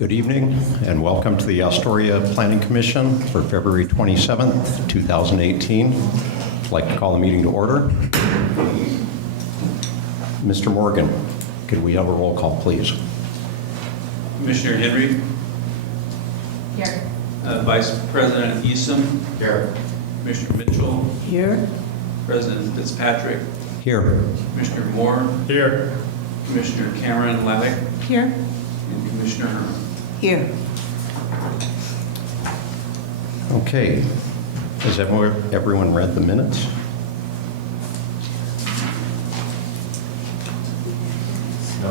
Good evening and welcome to the Astoria Planning Commission for February 27th, 2018. I'd like to call the meeting to order. Mr. Morgan, could we have a roll call, please? Commissioner Henry. Here. Vice President Easom. Here. Commissioner Mitchell. Here. President Fitzpatrick. Here. Commissioner Moore. Here. Commissioner Cameron Laddick. Here. And Commissioner Herman. Here. Okay. Has everyone read the minutes? I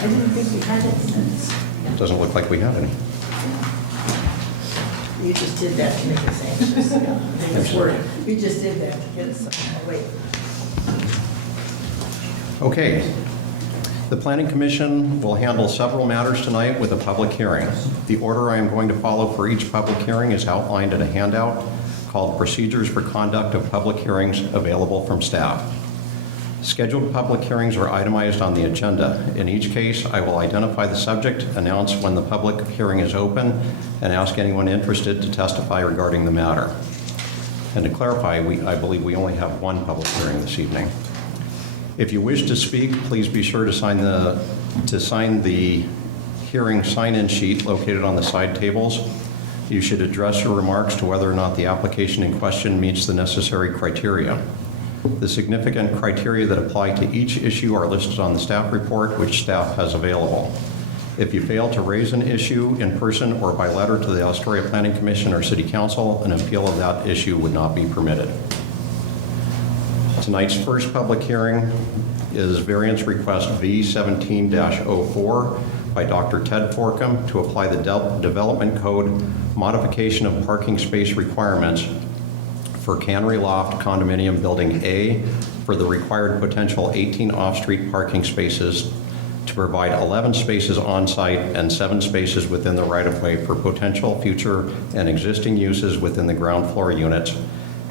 didn't think we had it since. Doesn't look like we have any. You just did that to make us anxious. Make us worried. You just did that to get us, oh, wait. Okay. The Planning Commission will handle several matters tonight with a public hearing. The order I am going to follow for each public hearing is outlined in a handout called Procedures for Conduct of Public Hearings, available from staff. Scheduled public hearings are itemized on the agenda. In each case, I will identify the subject, announce when the public hearing is open, and ask anyone interested to testify regarding the matter. And to clarify, I believe we only have one public hearing this evening. If you wish to speak, please be sure to sign the hearing sign-in sheet located on the side tables. You should address your remarks to whether or not the application in question meets the necessary criteria. The significant criteria that apply to each issue are listed on the staff report, which staff has available. If you fail to raise an issue in person or by letter to the Astoria Planning Commission or City Council, an appeal of that issue would not be permitted. Tonight's first public hearing is Variance Request V17-04 by Dr. Ted Forcum to apply the Development Code Modification of Parking Space Requirements for Cannery Loft Condominium Building A for the required potential 18 off-street parking spaces to provide 11 spaces on-site and 7 spaces within the right-of-way for potential future and existing uses within the ground floor units,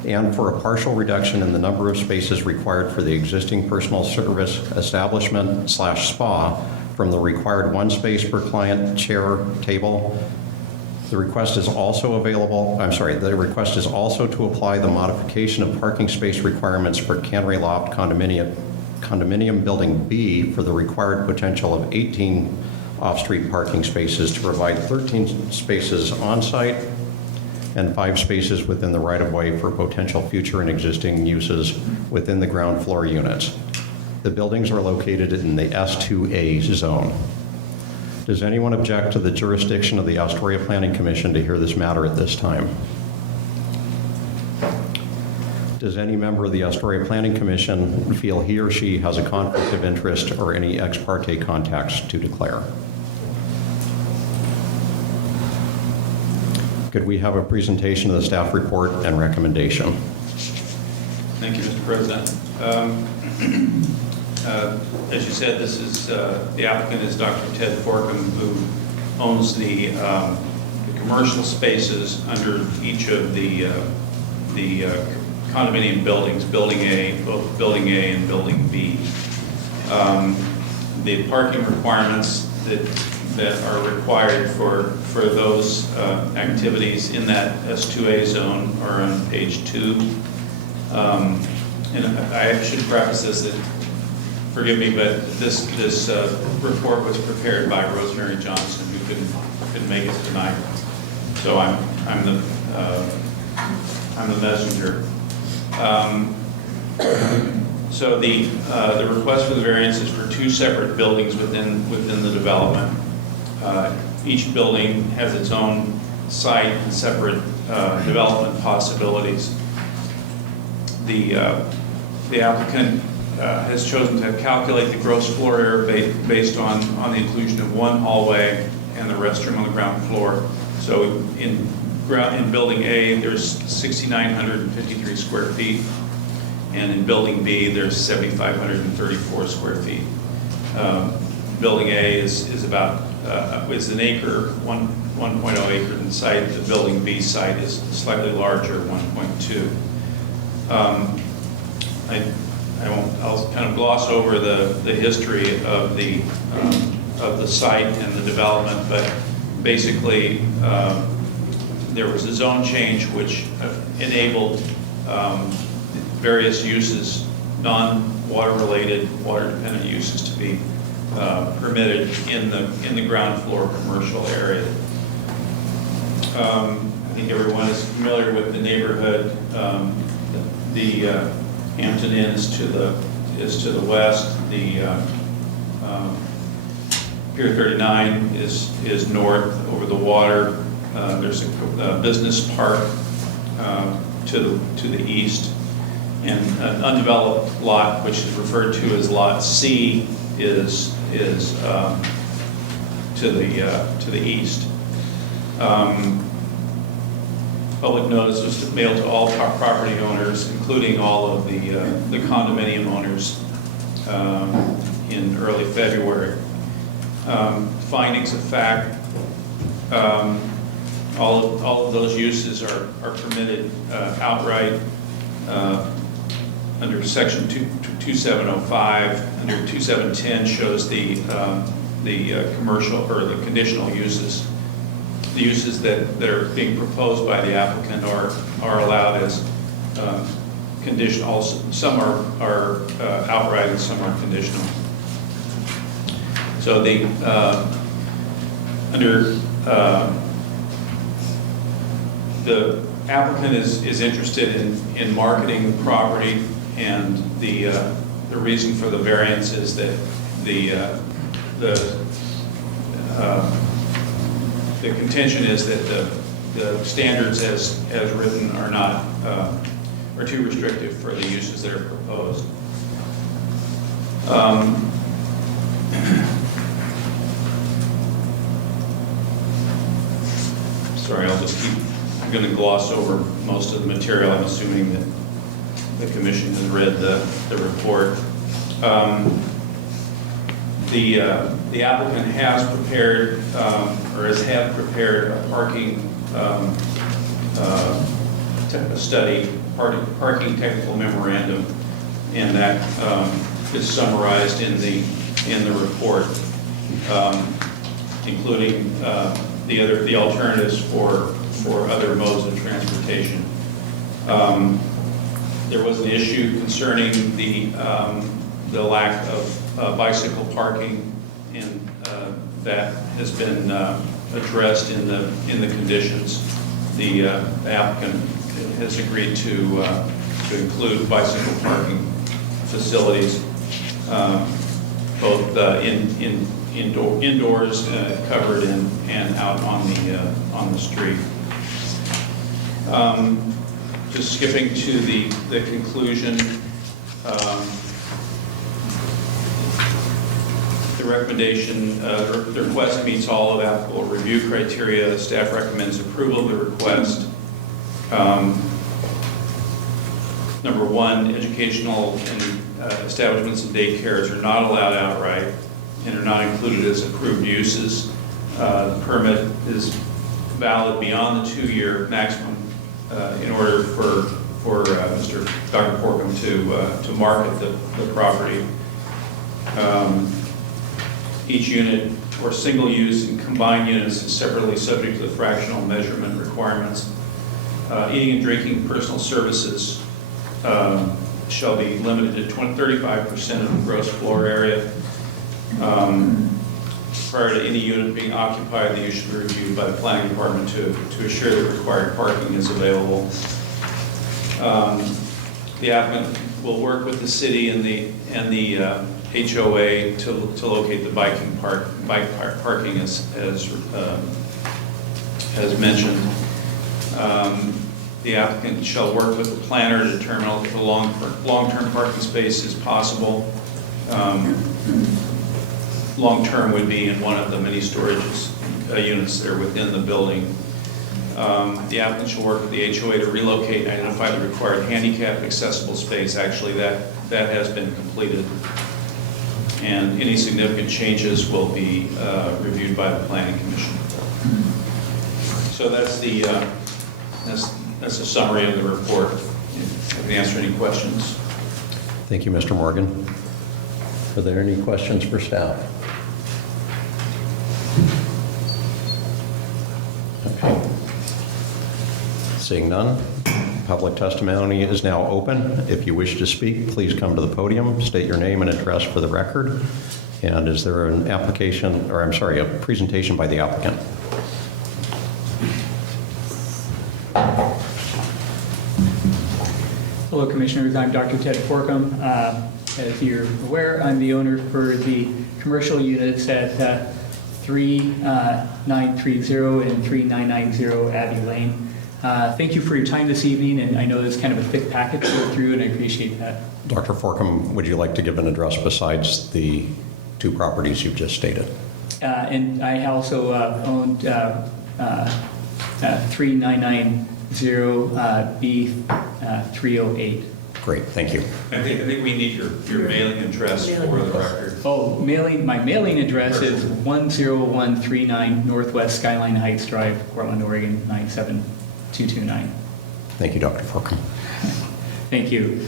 and for a partial reduction in the number of spaces required for the existing personal service establishment / spa from the required 1 space per client chair table. The request is also to apply the modification of parking space requirements for Cannery Loft Condominium Building B for the required potential of 18 off-street parking spaces to provide 13 spaces on-site and 5 spaces within the right-of-way for potential future and existing uses within the ground floor units. The buildings are located in the S2A zone. Does anyone object to the jurisdiction of the Astoria Planning Commission to hear this matter at this time? Does any member of the Astoria Planning Commission feel he or she has a conflict of interest or any ex parte contacts to declare? Could we have a presentation of the staff report and recommendation? Thank you, Mr. President. As you said, this is the applicant is Dr. Ted Forcum, who owns the commercial spaces under each of the condominium buildings, Building A, both Building A and Building B. The parking requirements that are required for those activities in that S2A zone are on page 2. And I should preface this that, forgive me, but this report was prepared by Rosemary Johnson, who couldn't make it tonight. So I'm the messenger. So the request for the variance is for 2 separate buildings within the development. Each building has its own site and separate development possibilities. The applicant has chosen to calculate the gross floor area based on the inclusion of 1 hallway and the restroom on the ground floor. So in Building A, there's 6,953 square feet, and in Building B, there's 7,534 square feet. Building A is about is an acre, 1.0 acre in site. The Building B site is slightly larger, 1.2. I'll kind of gloss over the history of the site and the development, but Basically, there was a zone change which enabled various uses, non-water related, water dependent uses to be permitted in the ground floor commercial area. I think everyone is familiar with the neighborhood. The Hampton Inn is to the west. The Pier 39 is north over the water. There's a business park to the east, and an undeveloped lot, which is referred to as Lot C, is to the east. Public notice was mailed to all property owners, including all of the condominium owners, in early February. Findings of fact, all of those uses are permitted outright under Section 2705. Under 2710 shows the commercial or the conditional uses. The uses that are being proposed by the applicant are allowed as conditional. Some are outright and some are conditional. So the applicant is interested in marketing the property, and the reason for the variance is that the contention is that the standards as written are too restrictive for the uses that are proposed. Sorry, I'm going to gloss over most of the material. I'm assuming that the commission has read the report. The applicant has prepared, or has had prepared a parking study, parking technical memorandum, and that is summarized in the report, including the alternatives for other modes of transportation. There was an issue concerning the lack of bicycle parking, and that has been addressed in the conditions. The applicant has agreed to include bicycle parking facilities, both indoors, covered, and out on the street. Just skipping to the conclusion. The recommendation, the request meets all of applicable review criteria. The staff recommends approval of the request. Number one, educational and establishments and daycares are not allowed outright and are not included as approved uses. The permit is valid beyond the 2-year maximum in order for Dr. Forcum to market the property. Each unit or single use and combined units is separately subject to the fractional measurement requirements. Eating and drinking personal services shall be limited to 35% of the gross floor area. Prior to any unit being occupied, the use should be reviewed by the planning department to assure that required parking is available. The applicant will work with the city and the HOA to locate the bike parking as mentioned. The applicant shall work with the planner to determine if a long-term parking space is possible. Long-term would be in one of the many storage units that are within the building. The applicant shall work with the HOA to relocate and identify the required handicap accessible space. Actually, that has been completed. And any significant changes will be reviewed by the Planning Commission. So that's a summary of the report. I can answer any questions. Thank you, Mr. Morgan. Are there any questions for staff? Seeing none, public testimony is now open. If you wish to speak, please come to the podium, state your name and address for the record. And is there an application, or I'm sorry, a presentation by the applicant? Hello, Commissioners. I'm Dr. Ted Forcum. As you're aware, I'm the owner for the commercial units at 3930 and 3990 Abbey Lane. Thank you for your time this evening, and I know it's kind of a thick packet to go through, and I appreciate that. Dr. Forcum, would you like to give an address besides the two properties you've just stated? And I also owned 3990 B308. Great, thank you. I think we need your mailing address for the record. Oh, my mailing address is 10139 Northwest Skyline Heights Drive, Portland, Oregon 97229. Thank you, Dr. Forcum. Thank you.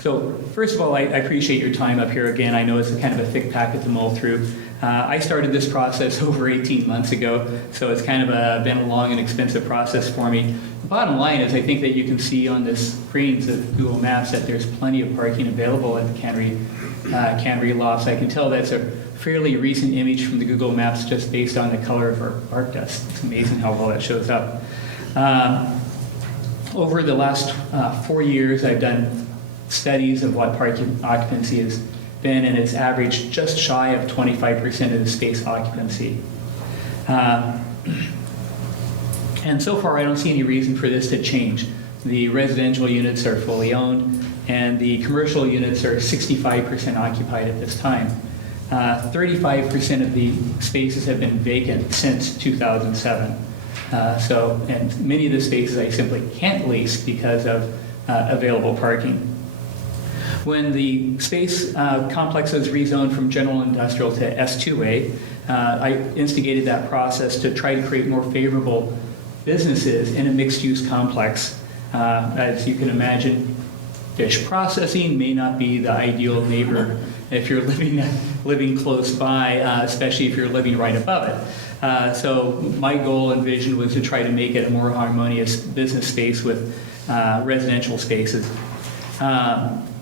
So first of all, I appreciate your time up here again. I know it's kind of a thick packet to mull through. I started this process over 18 months ago, so it's kind of been a long and expensive process for me. The bottom line is I think that you can see on the screens of Google Maps that there's plenty of parking available at the Cannery Lofts. I can tell that's a fairly recent image from the Google Maps just based on the color of our arc dust. It's amazing how well that shows up. Over the last 4 years, I've done studies of what parking occupancy has been, and it's averaged just shy of 25% of the space occupancy. And so far, I don't see any reason for this to change. The residential units are fully owned, and the commercial units are 65% occupied at this time. 35% of the spaces have been vacant since 2007. And many of the spaces I simply can't lease because of available parking. When the space complex was rezoned from general industrial to S2A, I instigated that process to try to create more favorable businesses in a mixed-use complex. As you can imagine, fish processing may not be the ideal neighbor if you're living close by, especially if you're living right above it. So my goal and vision was to try to make it a more harmonious business space with residential spaces.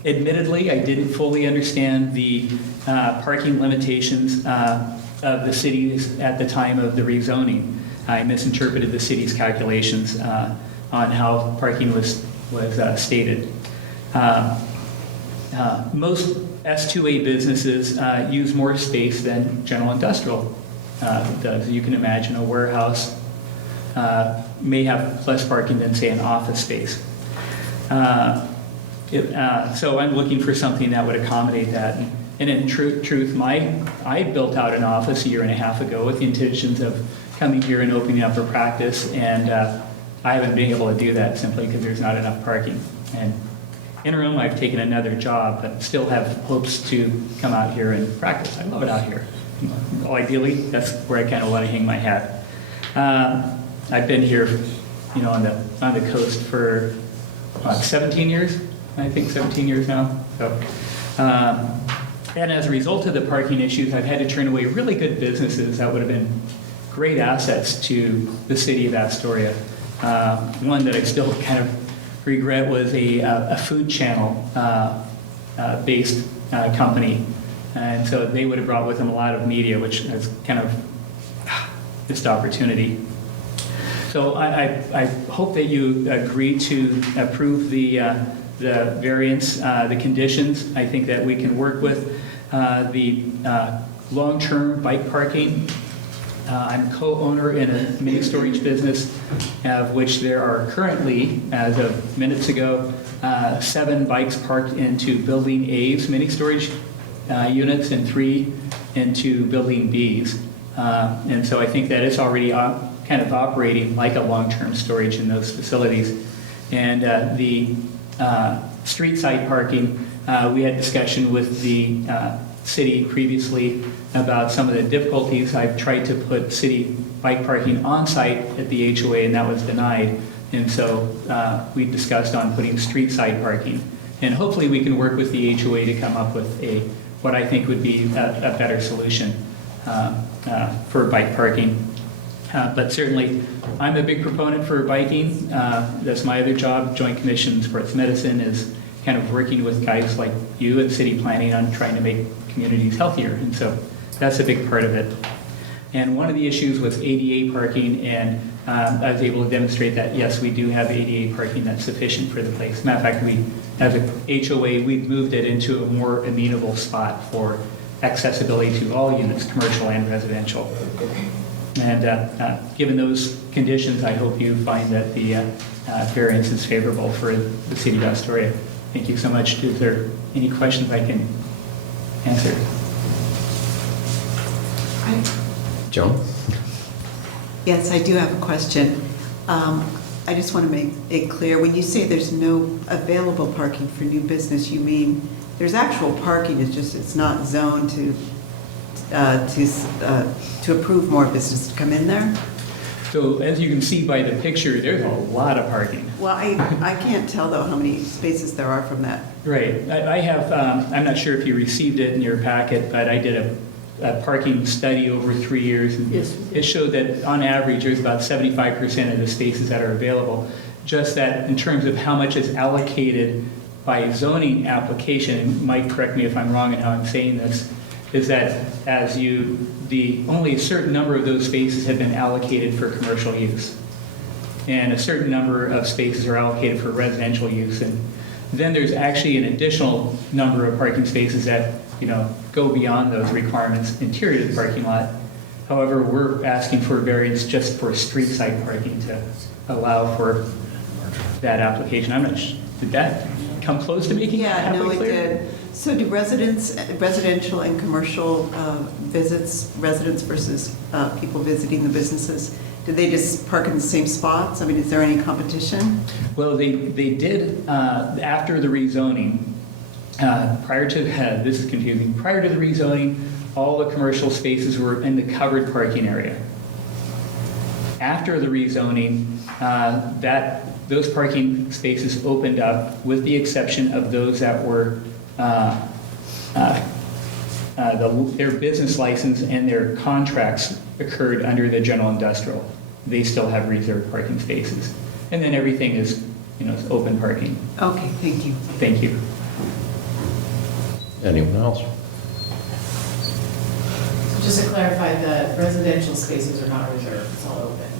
Admittedly, I didn't fully understand the parking limitations of the cities at the time of the rezoning. I misinterpreted the city's calculations on how parking was stated. Most S2A businesses use more space than general industrial does. You can imagine a warehouse may have less parking than, say, an office space. So I'm looking for something that would accommodate that. And in truth, I built out an office a year and a half ago with the intentions of coming here and opening up a practice, and I haven't been able to do that simply because there's not enough parking. And interim, I've taken another job, but still have hopes to come out here and practice. I love it out here. Well, ideally, that's where I kind of want to hang my hat. I've been here, on the coast for 17 years. I think 17 years now. So, and as a result of the parking issues, I've had to turn away really good businesses that would have been great assets to the city of Astoria. One that I still kind of regret was a food channel based company. And so they would have brought with them a lot of media, which is kind of missed opportunity. So I hope that you agree to approve the variance, the conditions. I think that we can work with the long-term bike parking. I'm co-owner in a mini storage business, of which there are currently, as of minutes ago, 7 bikes parked into Building A's mini storage units and 3 into Building B's. And so I think that it's already kind of operating like a long-term storage in those facilities. And the street side parking, we had discussion with the city previously about some of the difficulties. I've tried to put city bike parking on site at the HOA, and that was denied. And so we discussed on putting street side parking. And hopefully we can work with the HOA to come up with what I think would be a better solution for bike parking. But certainly, I'm a big proponent for biking. That's my other job. Joint Commission Sports Medicine is kind of working with guys like you and city planning on trying to make communities healthier. And so that's a big part of it. And one of the issues was ADA parking, and I was able to demonstrate that, yes, we do have ADA parking that's sufficient for the place. Matter of fact, we, as a HOA, we've moved it into a more amenable spot for accessibility to all units, commercial and residential. And given those conditions, I hope you find that the variance is favorable for the city of Astoria. Thank you so much. Is there any questions I can answer? Joan? Yes, I do have a question. I just want to make it clear, when you say there's no available parking for new business, you mean there's actual parking, it's just it's not zoned to approve more business to come in there? So as you can see by the picture, there's a lot of parking. Well, I can't tell though how many spaces there are from that. Right. I have, I'm not sure if you received it in your packet, but I did a parking study over 3 years. And Yes. it showed that on average, there's about 75% of the spaces that are available. Just that in terms of how much is allocated by zoning application, and Mike, correct me if I'm wrong in how I'm saying this, is that only a certain number of those spaces have been allocated for commercial use. And a certain number of spaces are allocated for residential use. And then there's actually an additional number of parking spaces that, go beyond those requirements interior to the parking lot. However, we're asking for variance just for street side parking to allow for that application. I'm not sure, did that come close to making that Yeah, no, halfway it clear? did. So do residential and commercial visits, residents versus people visiting the businesses, do they just park in the same spots? I mean, is there any competition? Well, they did, after the rezoning, prior to, this is confusing, prior to the rezoning, all the commercial spaces were in the covered parking area. After the rezoning, those parking spaces opened up with the exception of those that were, their business license and their contracts occurred under the general industrial. They still have reserved parking spaces. And then everything is, it's open parking. Okay, thank you. Thank you. Anyone else? So just to clarify, the residential spaces are not reserved, it's all open.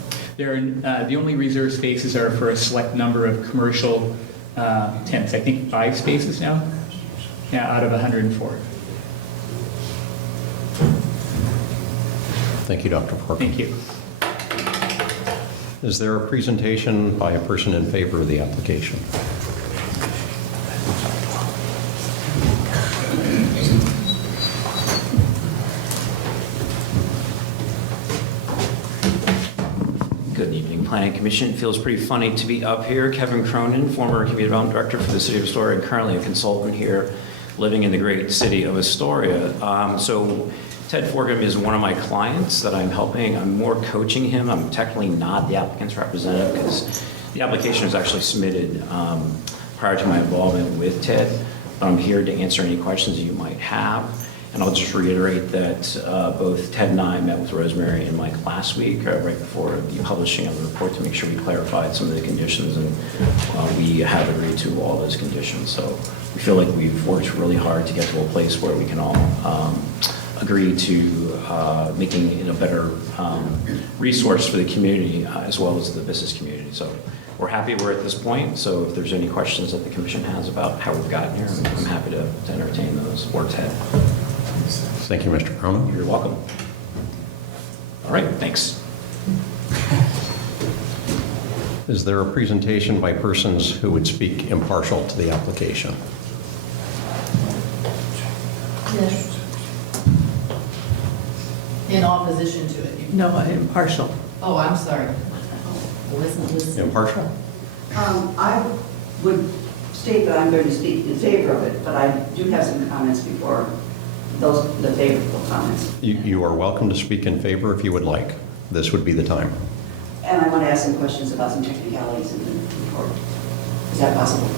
The only reserved spaces are for a select number of commercial tents. I think 5 spaces now, out of 104. Thank you, Dr. Forcum. Thank you. Is there a presentation by a person in favor of the application? Good evening, Planning Commission. It feels pretty funny to be up here. Kevin Cronin, former Community Development Director for the City of Astoria, and currently a consultant here living in the great city of Astoria. So Ted Forcum is one of my clients that I'm helping. I'm more coaching him. I'm technically not the applicant's representative because the application was actually submitted prior to my involvement with Ted. I'm here to answer any questions that you might have. And I'll just reiterate that both Ted and I met with Rosemary and Mike last week, right before the publishing of the report, to make sure we clarified some of the conditions, and we have agreed to all those conditions. So we feel like we've worked really hard to get to a place where we can all agree to making it a better resource for the community as well as the business community. So we're happy we're at this point. So if there's any questions that the commission has about how we've gotten here, I'm happy to entertain those, or Ted. Thank you, Mr. Cronin. You're welcome. All right, thanks. Is there a presentation by persons who would speak impartial to the application? Yes. In opposition to it. No, impartial. Oh, I'm sorry. Wasn't listening. Impartial? I would state that I'm going to speak in favor of it, but I do have some comments before the favorable comments. You are welcome to speak in favor if you would like. This would be the time. And I want to ask some questions about some technicalities in the report. Is that possible?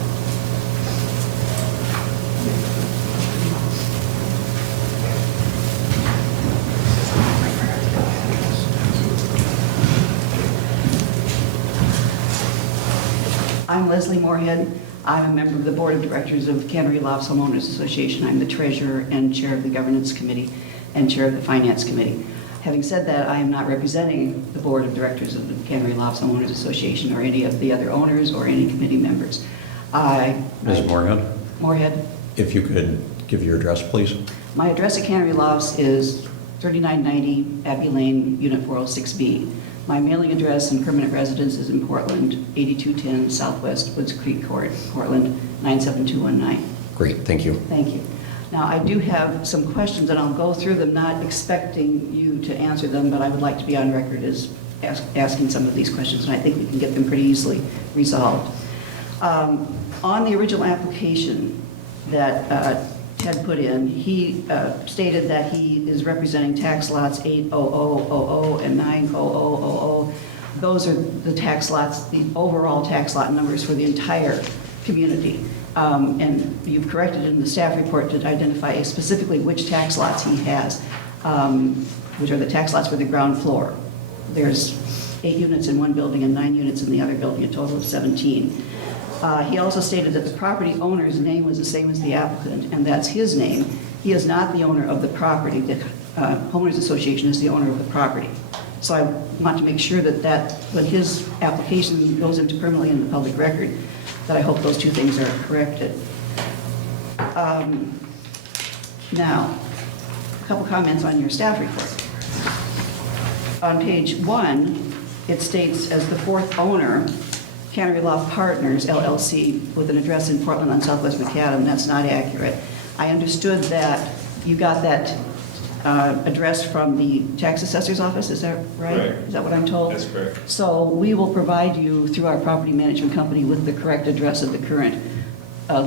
I'm Leslie Moorhead. I'm a member of the Board of Directors of Cannery Loft Homeowners Association. I'm the treasurer and chair of the governance committee and chair of the finance committee. Having said that, I am not representing the Board of Directors of the Cannery Loft Homeowners Association or any of the other owners or any committee members. Ms. Moorhead, Moorhead. if you could give your address, please. My address at Cannery Lofts is 3990 Abbey Lane, Unit 406B. My mailing address and permanent residence is in Portland, 8210 Southwest Woods Creek Court, Portland, 97219. Great, thank you. Thank you. Now, I do have some questions, and I'll go through them, not expecting you to answer them, but I would like to be on record as asking some of these questions, and I think we can get them pretty easily resolved. On the original application that Ted put in, he stated that he is representing tax lots 80000 and 90000. Those are the tax lots, the overall tax lot numbers for the entire community. And you've corrected in the staff report to identify specifically which tax lots he has, which are the tax lots for the ground floor. There's 8 units in one building and 9 units in the other building, a total of 17. He also stated that the property owner's name was the same as the applicant, and that's his name. He is not the owner of the property. The homeowners association is the owner of the property. So I want to make sure that when his application goes into permanently in the public record, that I hope those two things are corrected. Now, a couple comments on your staff report. On page 1, it states as the fourth owner, Cannery Loft Partners, LLC, with an address in Portland on Southwest Macadam. That's not accurate. I understood that you got that address from the tax assessor's office, is that right? Right. Is that what I'm told? That's correct. So we will provide you, through our property management company, with the correct address of the current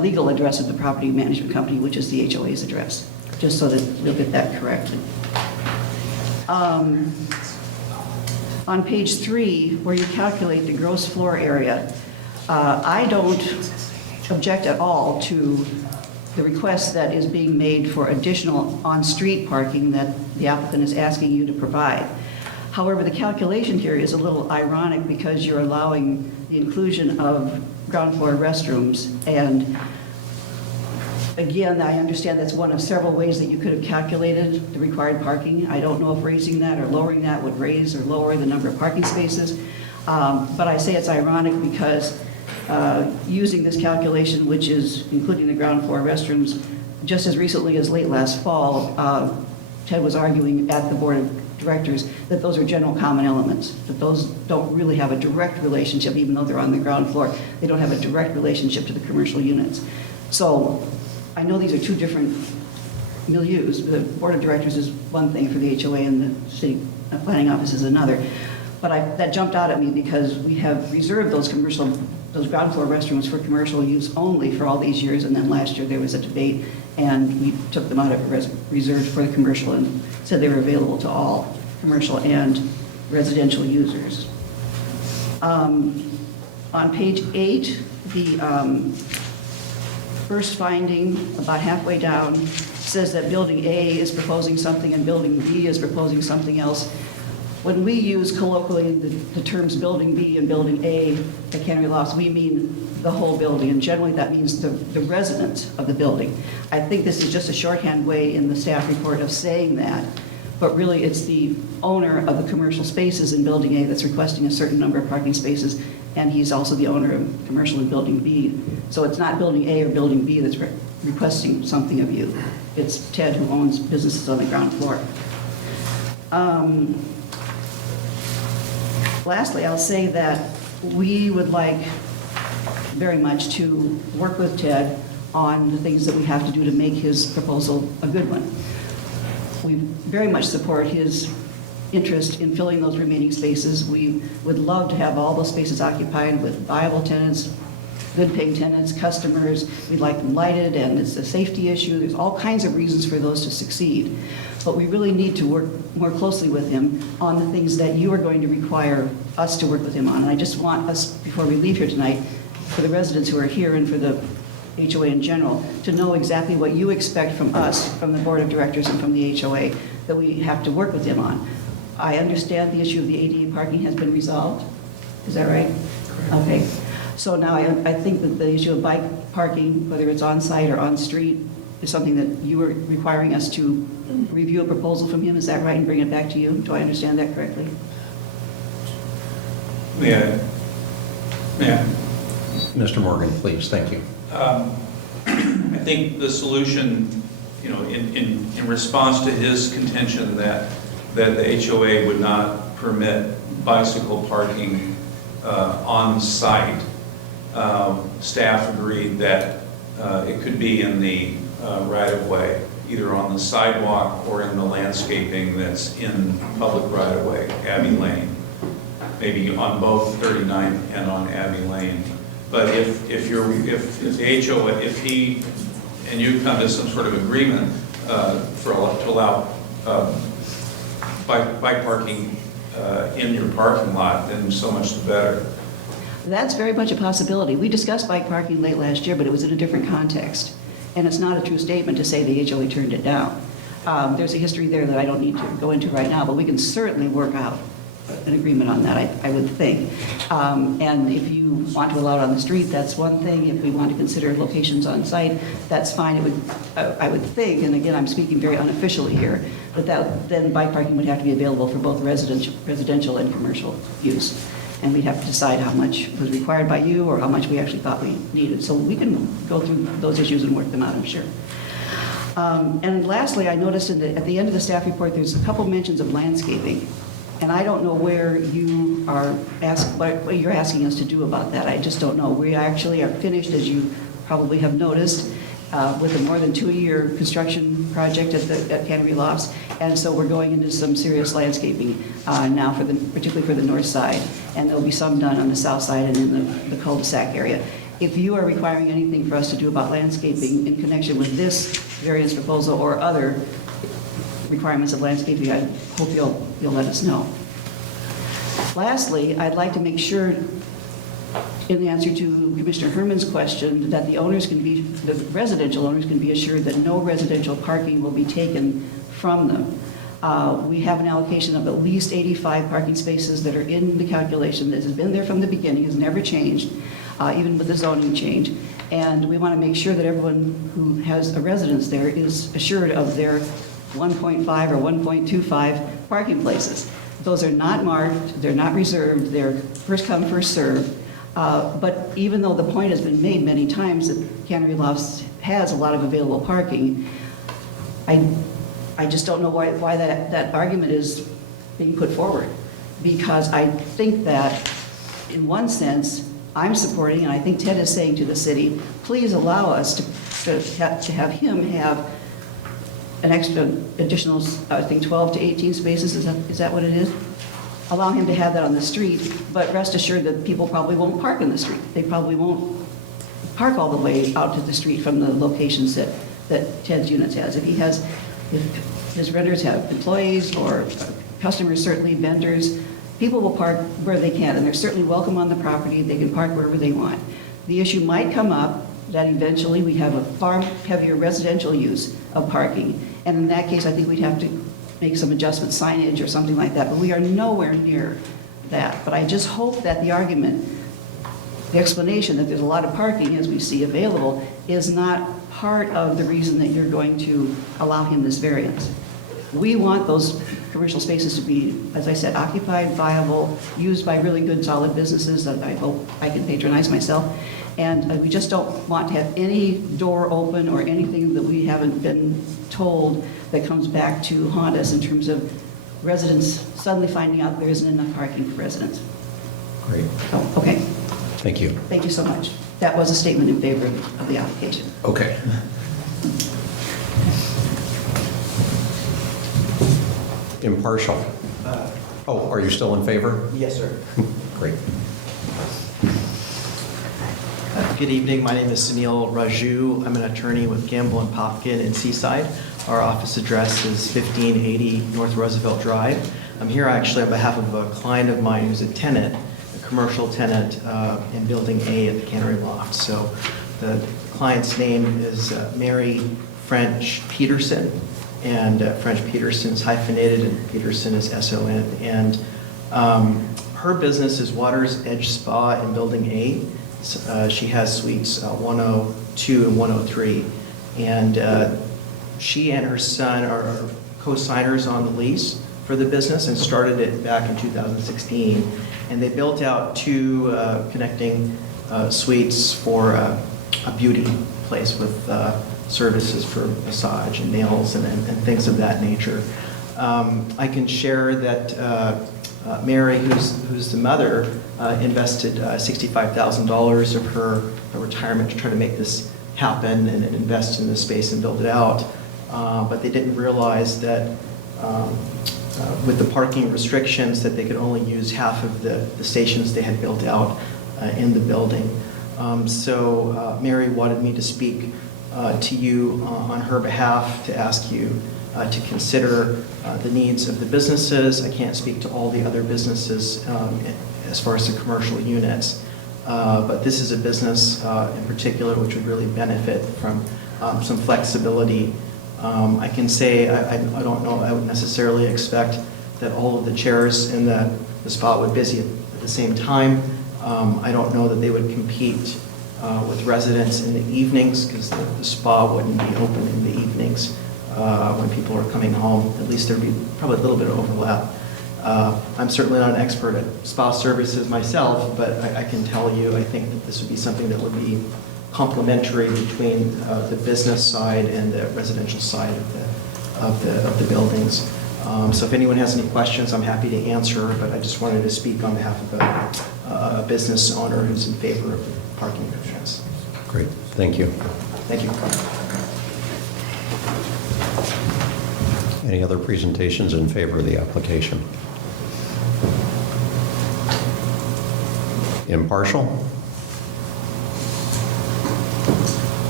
legal address of the property management company, which is the HOA's address, just so that you'll get that corrected. On page 3, where you calculate the gross floor area, I don't object at all to the request that is being made for additional on-street parking that the applicant is asking you to provide. However, the calculation here is a little ironic because you're allowing the inclusion of ground floor restrooms. And again, I understand that's one of several ways that you could have calculated the required parking. I don't know if raising that or lowering that would raise or lower the number of parking spaces. But I say it's ironic because using this calculation, which is including the ground floor restrooms, just as recently as late last fall, Ted was arguing at the Board of Directors that those are general common elements, that those don't really have a direct relationship, even though they're on the ground floor. They don't have a direct relationship to the commercial units. So I know these are two different milieus. The Board of Directors is one thing for the HOA and the city planning office is another. But that jumped out at me because we have reserved those ground floor restrooms for commercial use only for all these years, and then last year there was a debate and we took them out of reserved for the commercial and said they were available to all commercial and residential users. On page 8, the first finding, about halfway down, says that Building A is proposing something and Building B is proposing something else. When we use colloquially the terms Building B and Building A at Cannery Lofts, we mean the whole building, and generally that means the residents of the building. I think this is just a shorthand way in the staff report of saying that, but really it's the owner of the commercial spaces in Building A that's requesting a certain number of parking spaces, and he's also the owner of commercial in Building B. So it's not Building A or Building B that's requesting something of you. It's Ted who owns businesses on the ground floor. Lastly, I'll say that we would like very much to work with Ted on the things that we have to do to make his proposal a good one. We very much support his interest in filling those remaining spaces. We would love to have all those spaces occupied with viable tenants, good paying tenants, customers. We'd like them lighted, and it's a safety issue. There's all kinds of reasons for those to succeed. But we really need to work more closely with him on the things that you are going to require us to work with him on. And I just want us, before we leave here tonight, for the residents who are here and for the HOA in general, to know exactly what you expect from us, from the Board of Directors and from the HOA, that we have to work with him on. I understand the issue of the ADA parking has been resolved. Is that right? Correct. Okay. So now I think that the issue of bike parking, whether it's on-site or on-street, is something that you are requiring us to review a proposal from him, is that right, and bring it back to you? Do I understand that correctly? Yeah. Mr. Morgan, please, thank you. I think the solution, in response to his contention that the HOA would not permit bicycle parking on site, staff agreed that it could be in the right-of-way, either on the sidewalk or in the landscaping that's in public right-of-way, Abbey Lane, maybe on both 39th and on Abbey Lane. But if the HOA, if he and you come to some sort of agreement to allow bike parking in your parking lot, then so much the better. That's very much a possibility. We discussed bike parking late last year, but it was in a different context. And it's not a true statement to say the HOA turned it down. There's a history there that I don't need to go into right now, but we can certainly work out an agreement on that, I would think. And if you want to allow it on the street, that's one thing. If we want to consider locations on site, that's fine. It would, I would think, and again, I'm speaking very unofficially here, but then bike parking would have to be available for both residential and commercial use. And we'd have to decide how much was required by you or how much we actually thought we needed. So we can go through those issues and work them out, I'm sure. And lastly, I noticed at the end of the staff report, there's a couple mentions of landscaping. And I don't know where you are what you're asking us to do about that. I just don't know. We actually are finished, as you probably have noticed, with a more than 2-year construction project at Cannery Lofts. And so we're going into some serious landscaping now, particularly for the north side. And there'll be some done on the south side and in the cul-de-sac area. If you are requiring anything for us to do about landscaping in connection with this variance proposal or other requirements of landscaping, I hope you'll let us know. Lastly, I'd like to make sure, in answer to Commissioner Herman's question, that the residential owners can be assured that no residential parking will be taken from them. We have an allocation of at least 85 parking spaces that are in the calculation. This has been there from the beginning, has never changed, even with the zoning change. And we want to make sure that everyone who has a residence there is assured of their 1.5 or 1.25 parking places. Those are not marked, they're not reserved, they're first come, first served. But even though the point has been made many times that Cannery Lofts has a lot of available parking, I just don't know why that argument is being put forward. Because I think that, in one sense, I'm supporting, and I think Ted is saying to the city, please allow us to have him have an extra additional, I think, 12 to 18 spaces. Is that what it is? Allow him to have that on the street, but rest assured that people probably won't park in the street. They probably won't park all the way out to the street from the locations that Ted's units has. If his renters have employees or customers, certainly vendors, people will park where they can, and they're certainly welcome on the property. They can park wherever they want. The issue might come up that eventually we have a far heavier residential use of parking. And in that case, I think we'd have to make some adjustment signage or something like that. But we are nowhere near that. But I just hope that the argument, the explanation that there's a lot of parking, as we see available, is not part of the reason that you're going to allow him this variance. We want those commercial spaces to be, as I said, occupied, viable, used by really good, solid businesses that I hope I can patronize myself. And we just don't want to have any door open or anything that we haven't been told that comes back to haunt us in terms of residents suddenly finding out there isn't enough parking for residents. Great. Oh, okay. Thank you. Thank you so much. That was a statement in favor of the application. Okay. Impartial. Oh, are you still in favor? Yes, sir. Great. Good evening. My name is Sunil Raju. I'm an attorney with Gamble & Popkin in Seaside. Our office address is 1580 North Roosevelt Drive. I'm here actually on behalf of a client of mine who's a tenant, a commercial tenant in Building A at the Cannery Loft. So the client's name is Mary French Peterson, and French Peterson is hyphenated and Peterson is S-O-N. And her business is Water's Edge Spa in Building A. She has suites 102 and 103. And she and her son are co-signers on the lease for the business and started it back in 2016. And they built out 2 connecting suites for a beauty place with services for massage and nails and things of that nature. I can share that Mary, who's the mother, invested $65,000 of her retirement to try to make this happen and invest in this space and build it out. But they didn't realize that with the parking restrictions that they could only use half of the stations they had built out in the building. So Mary wanted me to speak to you on her behalf to ask you to consider the needs of the businesses. I can't speak to all the other businesses as far as the commercial units, but this is a business in particular which would really benefit from some flexibility. I can say I don't know, I would necessarily expect that all of the chairs in the spot would be busy at the same time. I don't know that they would compete with residents in the evenings because the spa wouldn't be open in the evenings when people are coming home. At least there'd be probably a little bit of overlap. I'm certainly not an expert at spa services myself, but I can tell you I think that this would be something that would be complementary between the business side and the residential side of the buildings. So if anyone has any questions, I'm happy to answer, but I just wanted to speak on behalf of a business owner who's in favor of the parking constraints. Great, thank you. Thank you. Any other presentations in favor of the application? Impartial?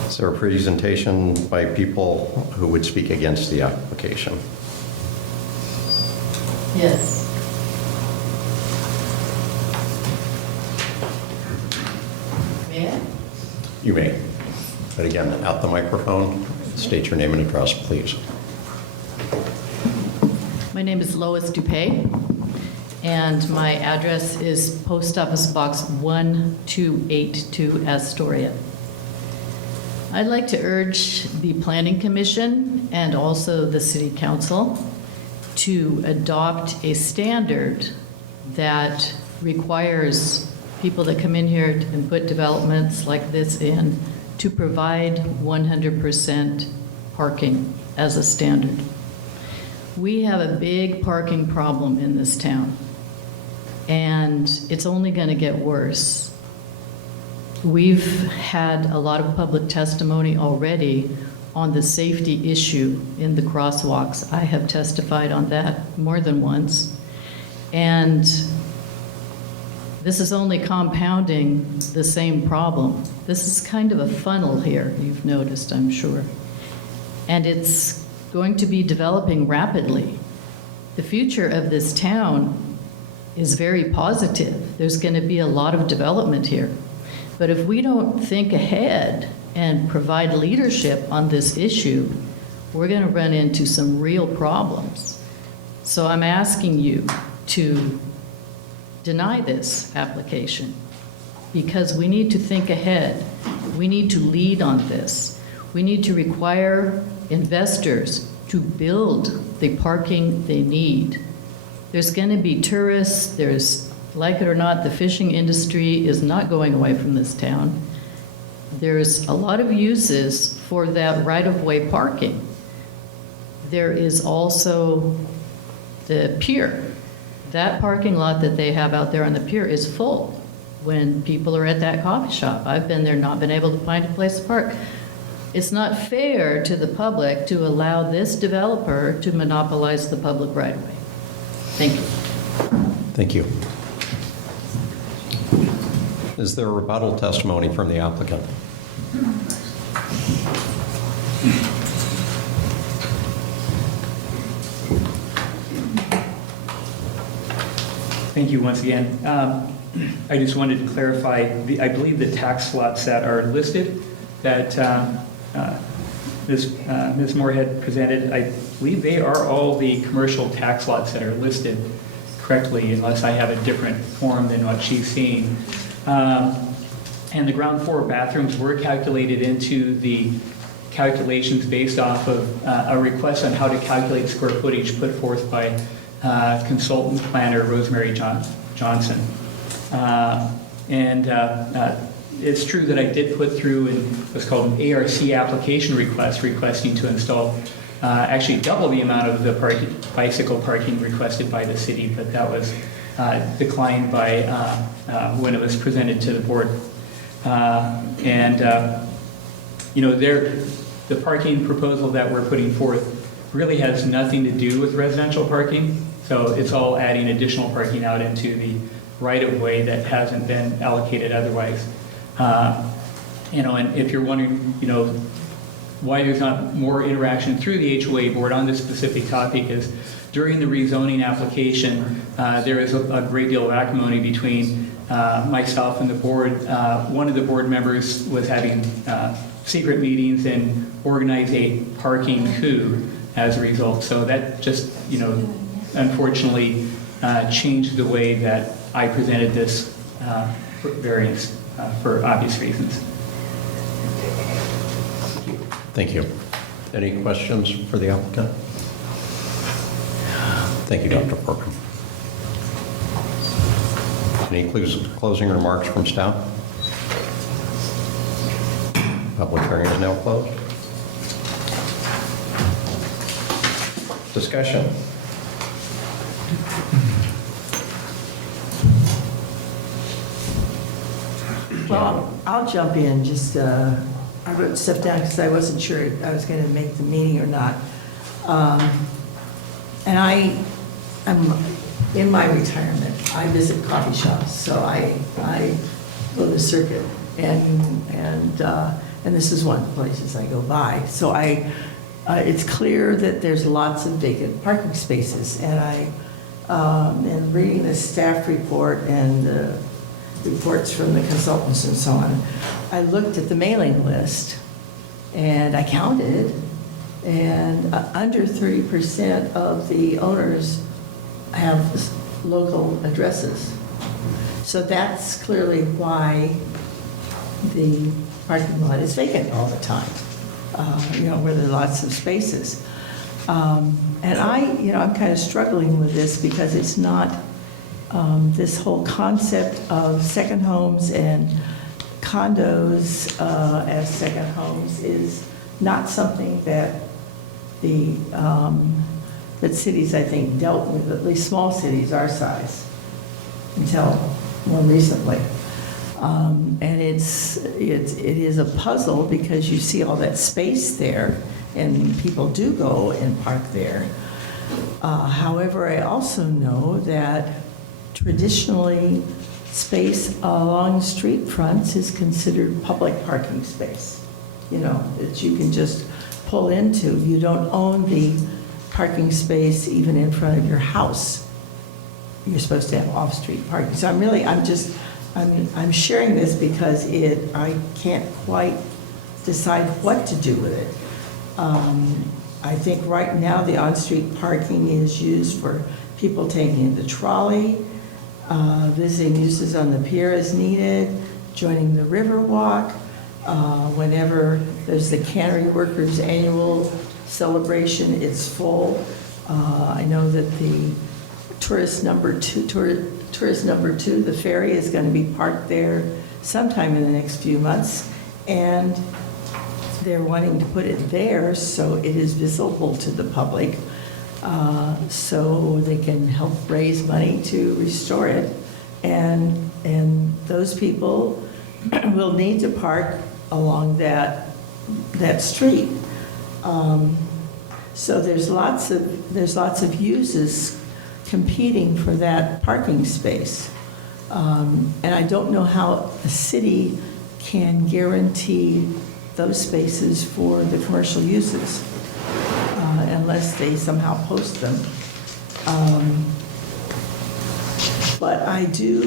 Is there a presentation by people who would speak against the application? Yes. May I? You may. But again, at the microphone, state your name and address, please. My name is Lois Dupay, and my address is Post Office Box 1282, Astoria. I'd like to urge the Planning Commission and also the City Council to adopt a standard that requires people that come in here and put developments like this in to provide 100% parking as a standard. We have a big parking problem in this town, and it's only going to get worse. We've had a lot of public testimony already on the safety issue in the crosswalks. I have testified on that more than once. And this is only compounding the same problem. This is kind of a funnel here, you've noticed, I'm sure. And it's going to be developing rapidly. The future of this town is very positive. There's going to be a lot of development here. But if we don't think ahead and provide leadership on this issue, we're going to run into some real problems. So I'm asking you to deny this application because we need to think ahead. We need to lead on this. We need to require investors to build the parking they need. There's going to be tourists. There's, like it or not, the fishing industry is not going away from this town. There's a lot of uses for that right-of-way parking. There is also the pier. That parking lot that they have out there on the pier is full when people are at that coffee shop. I've been there, not been able to find a place to park. It's not fair to the public to allow this developer to monopolize the public right-of-way. Thank you. Thank you. Is there a rebuttal testimony from the applicant? Thank you once again. I just wanted to clarify, I believe the tax lots that are listed that Ms. Moorhead presented, I believe they are all the commercial tax lots that are listed correctly, unless I have a different form than what she's seen. And the ground floor bathrooms were calculated into the calculations based off of a request on how to calculate square footage put forth by consultant planner Rosemary Johnson. It's true that I did put through what's called an ARC application request, requesting to install actually double the amount of the bicycle parking requested by the city, but that was declined by when it was presented to the board. The parking proposal that we're putting forth really has nothing to do with residential parking. So it's all adding additional parking out into the right-of-way that hasn't been allocated otherwise. And if you're wondering, why there's not more interaction through the HOA board on this specific topic is during the rezoning application, there is a great deal of acrimony between myself and the board. One of the board members was having secret meetings and organized a parking coup as a result. So that just, unfortunately changed the way that I presented this variance for obvious reasons. Thank you. Any questions for the applicant? Thank you, Dr. Forcum. Any closing remarks from staff? Public hearing is now closed. Discussion. Well, I'll jump in, I wrote stuff down because I wasn't sure I was going to make the meeting or not. And I'm in my retirement, I visit coffee shops, so I go to circuit, and this is one of the places I go by. So it's clear that there's lots of vacant parking spaces, and and reading the staff report and the reports from the consultants and so on, I looked at the mailing list and I counted, and under 30% of the owners have local addresses. So that's clearly why the parking lot is vacant all the time, where there are lots of spaces. And I'm kind of struggling with this because it's not, this whole concept of second homes and condos as second homes is not something that that cities, I think, dealt with, at least small cities our size, until more recently. And it is a puzzle because you see all that space there, and people do go and park there. However, I also know that traditionally, space along street fronts is considered public parking space, that you can just pull into. You don't own the parking space even in front of your house. You're supposed to have off-street parking. So I'm sharing this because I can't quite decide what to do with it. I think right now the on-street parking is used for people taking the trolley, visiting uses on the pier as needed, joining the river walk, whenever there's the Cannery Workers Annual Celebration, it's full. I know that the tourist number two, the ferry, is going to be parked there sometime in the next few months, and they're wanting to put it there so it is visible to the public, so they can help raise money to restore it. And those people will need to park along that street. So there's lots of uses competing for that parking space. And I don't know how a city can guarantee those spaces for the commercial uses unless they somehow post them. But I do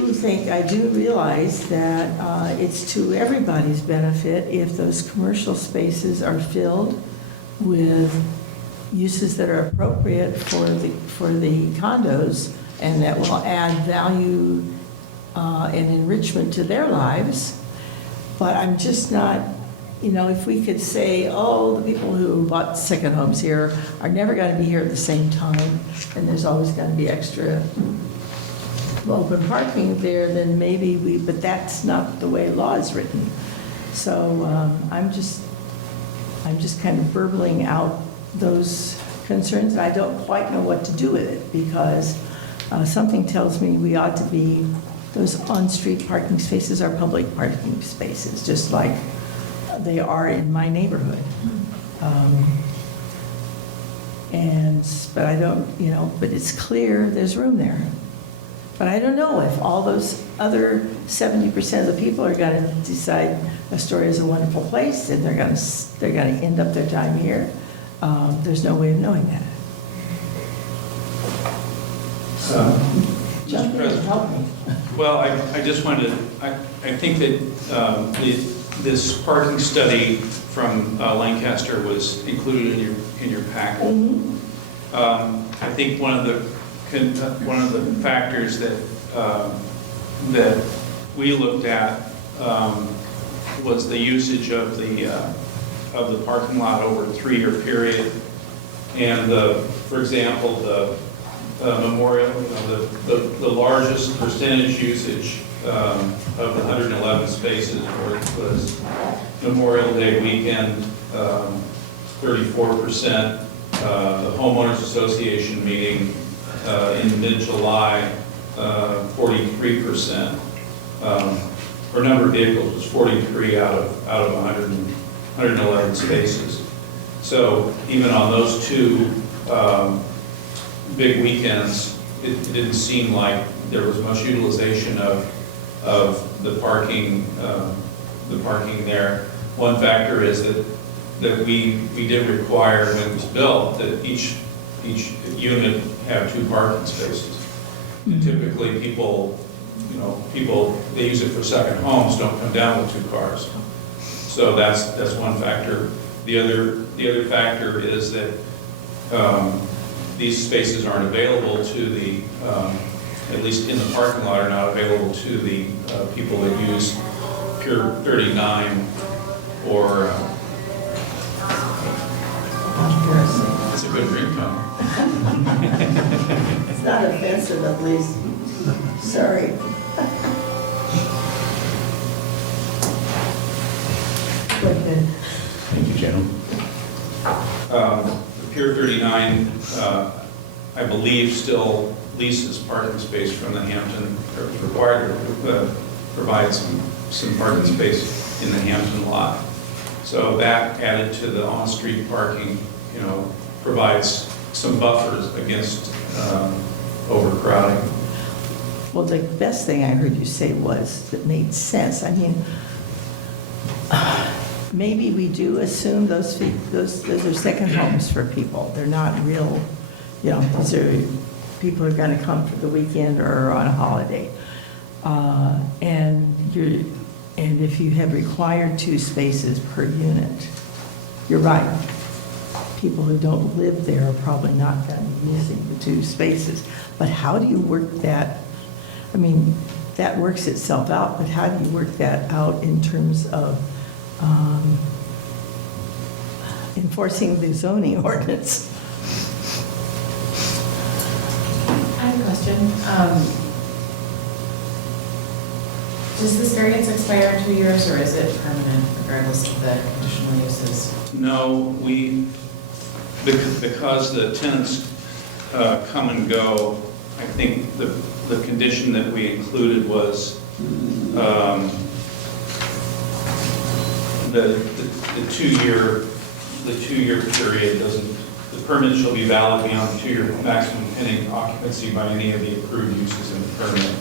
realize that it's to everybody's benefit if those commercial spaces are filled with uses that are appropriate for the condos and that will add value and enrichment to their lives. But I'm just not, if we could say, oh, the people who bought second homes here are never going to be here at the same time, and there's always going to be extra open parking there, then maybe but that's not the way law is written. So I'm just kind of burbling out those concerns, and I don't quite know what to do with it, because something tells me we ought to be, those on-street parking spaces are public parking spaces, just like they are in my neighborhood. But I don't, but it's clear there's room there. But I don't know if all those other 70% of the people are going to decide Astoria is a wonderful place and they're going to end up their time here. There's no way of knowing that. So, jump in and help me. Well, I just wanted to, I think that this parking study from Lancaster was included in your packet. Mm-hmm. I think one of the factors that that we looked at was the usage of the parking lot over a 3-year period, and for example, the Memorial, the largest percentage usage of the 111 spaces was Memorial Day weekend, 34%. The Homeowners Association meeting in mid-July, 43%. Or number of vehicles was 43 out of 111 spaces. So even on those two big weekends, it didn't seem like there was much utilization of the parking there. One factor is that we did require when it was built that each unit have 2 parking spaces. And typically people, they use it for second homes, don't come down with 2 cars. So that's one factor. The other factor is that these spaces aren't available to the, at least in the parking lot, are not available to the people that use Pier 39 or, it's a good ringtone. It's not offensive, at least. Sorry. Thank you, Jim. Pier 39, I believe, still leases parking space from the Hampton, or is required to provide some parking space in the Hampton lot. So that added to the on-street parking, provides some buffers against overcrowding. Well, the best thing I heard you say was, that made sense. I mean, maybe we do assume those are second homes for people. They're not real, these are people who are going to come for the weekend or on a holiday. And if you have required 2 spaces per unit, you're right. People who don't live there are probably not going to be using the 2 spaces. But how do you work that? I mean, that works itself out, but how do you work that out in terms of enforcing the zoning ordinance? I have a question. Does this variance expire in 2 years, or is it permanent regardless of the conditional uses? No, because the tenants come and go, I think the condition that we included was the 2-year period doesn't, the permit shall be valid beyond the 2-year maximum pending occupancy by any of the approved uses in the permit.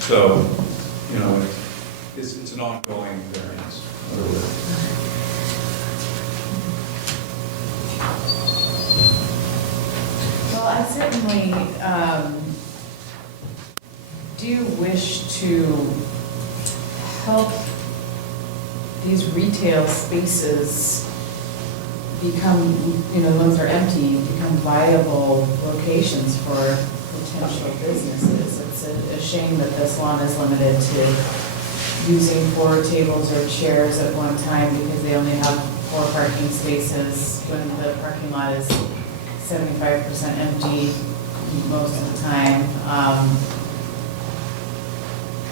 So, it's an ongoing variance. Well, I certainly do wish to help these retail spaces become, the ones that are empty, become viable locations for potential businesses. It's a shame that this lawn is limited to using 4 tables or chairs at one time because they only have 4 parking spaces when the parking lot is 75% empty most of the time.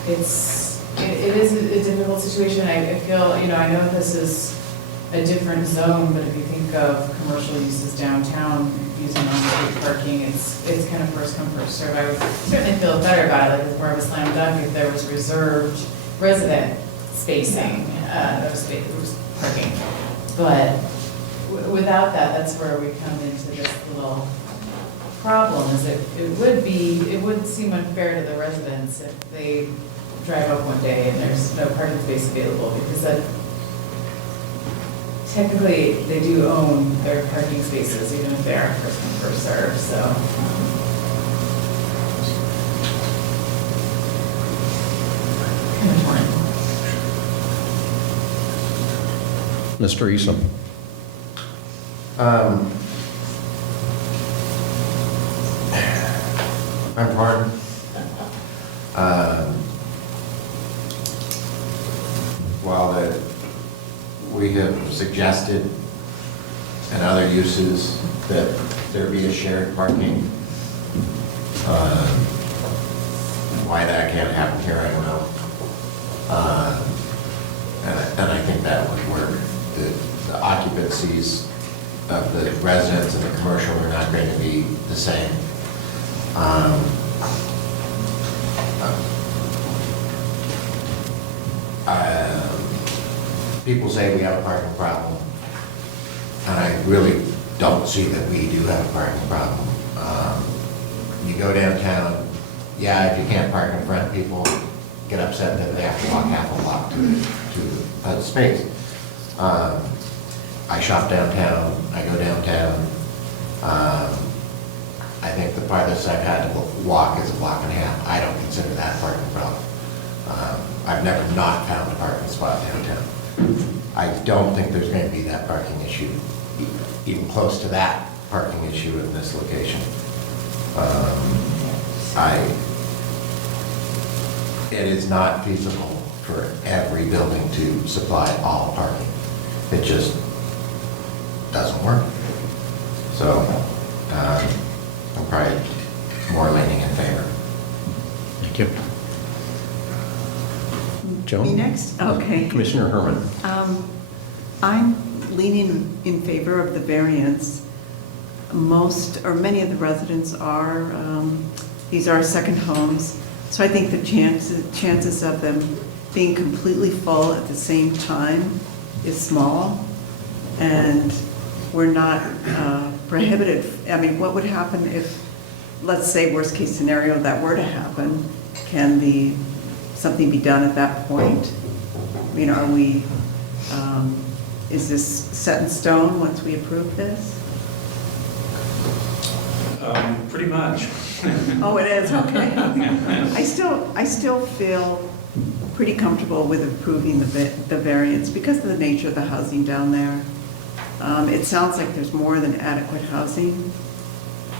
It is a difficult situation. I feel, I know this is a different zone, but if you think of commercial uses downtown using on-street parking, it's kind of first come, first serve. I would certainly feel better about it, like it's more of a slam dunk if there was reserved resident spacing, parking. But without that, that's where we come into this little problem, is it would seem unfair to the residents if they drive up one day and there's no parking space available, because that technically they do own their parking spaces, even if they are first come, first served, so. Kind of torn. Mr. Eason. I'm torn. While we have suggested in other uses that there be a shared parking, why that can't happen here, I don't know. And I think that would work. The occupancies of the residents and the commercial are not going to be the same. People say we have a parking problem, and I really don't see that we do have a parking problem. You go downtown, yeah, if you can't park in front, people get upset that they have to walk half a block to a space. I shop downtown, I go downtown. I think the farthest I've had to walk is a block and a half. I don't consider that parking problem. I've never not found a parking spot downtown. I don't think there's going to be that parking issue, even close to that parking issue in this location. It is not feasible for every building to supply all parking. It just doesn't work. So I'm probably more leaning in favor. Thank you. Joan? Me next? Okay. Commissioner Herman. I'm leaning in favor of the variance. Most, or many of the residents are, these are second homes, so I think the chances of them being completely full at the same time is small, and we're not prohibited. I mean, what would happen if, let's say, worst case scenario, that were to happen? Can something be done at that point? I mean, are we, is this set in stone once we approve this? Pretty much. Oh, it is, okay. I still feel pretty comfortable with approving the variance because of the nature of the housing down there. It sounds like there's more than adequate housing,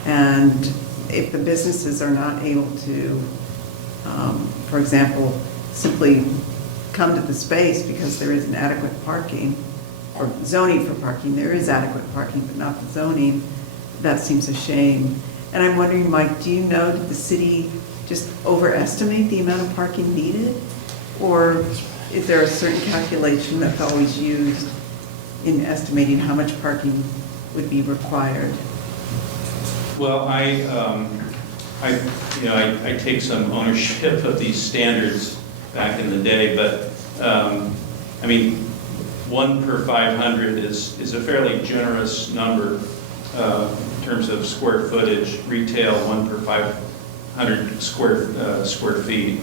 and if the businesses are not able to, for example, simply come to the space because there isn't adequate parking, or zoning for parking, there is adequate parking, but not the zoning, that seems a shame. And I'm wondering, Mike, do you know, did the city just overestimate the amount of parking needed? Or is there a certain calculation that's always used in estimating how much parking would be required? Well, I take some ownership of these standards back in the day, but, I mean, 1 per 500 is a fairly generous number in terms of square footage. Retail, 1 per 500 square feet.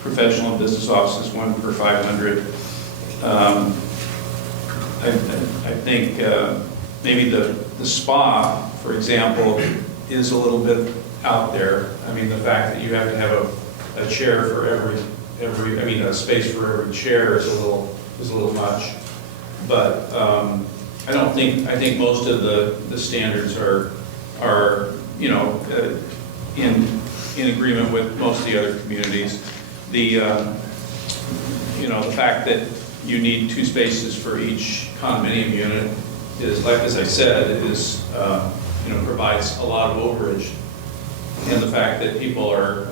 Professional and business offices, 1 per 500. I think maybe the spa, for example, is a little bit out there. I mean, the fact that you have to have a chair for a space for every chair is a little much. But I think most of the standards are in agreement with most of the other communities. the fact that you need 2 spaces for each condominium unit is, like, as I said, is, provides a lot of overage. And the fact that people are,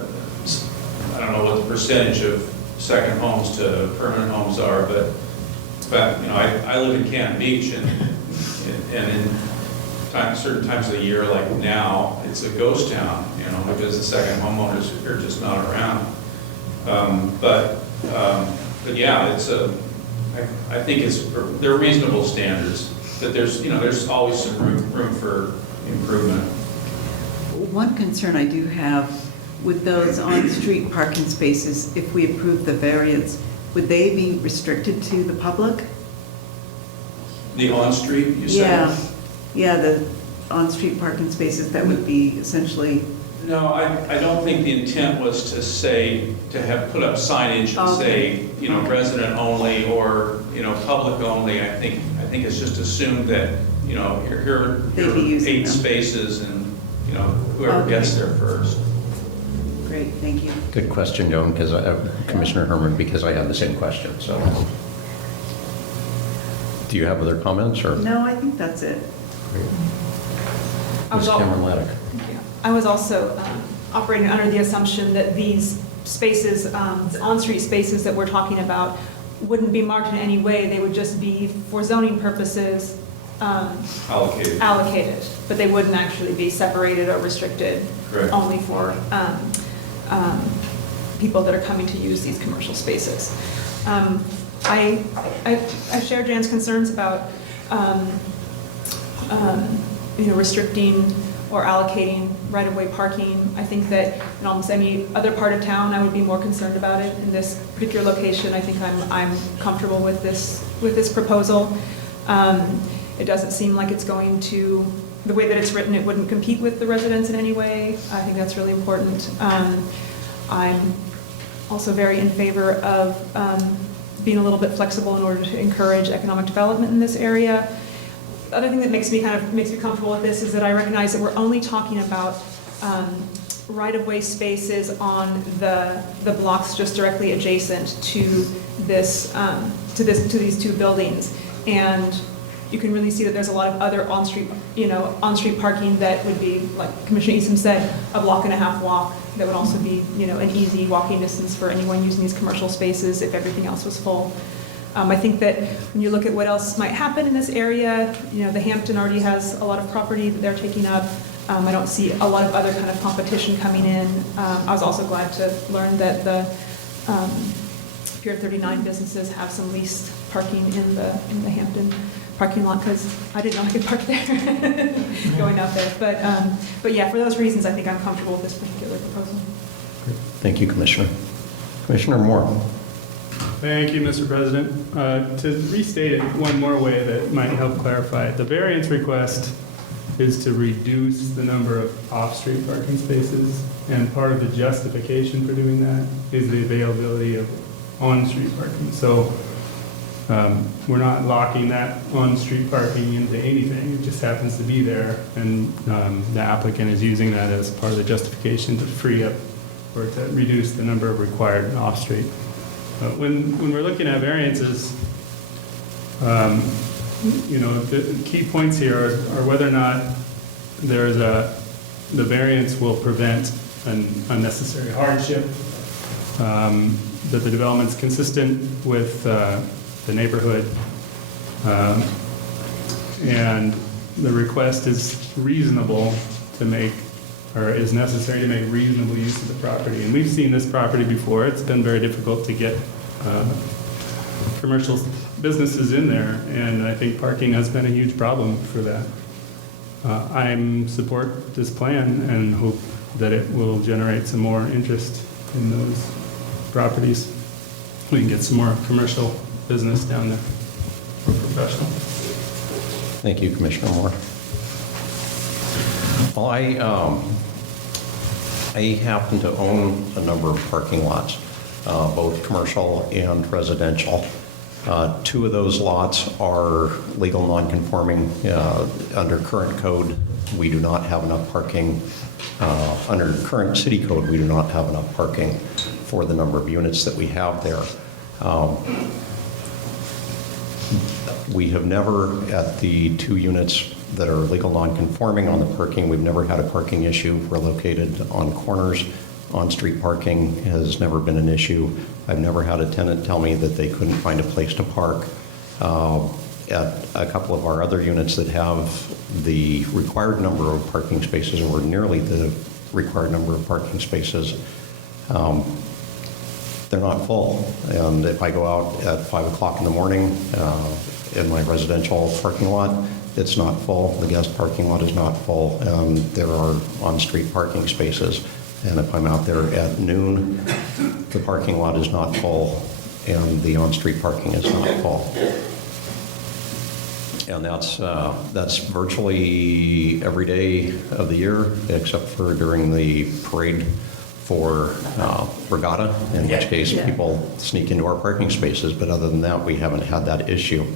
I don't know what the percentage of second homes to permanent homes are, but I live in Cannon Beach, and in certain times of the year, like now, it's a ghost town, because the second homeowners are just not around. But yeah, I think they're reasonable standards, but there's always some room for improvement. One concern I do have with those on-street parking spaces, if we approve the variance, would they be restricted to the public? The on-street, you said? Yeah, the on-street parking spaces that would be essentially, No, I don't think the intent was to have put up signage and say, resident only or, public only. I think it's just assumed that, here They'd be are using 8 them. spaces and, whoever gets there first. great, thank you. Good question, Joan, because Commissioner Herman, because I had the same question, so. Do you have other comments, or? No, I think that's it. I was Ms. al- Cameron Laddick. I was also operating under the assumption that these spaces, the on-street spaces that we're talking about, wouldn't be marked in any way. They would just be, for zoning purposes, allocated, but they wouldn't actually be separated or restricted. Correct. Only for people that are coming to use these commercial spaces. I share Jan's concerns about restricting or allocating right-of-way parking. I think that in almost any other part of town, I would be more concerned about it. In this particular location, I think I'm comfortable with this proposal. It doesn't seem like it's going to, the way that it's written, it wouldn't compete with the residents in any way. I think that's really important. I'm also very in favor of being a little bit flexible in order to encourage economic development in this area. The other thing that makes me comfortable with this is that I recognize that we're only talking about right-of-way spaces on the blocks just directly adjacent to this to these 2 buildings, and you can really see that there's a lot of other on-street parking that would be, like Commissioner Eastham said, a 1.5 block walk that would also be an easy walking distance for anyone using these commercial spaces if everything else was full. I think that when you look at what else might happen in this area, the Hampton already has a lot of property that they're taking up. I don't see a lot of other kind of competition coming in. I was also glad to learn that the Pier 39 businesses have some leased parking in the Hampton parking lot, because I didn't know I could park there going out there. But yeah, for those reasons, I think I'm comfortable with this particular proposal. Thank you, Commissioner. Commissioner Moore. Thank you, Mr. President. To restate it one more way that might help clarify, the variance request is to reduce the number of off-street parking spaces, and part of the justification for doing that is the availability of on-street parking. So we're not locking that on-street parking into anything. It just happens to be there, and the applicant is using that as part of the justification to free up or to reduce the number of required off-street. When we're looking at variances, the key points here are whether or not the variance will prevent an unnecessary hardship, that the development's consistent with the neighborhood, and the request is reasonable to make, or is necessary to make reasonable use of the property. And we've seen this property before. It's been very difficult to get commercial businesses in there, and I think parking has been a huge problem for that. I support this plan and hope that it will generate some more interest in those properties. We can get some more commercial business down there, or professional. Thank you, Commissioner Moore. Well, I happen to own a number of parking lots, both commercial and residential. 2 of those lots are legal non-conforming. Under current code, we do not have enough parking. Under current city code, we do not have enough parking for the number of units that we have there. We have never, at the 2 units that are legal non-conforming on the parking, we've never had a parking issue. We're located on corners. On-street parking has never been an issue. I've never had a tenant tell me that they couldn't find a place to park. At a couple of our other units that have the required number of parking spaces, or nearly the required number of parking spaces, they're not full. And if I go out at 5 o'clock in the morning in my residential parking lot, it's not full. The guest parking lot is not full. There are on-street parking spaces. And if I'm out there at noon, the parking lot is not full and the on-street parking is not full. And that's virtually every day of the year, except for during the parade for regatta, in which case people sneak into our parking spaces. But other than that, we haven't had that issue.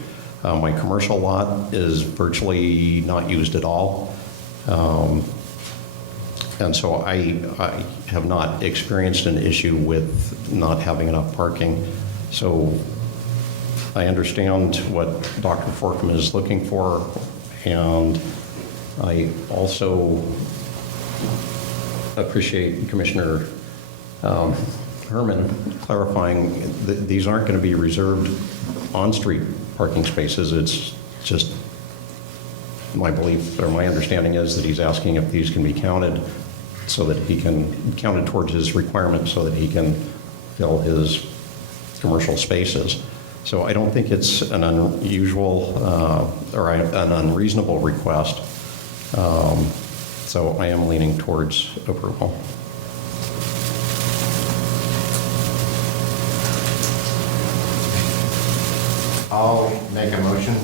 My commercial lot is virtually not used at all. And so I have not experienced an issue with not having enough parking. So I understand what Dr. Forcum is looking for, and I also appreciate Commissioner Herman clarifying that these aren't going to be reserved on-street parking spaces. It's just my belief, or my understanding is that he's asking if these can be counted so that he can count it towards his requirements so that he can fill his commercial spaces. So I don't think it's an unusual or an unreasonable request. So I am leaning towards approval. I'll make a motion.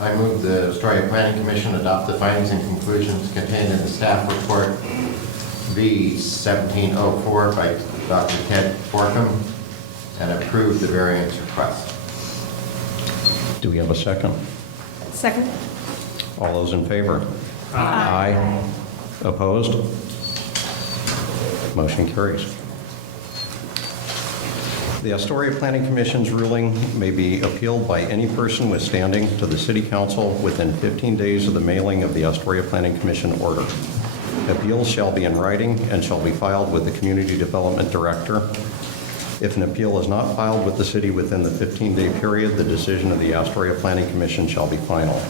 I move the Astoria Planning Commission adopt the findings and conclusions contained in the staff report V1704 by Dr. Ted Forcum and approve the variance request. Do we have a second? Second. All those in favor? Aye. Opposed? Motion carries. The Astoria Planning Commission's ruling may be appealed by any person with standing to the City Council within 15 days of the mailing of the Astoria Planning Commission order. Appeals shall be in writing and shall be filed with the Community Development Director. If an appeal is not filed with the city within the 15-day period, the decision of the Astoria Planning Commission shall be final.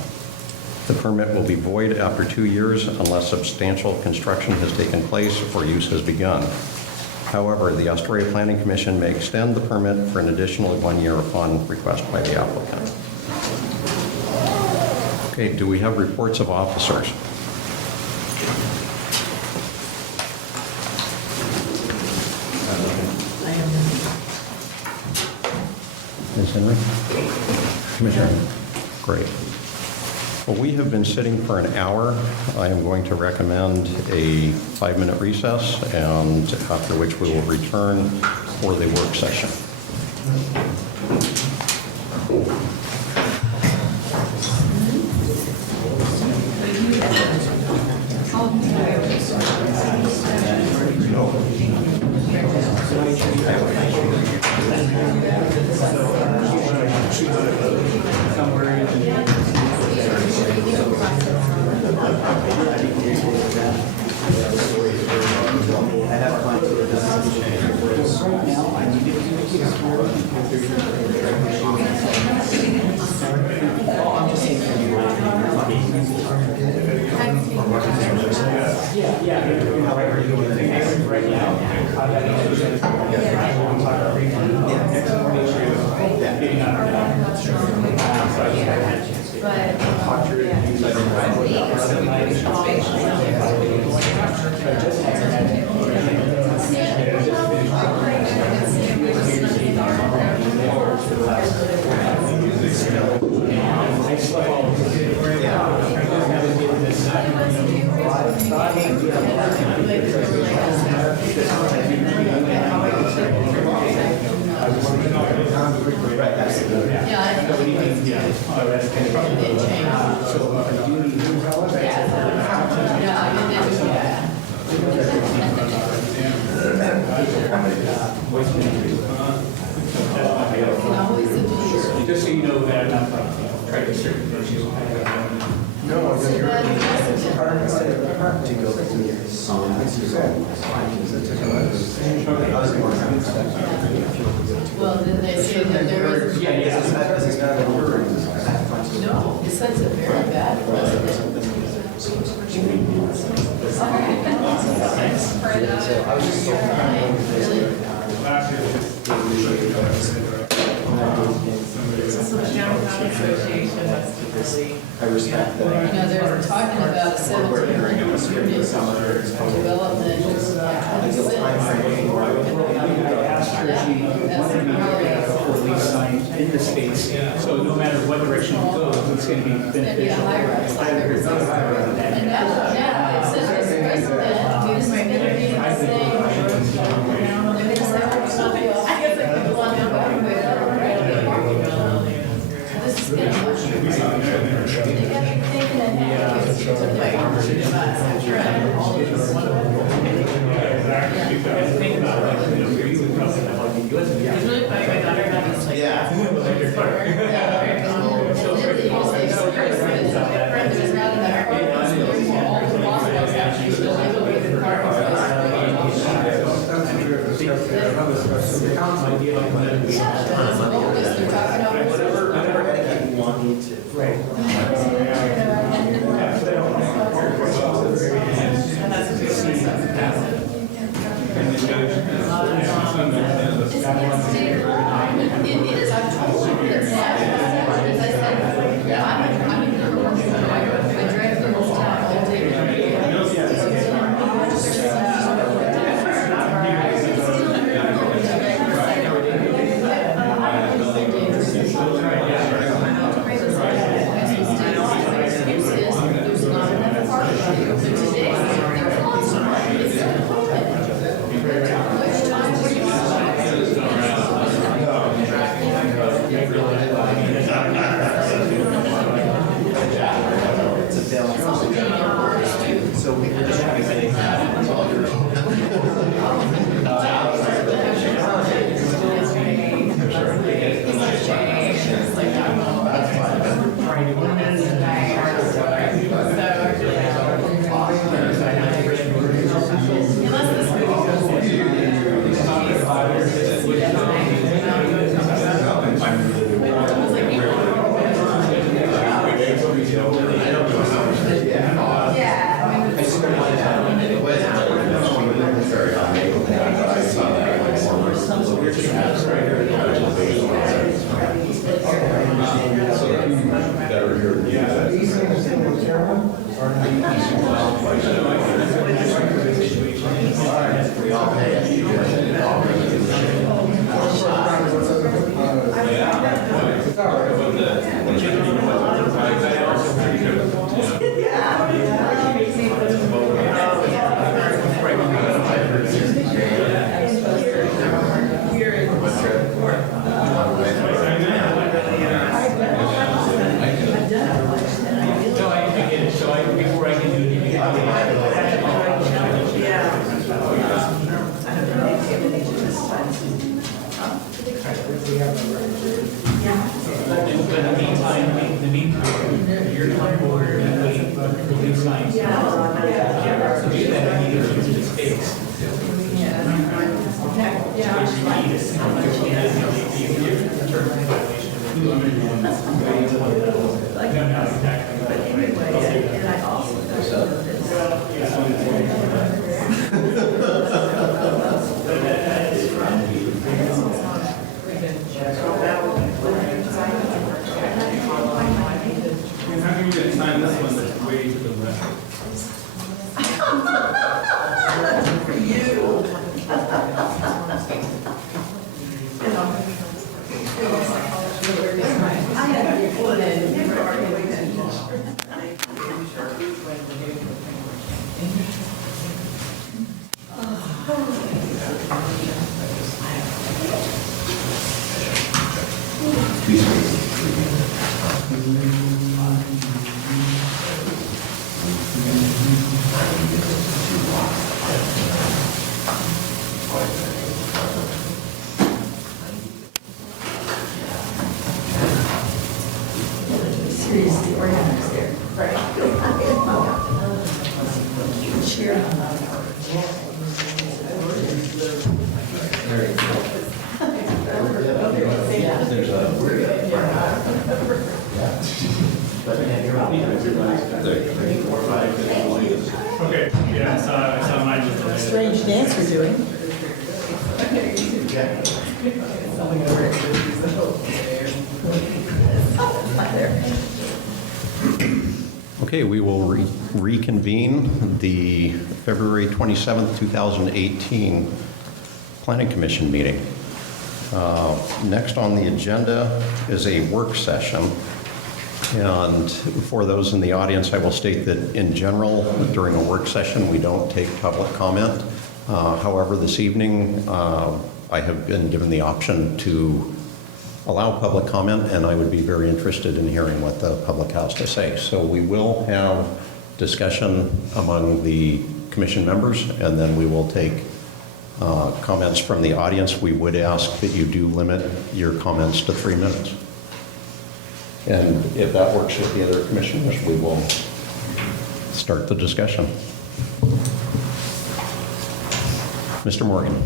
The permit will be void after 2 years unless substantial construction has taken place or use has begun. However, the Astoria Planning Commission may extend the permit for an additional 1 year upon request by the applicant. Okay, do we have reports of officers? Ms. Henry? Commissioner? Great. Well, we have been sitting for an hour. I am going to recommend a 5-minute recess, and after which we will return for the work session. you go through this. Well, didn't they say that there is? Yeah, yes, it's not a word. No, it says a very bad precedent. Downtown association, that's typically. I respect that. You know, they're talking about 1,700 unit development. Lease sign in the space, so no matter what direction it goes, it's going to be It's going to be a beneficial. high rise. And now it says this precedent, this is going to be the same. They're going to say, oh, something else. I guess I could go on the back way up, right on the parking lot. This is going to much. They got to be thinking ahead. Think about it, you know, you would probably have like the US. It's really funny, my daughter had this like. Whatever etiquette you want me to. Right. And that's what It is, I've told you that, as I said, I'm in the room, I drive through this town all day. There's not enough parking. But today, there's lots of parking. It's so quiet. Which time were you It's a balance. So we were just trying to say. Seriously organized there. Right. here. Okay, yeah, I saw mine was delayed. Strange dance we're doing. Okay, we will reconvene the February 27th, 2018 Planning Commission meeting. Next on the agenda is a work session. And for those in the audience, I will state that in general, during a work session, we don't take public comment. However, this evening, I have been given the option to allow public comment, and I would be very interested in hearing what the public has to say. So we will have discussion among the commission members, and then we will take comments from the audience. We would ask that you do limit your comments to 3 minutes. And if that works with the other commissioners, we will start the discussion. Mr. Morgan.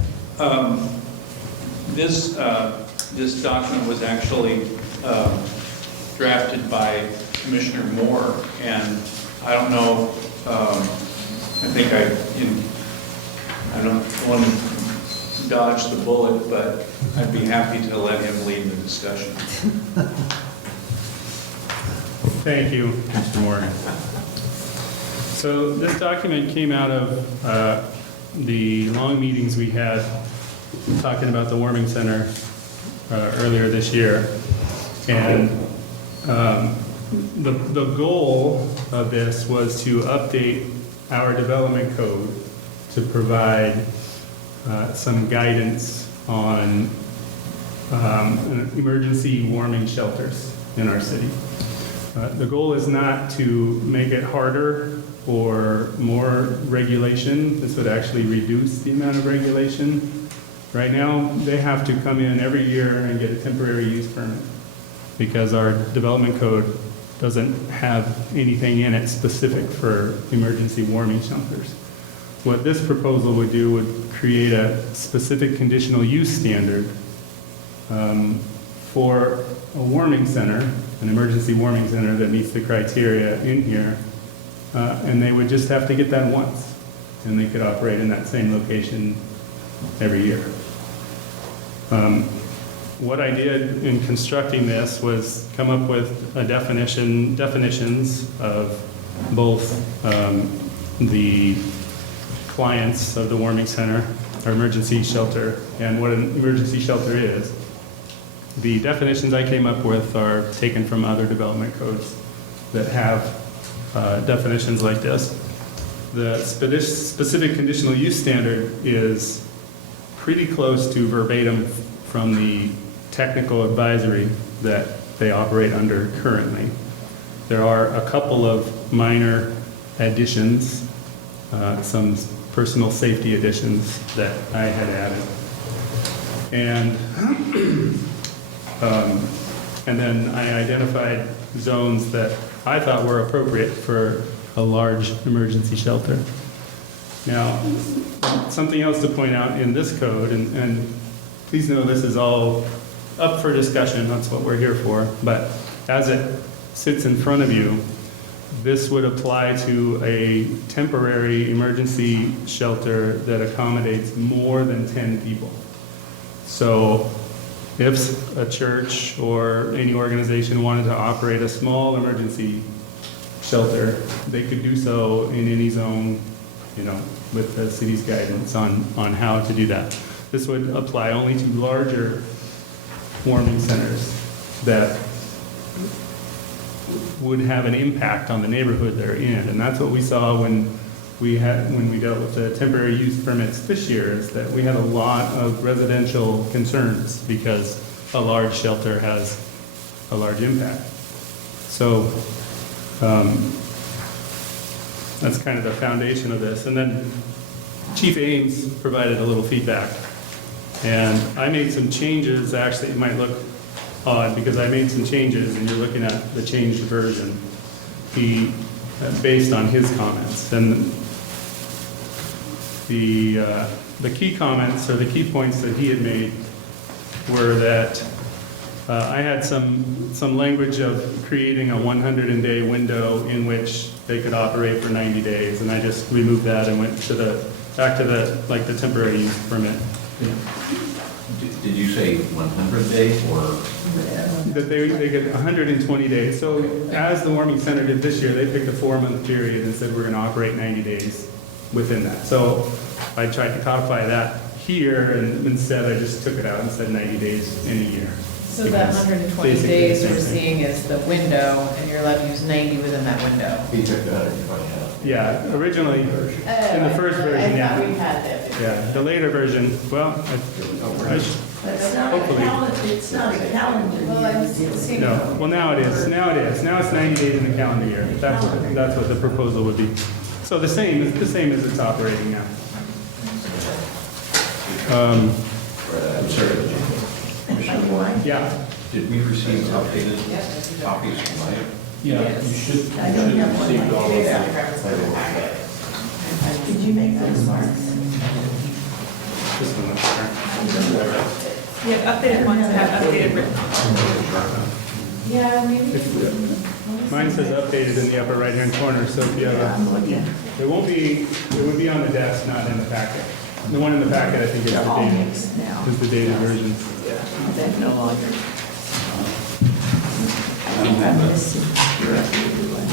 This document was actually drafted by Commissioner Moore, and I don't know, I don't want to dodge the bullet, but I'd be happy to let him lead the discussion. Thank you, Mr. Morgan. So this document came out of the long meetings we had talking about the warming center earlier this year. And the goal of this was to update our development code to provide some guidance on emergency warming shelters in our city. The goal is not to make it harder or more regulation. This would actually reduce the amount of regulation. Right now, they have to come in every year and get a temporary use permit because our development code doesn't have anything in it specific for emergency warming shelters. What this proposal would do would create a specific conditional use standard for a warming center, an emergency warming center that meets the criteria in here, and they would just have to get that once, and they could operate in that same location every year. What I did in constructing this was come up with a definitions of both the clients of the warming center, or emergency shelter, and what an emergency shelter is. The definitions I came up with are taken from other development codes that have definitions like this. The specific conditional use standard is pretty close to verbatim from the technical advisory that they operate under currently. There are a couple of minor additions, some personal safety additions that I had added. And then I identified zones that I thought were appropriate for a large emergency shelter. Now, something else to point out in this code, and please know this is all up for discussion, that's what we're here for, but as it sits in front of you, this would apply to a temporary emergency shelter that accommodates more than 10 people. So if a church or any organization wanted to operate a small emergency shelter, they could do so in any zone, with the city's guidance on how to do that. This would apply only to larger warming centers that would have an impact on the neighborhood they're in. And that's what we saw when we dealt with the temporary use permits this year, is that we had a lot of residential concerns because a large shelter has a large impact. So that's kind of the foundation of this. And then Chief Ames provided a little feedback. And I made some changes. Actually, it might look odd because I made some changes, and you're looking at the changed version. Based on his comments. And the key comments or the key points that he had made were that I had some language of creating a 100-day window in which they could operate for 90 days, and I just removed that and went back to the temporary use permit. Did you say 100 days or? That they get 120 days. So as the warming center did this year, they picked a 4-month period and said we're going to operate 90 days within that. So I tried to codify that here, and instead I just took it out and said 90 days in a year. So that 120 Basically days the same we're thing. seeing is the window, and you're allowed to use 90 within that window. He took the 120 out. Yeah, originally, in the first version, I yeah. thought we had that. Yeah, the later version, well, It's not a Hopefully. calendar, it's not a calendar. Well, I was year. seeing. no, well, now it is. Now it's 90 days in the calendar year. That's what the proposal would be. So the same as it's operating now. I'm sorry, Yeah. did we receive updated copies tonight? Yeah. You should I don't have one. receive all Maybe of I'll them. grab this other packet. Did you make those marks? This one up there. Yeah, updated ones have updated written. Yeah, maybe. Mine says updated in the upper right-hand corner, so if you have I'm looking. it would be on the desk, not in the packet. The one in the packet, I think, is They're the all dated, mixed now. is the dated version. They're no longer. I'm missing. You're updated one.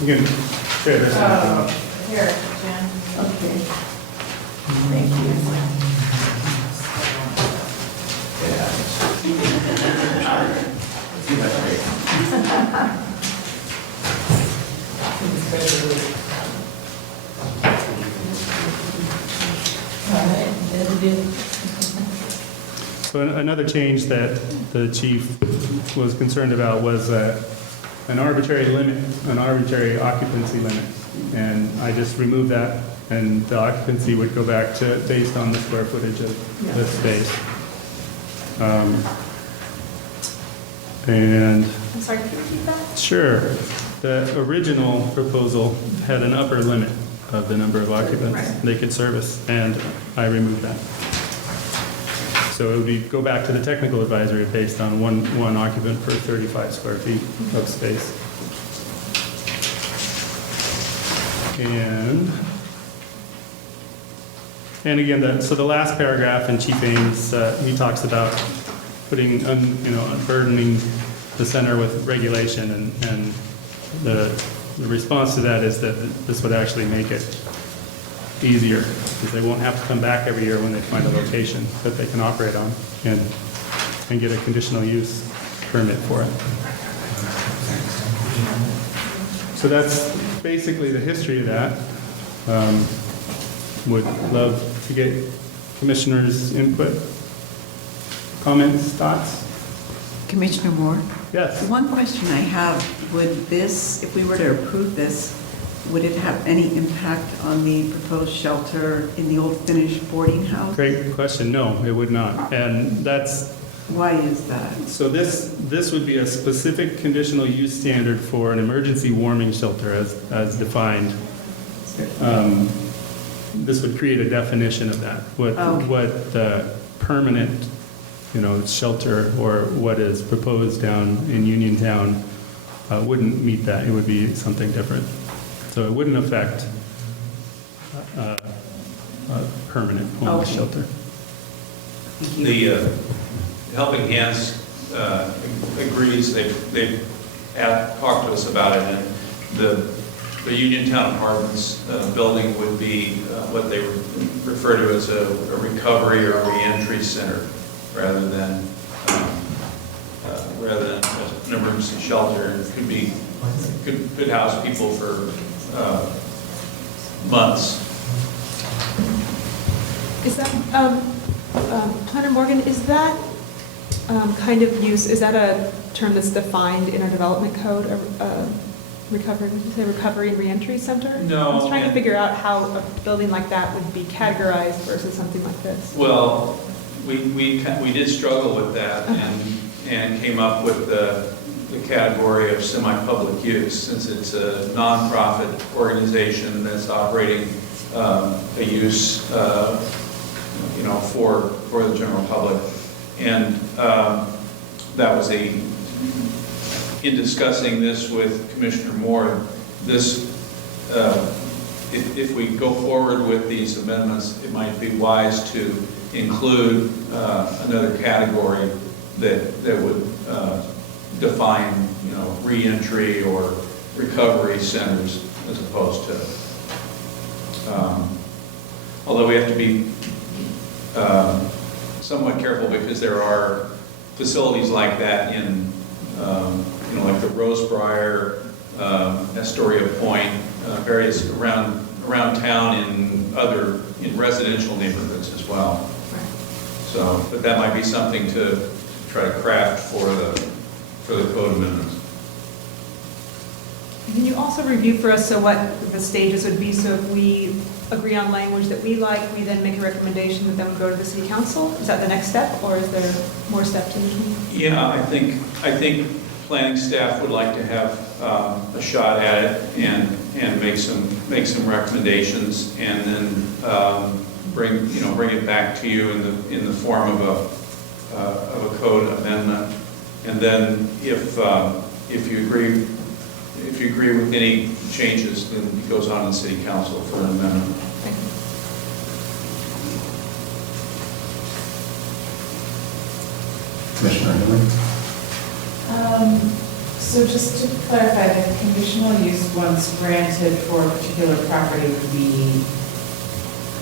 You can share this Oh, one. here, Jen. Okay. Thank you. All right, edited. So another change that the chief was concerned about was an arbitrary limit, an arbitrary occupancy limit. And I just removed that, and the occupancy would go back to based on the square footage of the space. And I'm sorry, can you repeat that? sure, the original proposal had an upper limit of the number of occupants Right. they could service, and I removed that. So it would be, go back to the technical advisory based on one occupant per 35 square feet of space. And again, so the last paragraph in Chief Ames, he talks about putting, unburdening the center with regulation, and the response to that is that this would actually make it easier, because they won't have to come back every year when they find a location that they can operate on and get a conditional use permit for it. So that's basically the history of that. Would love to get commissioners' input, comments, thoughts? Commissioner Moore? Yes. One question I have, would this, if we were to approve this, would it have any impact on the proposed shelter in the old finished boarding house? Great question. No, it would not. And that's, Why is that? so this would be a specific conditional use standard for an emergency warming shelter as defined. This would create a definition of that. Okay. What the permanent, shelter or what is proposed down in Uniontown wouldn't meet that. It would be something different. So it wouldn't affect a permanent homeless Okay. shelter. Thank you. The Helping Hands agrees, they've talked to us about it, and the Uniontown Apartments building would be what they refer to as a recovery or reentry center, rather than an emergency shelter. It could house people for months. Is that, Planner Morgan, is that kind of use, is that a term that's defined in our development code, recovery, did you say recovery and reentry center? No, I was trying to and- figure out how a building like that would be categorized versus something like this. Well, we did struggle with that and came up with the category of semi-public use, since it's a nonprofit organization that's operating a use, for the general public. And that was in discussing this with Commissioner Moore, if we go forward with these amendments, it might be wise to include another category that would define, reentry or recovery centers as opposed to, although we have to be somewhat careful because there are facilities like that in, like the Rosebriar, Astoria Point, various around town in residential neighborhoods as well. So, but that might be something to try to craft for the code amendments. Can you also review for us what the stages would be? So if we agree on language that we like, we then make a recommendation that then would go to the city council? Is that the next step, or is there more steps in between? Yeah, I think planning staff would like to have a shot at it and make some recommendations, and then bring it back to you in the form of a code amendment. And then if you agree with any changes, then it goes on to the city council for an amendment. Commissioner Henry? So just to clarify, the conditional use once granted for a particular property would be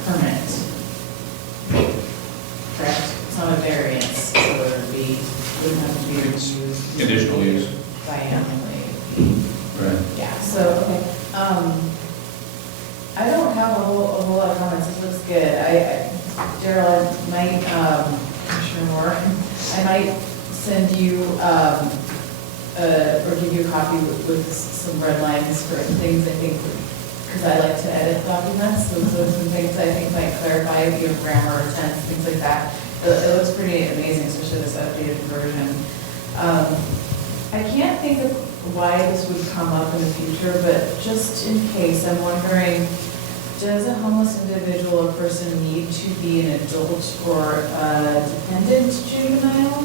permanent, correct? It's not a variance, so it wouldn't have to be reviewed. Conditional use. Biannually. Right. Yeah, so, okay. I don't have a whole lot of comments. This looks good. Daryl, Commissioner Moore, I might send you, or give you a copy with some red lines for things I think, because I like to edit documents. So those are some things I think might clarify, grammar or tense, things like that. It looks pretty amazing, especially this updated version. I can't think of why this would come up in the future, but just in case, I'm wondering, does a homeless individual or person need to be an adult or a dependent juvenile?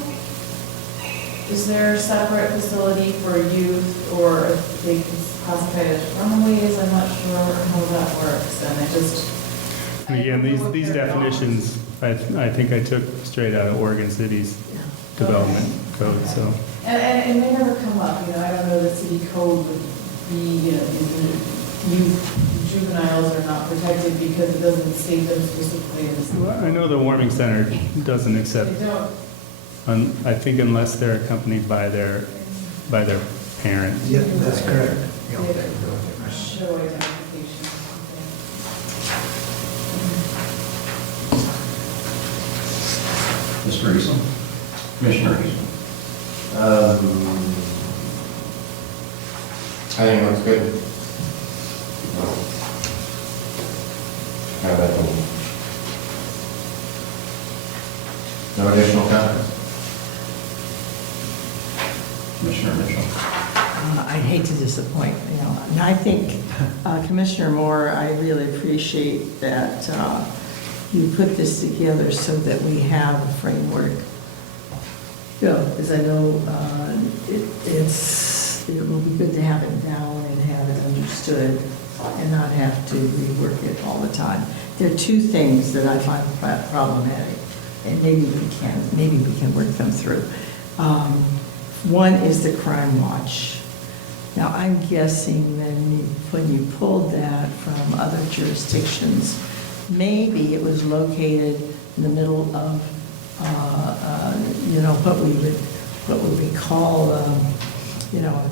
Is there a separate facility for youth, or if they can classify it as runaways? I'm not sure how that works, and Again, these definitions, I think I took straight out of Oregon City's development code, so. And it may never come up, I don't know, the city code would be, juveniles are not protected because it doesn't state them specifically in the city. Well, I know the warming center doesn't accept, They don't. I think unless they're accompanied by their parent. Yeah, that's correct. Show identification. Mr. Eason? Commissioner Eason? I think it looks good. How about no additional comments? Commissioner Mitchell? I hate to disappoint, and I think, Commissioner Moore, I really appreciate that you put this together so that we have a framework. Because I know it will be good to have it down and have it understood and not have to rework it all the time. There are two things that I find problematic, and maybe we can work them through. One is the crime watch. Now, I'm guessing that when you pulled that from other jurisdictions, maybe it was located in the middle of, what would we call, a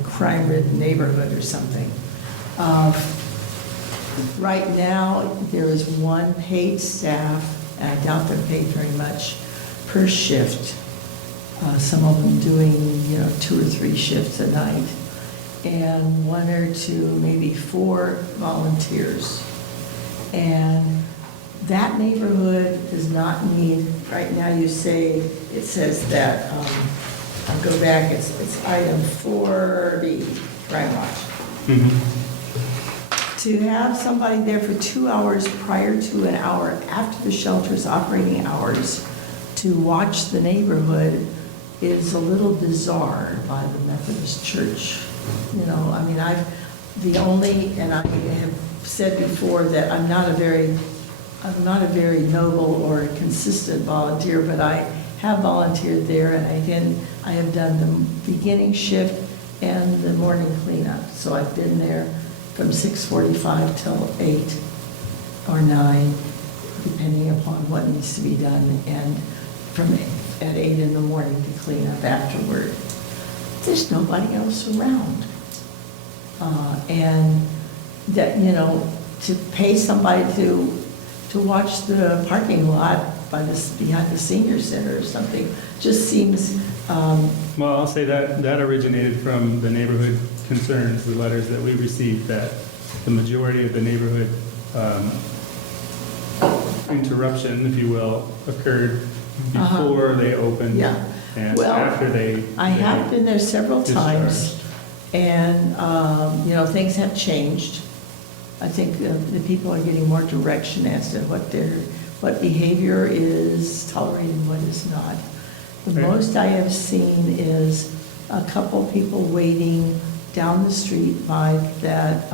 crime-ridden neighborhood or something. Right now, there is one paid staff, and I doubt they're paid very much, per shift. Some of them doing, 2 or 3 shifts a night, and 1 or 2, maybe 4 volunteers. And that neighborhood does not need, right now it says that, I'll go back, it's item 4B, crime watch. to have somebody there for 2 hours prior to an hour after the shelter's operating hours to watch the neighborhood is a little bizarre by the Methodist Church. You know, I mean, and I have said before that I'm not a very noble or consistent volunteer, but I have volunteered there, and I have done the beginning shift and the morning cleanup. So I've been there from 6:45 till 8 or 9, depending upon what needs to be done, and at 8 in the morning to clean up afterward. There's nobody else around. And that, you know, to pay somebody to watch the parking lot behind the senior center or something just seems, Well, I'll say that originated from the neighborhood concerns, the letters that we received, that the majority of the neighborhood interruption, if you will, occurred before they opened yeah. and Well, after they. I have been there several times, discharged. and, you know, things have changed. I think the people are getting more direction as to what behavior is tolerated and what is not. The Okay. most I have seen is a couple people waiting down the street by that,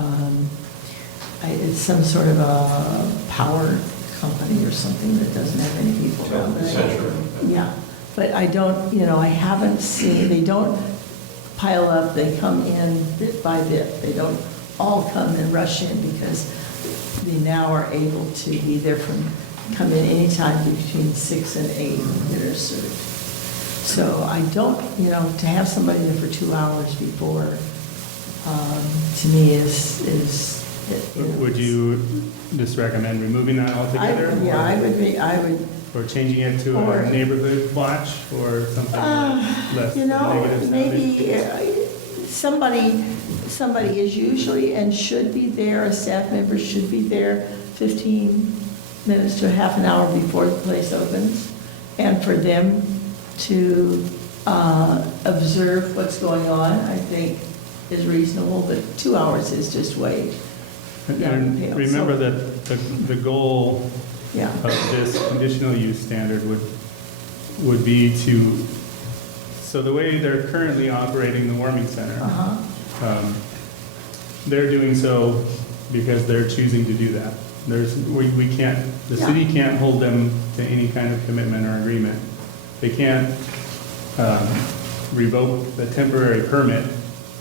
it's some sort of a power company or something that doesn't have any people around there. Yeah, but I don't, you know, I haven't seen, they don't pile up, they come in bit by bit. They don't all come and rush in because they now are able to be there come in anytime between 6 and 8 when they're served. So I don't, you know, to have somebody there for 2 hours before, to me is. Would you just recommend removing that altogether? I would. Or changing it to Or- a neighborhood watch or something less You know, negative sounding? maybe somebody is usually and should be there, a staff member should be there 15 minutes to a half an hour before the place opens, and for them to observe what's going on, I think is reasonable, but 2 hours is just way beyond the And pale. remember So, that the goal yeah. of this conditional use standard would be to, so the way they're currently operating the warming center, Uh-huh. they're doing so because they're choosing to do that. We can't, the city can't hold them to any kind of commitment or agreement. They can't revoke the temporary permit,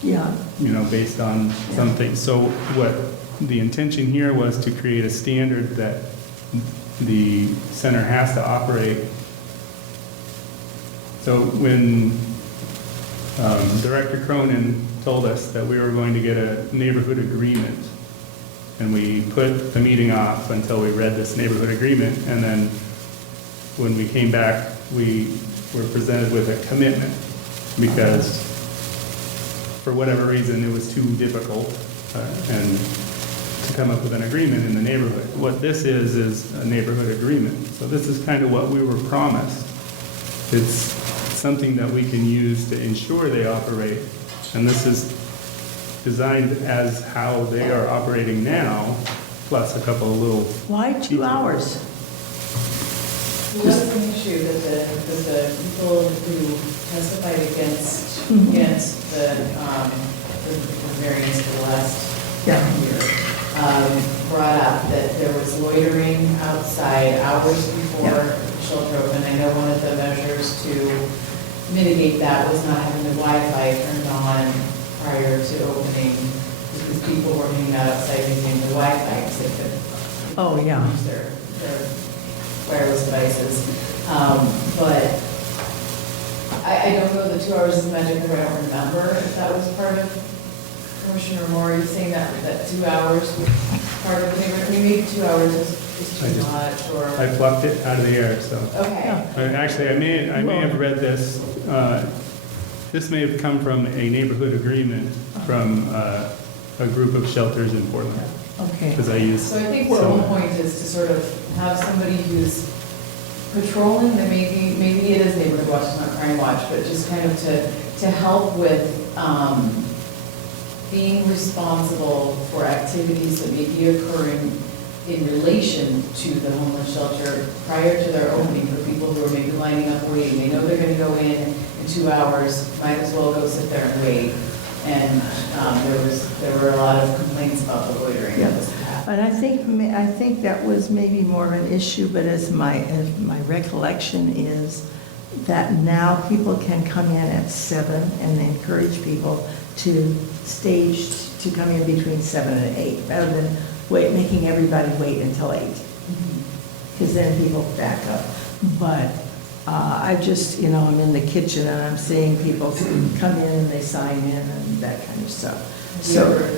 Yeah, you know, based on something. So what the intention here was to create a standard that the center has to operate. So when Director Cronin told us that we were going to get a neighborhood agreement, and we put the meeting off until we read this neighborhood agreement, and then when we came back, we were presented with a commitment because for whatever reason, it was too difficult and to come up with an agreement in the neighborhood. What this is a neighborhood agreement. So this is kind of what we were promised. It's something that we can use to ensure they operate. And this is designed as how they are operating now, plus a couple of little. why 2 hours? Well, that was an issue that the people who testified against the variance for the last Yeah. year brought up that there was loitering outside hours before the shelter opened. I know one of the measures to mitigate that was not having the Wi-Fi turned on prior to opening, because people were hanging out outside using the Wi-Fi because they couldn't Oh, yeah. use their wireless devices. But I don't know the 2 hours is magic, because I don't remember if that was part of Commissioner Moore, you saying that 2 hours was part of the neighborhood. I mean, maybe 2 hours is too much, or. I plucked it out of the air, so. Okay. Actually, I may have read this. This may have come from a neighborhood agreement from a group of shelters in Portland, Okay. because I used. So I think the whole point is to sort of have somebody who's patrolling, that maybe it is neighborhood watch, it's not crime watch, but just kind of to help with being responsible for activities that may be occurring in relation to the homeless shelter prior to their opening for people who are maybe lining up waiting. They know they're going to go in 2 hours, might as well go sit there and wait. And there were a lot of complaints about the loitering. Yeah. That was happening. And I think that was maybe more of an issue, but as my recollection is that now people can come in at 7 and they encourage people to come in between 7 and 8 rather than making everybody wait until 8. Because then people back up. But I just, I'm in the kitchen and I'm seeing people come in and they sign in and that kind of stuff. Have you ever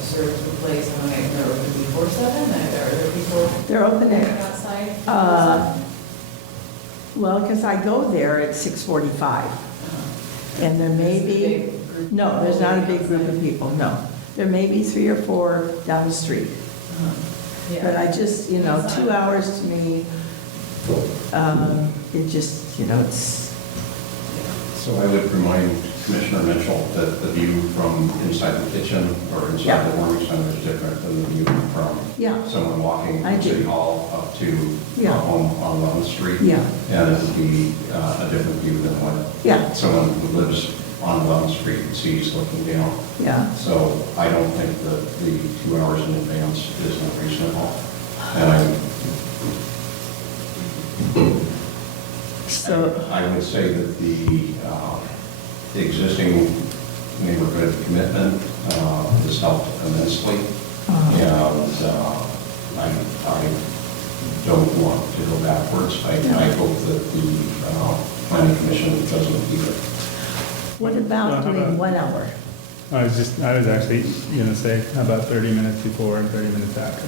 served the place and they're open before 7? Are there people? They're open waiting at, outside? well, because I go there at 6:45. And there may be, no, there's not a big group of people, no. There may be 3 or 4 down the street. But I just, 2 hours to me, it just, it's. So I would remind Commissioner Mitchell that the view from inside the kitchen or inside the warming center is different than the view from someone walking from City Hall up to home on 11th Street. Yeah. And it would be a different view than what someone who lives on 11th Street sees looking down. Yeah. So I don't think that the 2 hours in advance is unreasonable. And I would say that the existing neighborhood commitment has helped immensely. And I don't want to go backwards. I hope that the planning commission doesn't either. What about doing 1 hour? I was actually going to say, how about 30 minutes before and 30 minutes after?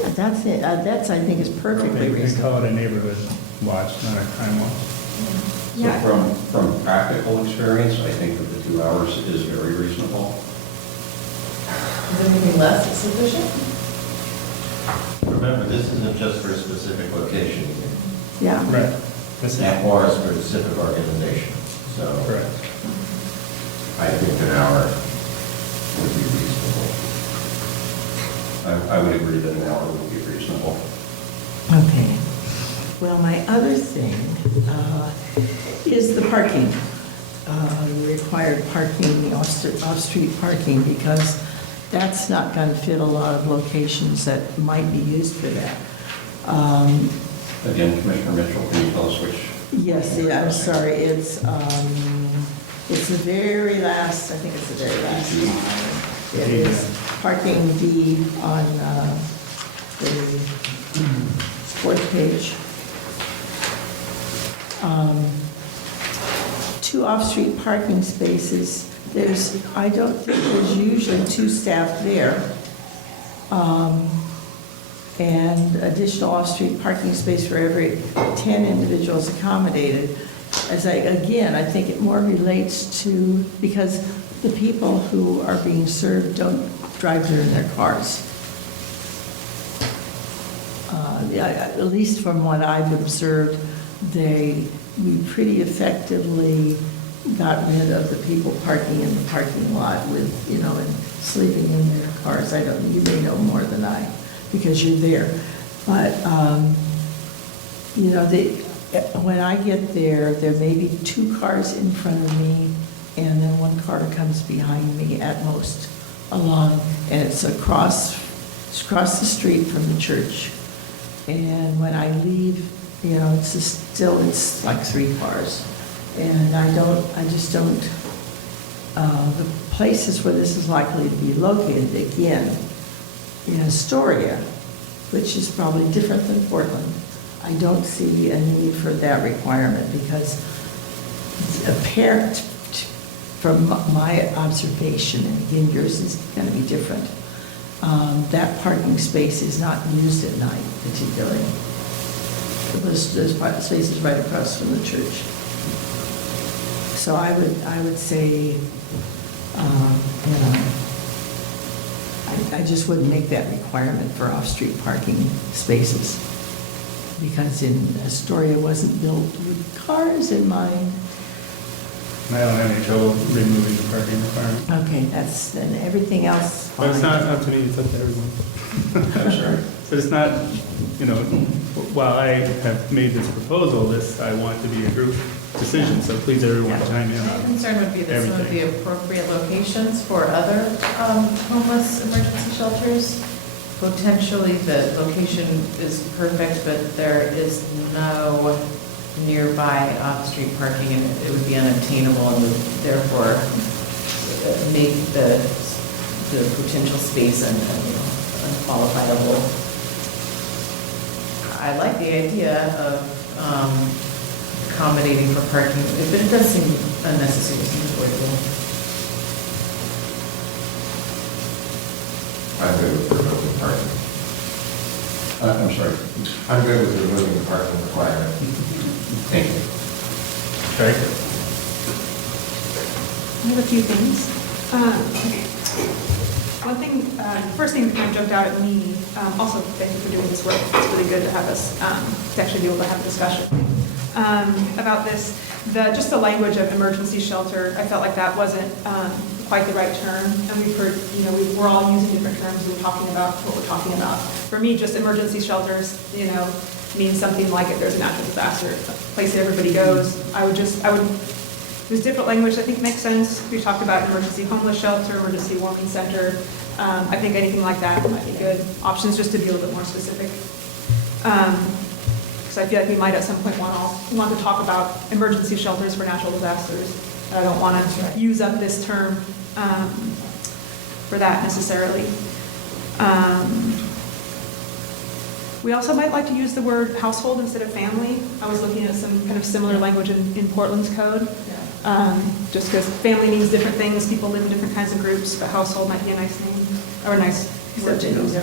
Yeah, that's it. That's, I think, is perfectly They reasonable. call it a neighborhood watch, not a crime watch. So from practical experience, I think that the 2 hours is very reasonable. Is anything less sufficient? Remember, this isn't just for a specific location, Yeah. Right. or a specific organization. So Correct. I think an hour would be reasonable. I would agree that an hour would be reasonable. Okay. Well, my other thing is the parking, required parking, the off-street parking, because that's not going to fit a lot of locations that might be used for that. Again, Commissioner Mitchell, can you tell us which? Yes, I'm sorry, it's the very last, I think it's the very last line. It is parking D on the 4th page. 2 off-street parking spaces. I don't think there's usually 2 staff there. And additional off-street parking space for every 10 individuals accommodated. I think it more relates to, because the people who are being served don't drive there in their cars. At least from what I've observed, we pretty effectively got rid of the people parking in the parking lot with, and sleeping in their cars. You may know more than I, because you're there. But, when I get there, there may be 2 cars in front of me, and then 1 car comes behind me at most along, and it's across the street from the church. And when I leave, it's like 3 cars. And I just don't, the places where this is likely to be located, again, in Astoria, which is probably different than Portland, I don't see a need for that requirement, because it's apparent from my observation, and again, yours is going to be different, that parking space is not used at night particularly. Those spaces right across from the church. So I would say, I just wouldn't make that requirement for off-street parking spaces, because in Astoria wasn't built with cars in mind. I don't have any trouble removing the parking requirement. Okay, then everything else. But it's fine. not up to me, it's up to everyone. I'm sorry. But it's not, while I have made this proposal, I want to be a group decision, so please everyone chime in My on concern would be that some of the appropriate locations for other homeless emergency shelters, potentially the location is perfect, but there is no nearby off-street parking, and it would be unobtainable and would therefore make the potential space unqualifiable. I like the idea of accommodating for parking, but it does seem unnecessary, it seems avoidable. I'm good with removing parking. I'm sorry. I'm good with removing the parking requirement. Thank you. Right. I have a few things. Okay. One thing, first thing that kind of jumped out at me, also thank you for doing this work. It's really good to have us, to actually be able to have a discussion about this. Just the language of emergency shelter, I felt like that wasn't quite the right term. And we've heard, we're all using different terms and talking about what we're talking about. For me, just emergency shelters, means something like if there's a natural disaster, a place that everybody goes. There's different language I think makes sense. We talked about emergency homeless shelter, emergency warming center. I think anything like that might be good. Options just to be a little bit more specific. Because I feel like we might at some point want to talk about emergency shelters for natural disasters. And I don't want to use up this term for that necessarily. We also might like to use the word household instead of family. I was looking at some kind of similar language in Portland's code. Just because family means different things, people live in different kinds of groups, but household might be a nice name, or a nice word to use.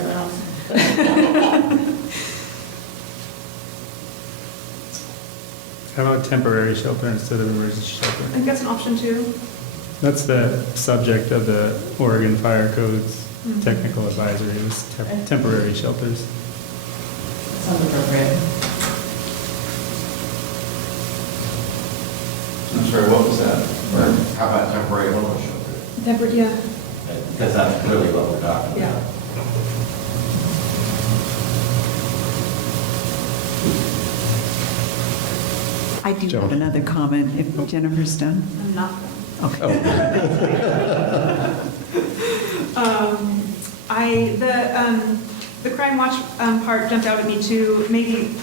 How about temporary shelter instead of emergency shelter? I think that's an option too. That's the subject of the Oregon Fire Code's technical advisory, it was temporary shelters. Sounds appropriate. I'm sorry, what was that? Or how about temporary homeless shelter? Yeah. Because that's really what we're talking about. I do have another comment, if Jennifer's done. I'm not. Okay. The crime watch part jumped out at me too. Maybe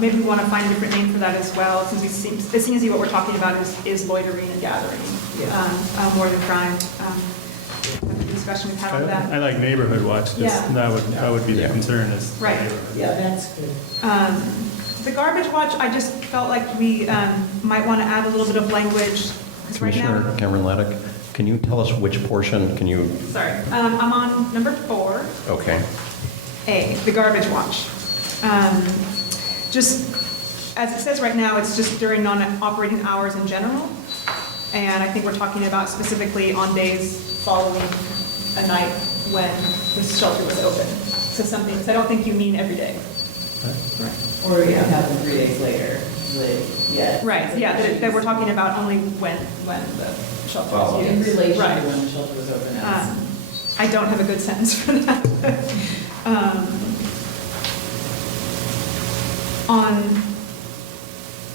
we want to find a different name for that as well, since it seems to be what we're talking about is loitering and gathering, more than crime. The discussion we've had on that. I like neighborhood watch, because that would be the concern is Right. neighborhood. Yeah, that's good. The garbage watch, I just felt like we might want to add a little bit of language. 'Cause right now, Commissioner Cameron Laddick, can you tell us which portion, sorry, I'm on number 4. Okay. A, the garbage watch. Just, as it says right now, it's just during non-operating hours in general. And I think we're talking about specifically on days following a night when the shelter was open. So I don't think you mean every day. Right. Or it can happen 3 days later, Right, yeah, that we're talking about only when the shelter was In used. relation to Right. when the shelter was open. I don't have a good sentence for that.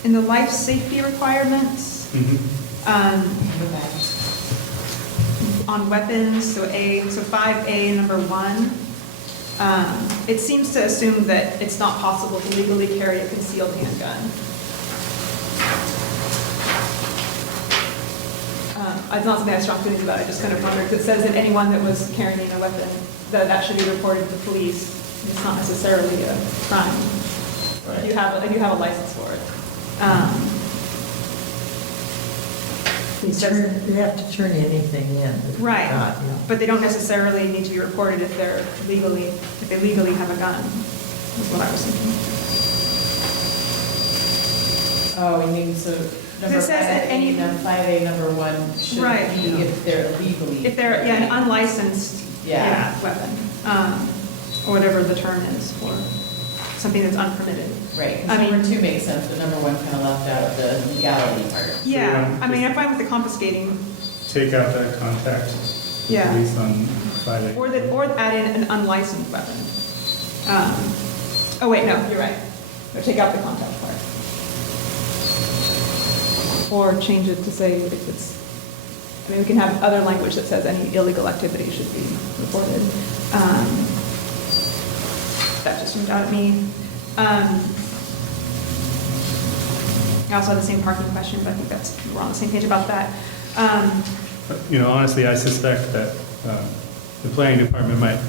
In the life safety requirements, on weapons, so 5A, number 1, it seems to assume that it's not possible to legally carry a concealed handgun. It's not something I have strong feelings about, I just kind of wondered, 'cause it says that anyone that was carrying a weapon, that should be reported to the police. It's not necessarily a crime. If you have a license for it. You have to turn anything in. if you're Right, not, but they don't necessarily need to be reported if they legally have a gun, is what I was thinking. Oh, you mean, so number It says that 5A, number 1 should Right. be if they're legally. If they're, an unlicensed, Yeah. weapon, or whatever the term is for something that's unpermitted. Right, I because mean- number two makes sense, but number one kind of left out of the legality part. Yeah, I mean, I'm fine with the confiscating, Take out that contact, yeah. at least on 5A. Or add in an unlicensed weapon. Oh, wait, no, you're right. No, take out the contact part. Or change it to say if it's, I mean, we can have other language that says any illegal activity should be reported. That just jumped out at me. I also had the same parking question, but I think we're on the same page about that. Honestly, I suspect that the planning department might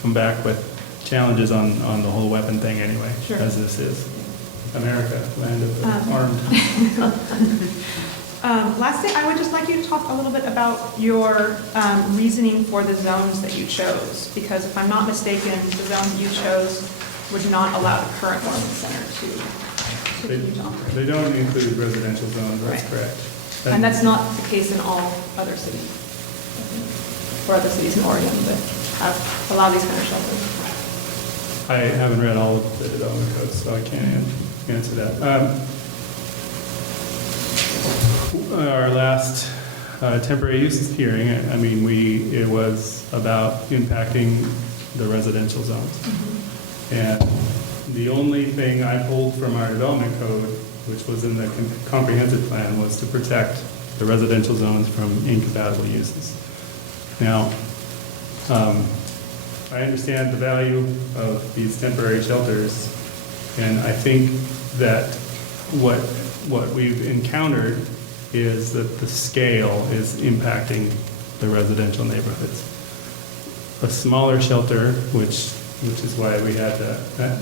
come back with challenges on the whole weapon thing anyway, Sure. as this is America, land of the armed. Last thing, I would just like you to talk a little bit about your reasoning for the zones that you chose, because if I'm not mistaken, the zone you chose would not allow the current Warming Center to continue to operate. They don't include residential zones, that's Right. correct. And that's not the case in all other cities, or other cities in Oregon that allow these kind of shelters. I haven't read all of the development codes, so I can't answer that. Our last temporary use hearing, I mean, it was about impacting the residential zones. And the only thing I pulled from our development code, which was in the comprehensive plan, was to protect the residential zones from incompatible uses. Now, I understand the value of these temporary shelters, and I think that what we've encountered is that the scale is impacting the residential neighborhoods. A smaller shelter, which is why we had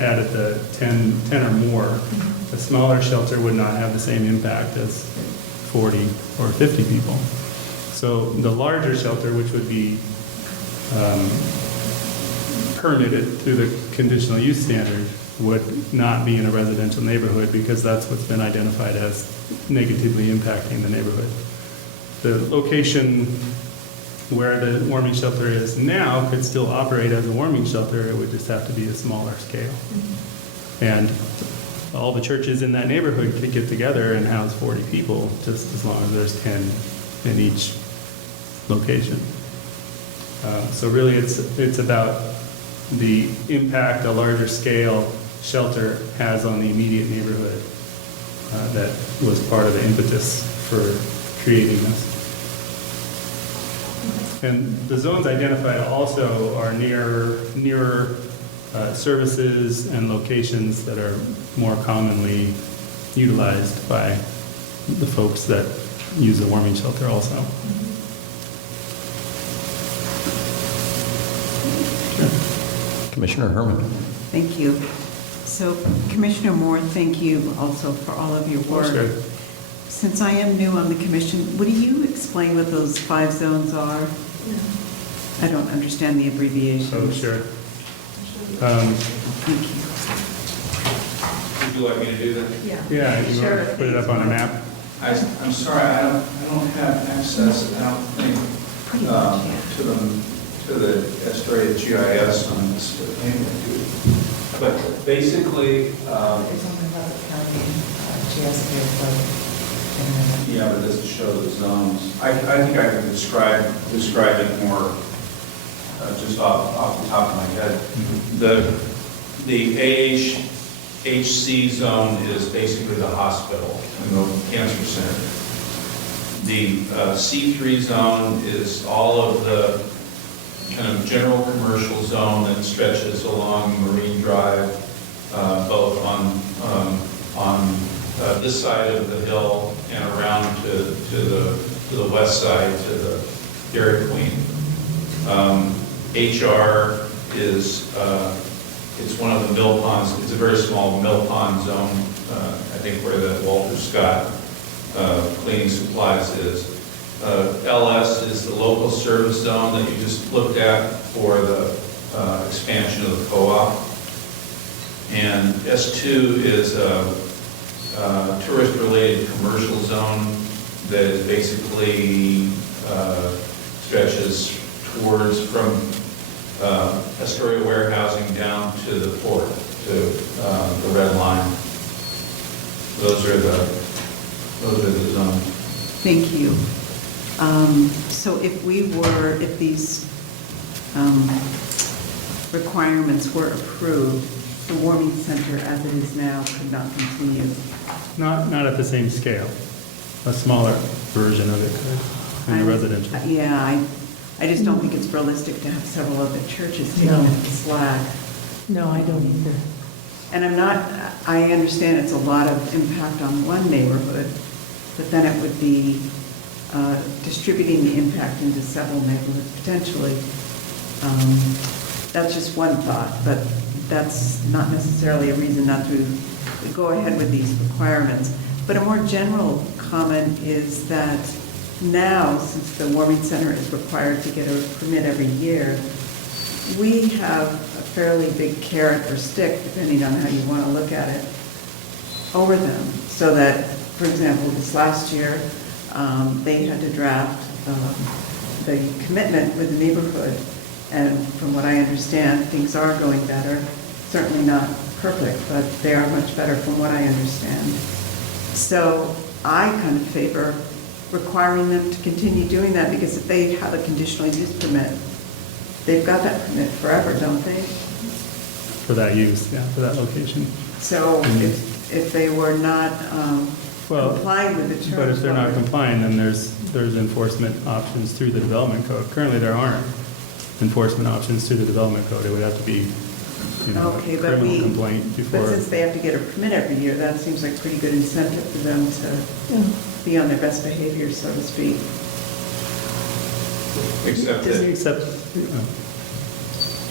added the 10 or more, a smaller shelter would not have the same impact as 40 or 50 people. So the larger shelter, which would be permitted through the conditional use standard, would not be in a residential neighborhood because that's what's been identified as negatively impacting the neighborhood. The location where the warming shelter is now could still operate as a warming shelter, it would just have to be a smaller scale. And all the churches in that neighborhood could get together and house 40 people, just as long as there's 10 in each location. So really it's about the impact a larger scale shelter has on the immediate neighborhood that was part of the impetus for creating this. And the zones identified also are nearer services and locations that are more commonly utilized by the folks that use the warming shelter also. Commissioner Herman. Thank you. So Commissioner Moore, thank you also for all of your work. Sure. Since I am new on the commission, would you explain what those 5 zones are? I don't understand the abbreviations. Oh, sure. Thank Would you like me to do that? Yeah, you want to put it up on a map? I'm sorry, I don't have access, I don't think, to the Astoria GIS on this. But basically, It's something about the county, yeah, but it doesn't show the zones. I think I can describe it more just off the top of my head. The AHC zone is basically the hospital and the cancer center. The C3 zone is all of the kind of general commercial zone that stretches along Marine Drive, both on this side of the hill and around to the west side, to the Dairy Queen. HR is, it's one of the mill ponds, it's a very small mill pond zone, I think where the Walter Scott cleaning supplies is. LS is the local service zone that you just looked at for the expansion of the co-op. And S2 is a tourist-related commercial zone that is basically stretches towards from Astoria warehousing down to the port, to the red line. Those are the zones. Thank you. So if these requirements were approved, the warming center as it is now could not continue. Not at the same scale. A smaller version of it could, in the residential. Yeah, I just don't think it's realistic to have several other churches taking No. up the slack. No, I don't either. And I understand it's a lot of impact on one neighborhood, but then it would be distributing the impact into several neighborhoods potentially. That's just one thought, but that's not necessarily a reason not to go ahead with these requirements. But a more general comment is that now, since the warming center is required to get a permit every year, we have a fairly big carrot or stick, depending on how you want to look at it, over them. So that, for example, this last year, they had to draft the commitment with the neighborhood. And from what I understand, things are going better. Certainly not perfect, but they are much better from what I understand. So I kind of favor requiring them to continue doing that, because if they have a conditional use permit, they've got that permit forever, don't they? For that use, yeah, for that location. So if they were not complying with the terms. But if they're not complying, then there's enforcement options through the development code. Currently, there aren't enforcement options through the development code. It would have to be, Okay, a but criminal complaint before. But since they have to get a permit every year, that seems like pretty good incentive for them to be on their best behavior, so to speak. Except that,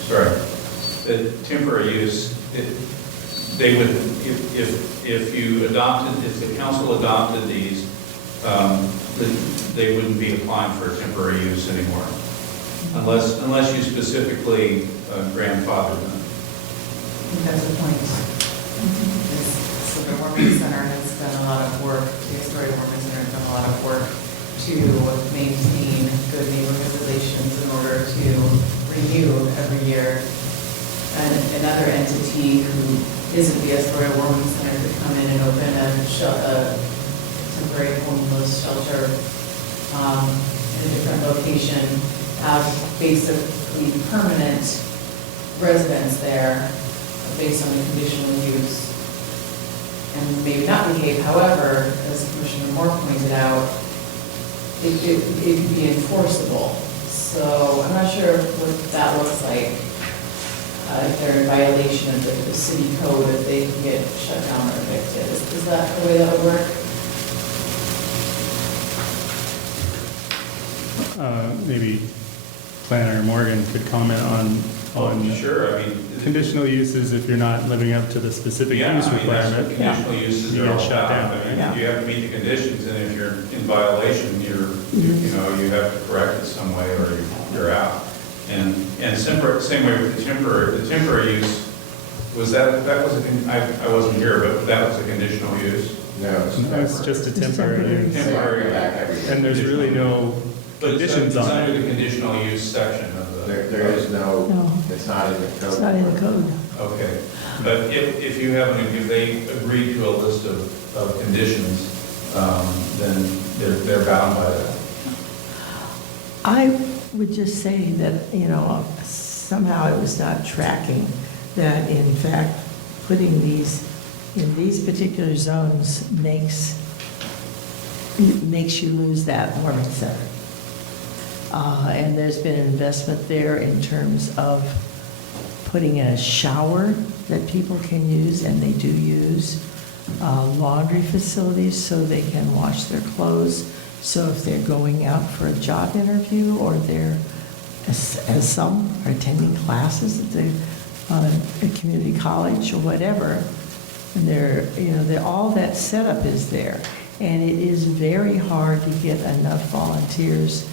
sorry, the temporary use, they would, if you adopted, if the council adopted these, they wouldn't be applying for temporary use anymore, unless you specifically grandfather them. I think that's the point. So the warming center has done a lot of work, the Astoria Warming Center has done a lot of work to maintain good neighborhood relations in order to renew every year. And another entity who isn't the Astoria Warming Center could come in and open a temporary homeless shelter in a different location, have basically permanent residents there based on the conditional use, and maybe not behave. However, as Commissioner Moore pointed out, it could be enforceable. So I'm not sure what that looks like. If they're in violation of the city code, if they can get shut down or evicted. Is that the way that would work? Maybe Planner Morgan could comment on Sure, I mean. conditional uses if you're not living up to the specific Yeah, use I mean, that's what requirement. conditional uses You are get all shut about. down, I mean, right? you have to meet the conditions, and if you're in violation, you have to correct it some way, or you're out. And same way with the temporary use, was that was I wasn't here, but that was a conditional use. No, It's just a temporary use. Temporary. And there's really no But it's conditions on under it. the conditional use section of the. there is no, No. it's not in the code. It's not in the code. Okay, but if they agree to a list of conditions, then they're bound by that. I would just say that, somehow it was not tracking that, in fact, putting these in these particular zones makes you lose that warming center. And there's been an investment there in terms of putting in a shower that people can use, and they do use, laundry facilities so they can wash their clothes. So if they're going out for a job interview, or they're, as some are attending classes at a community college or whatever, and they're all that setup is there. And it is very hard to get enough volunteers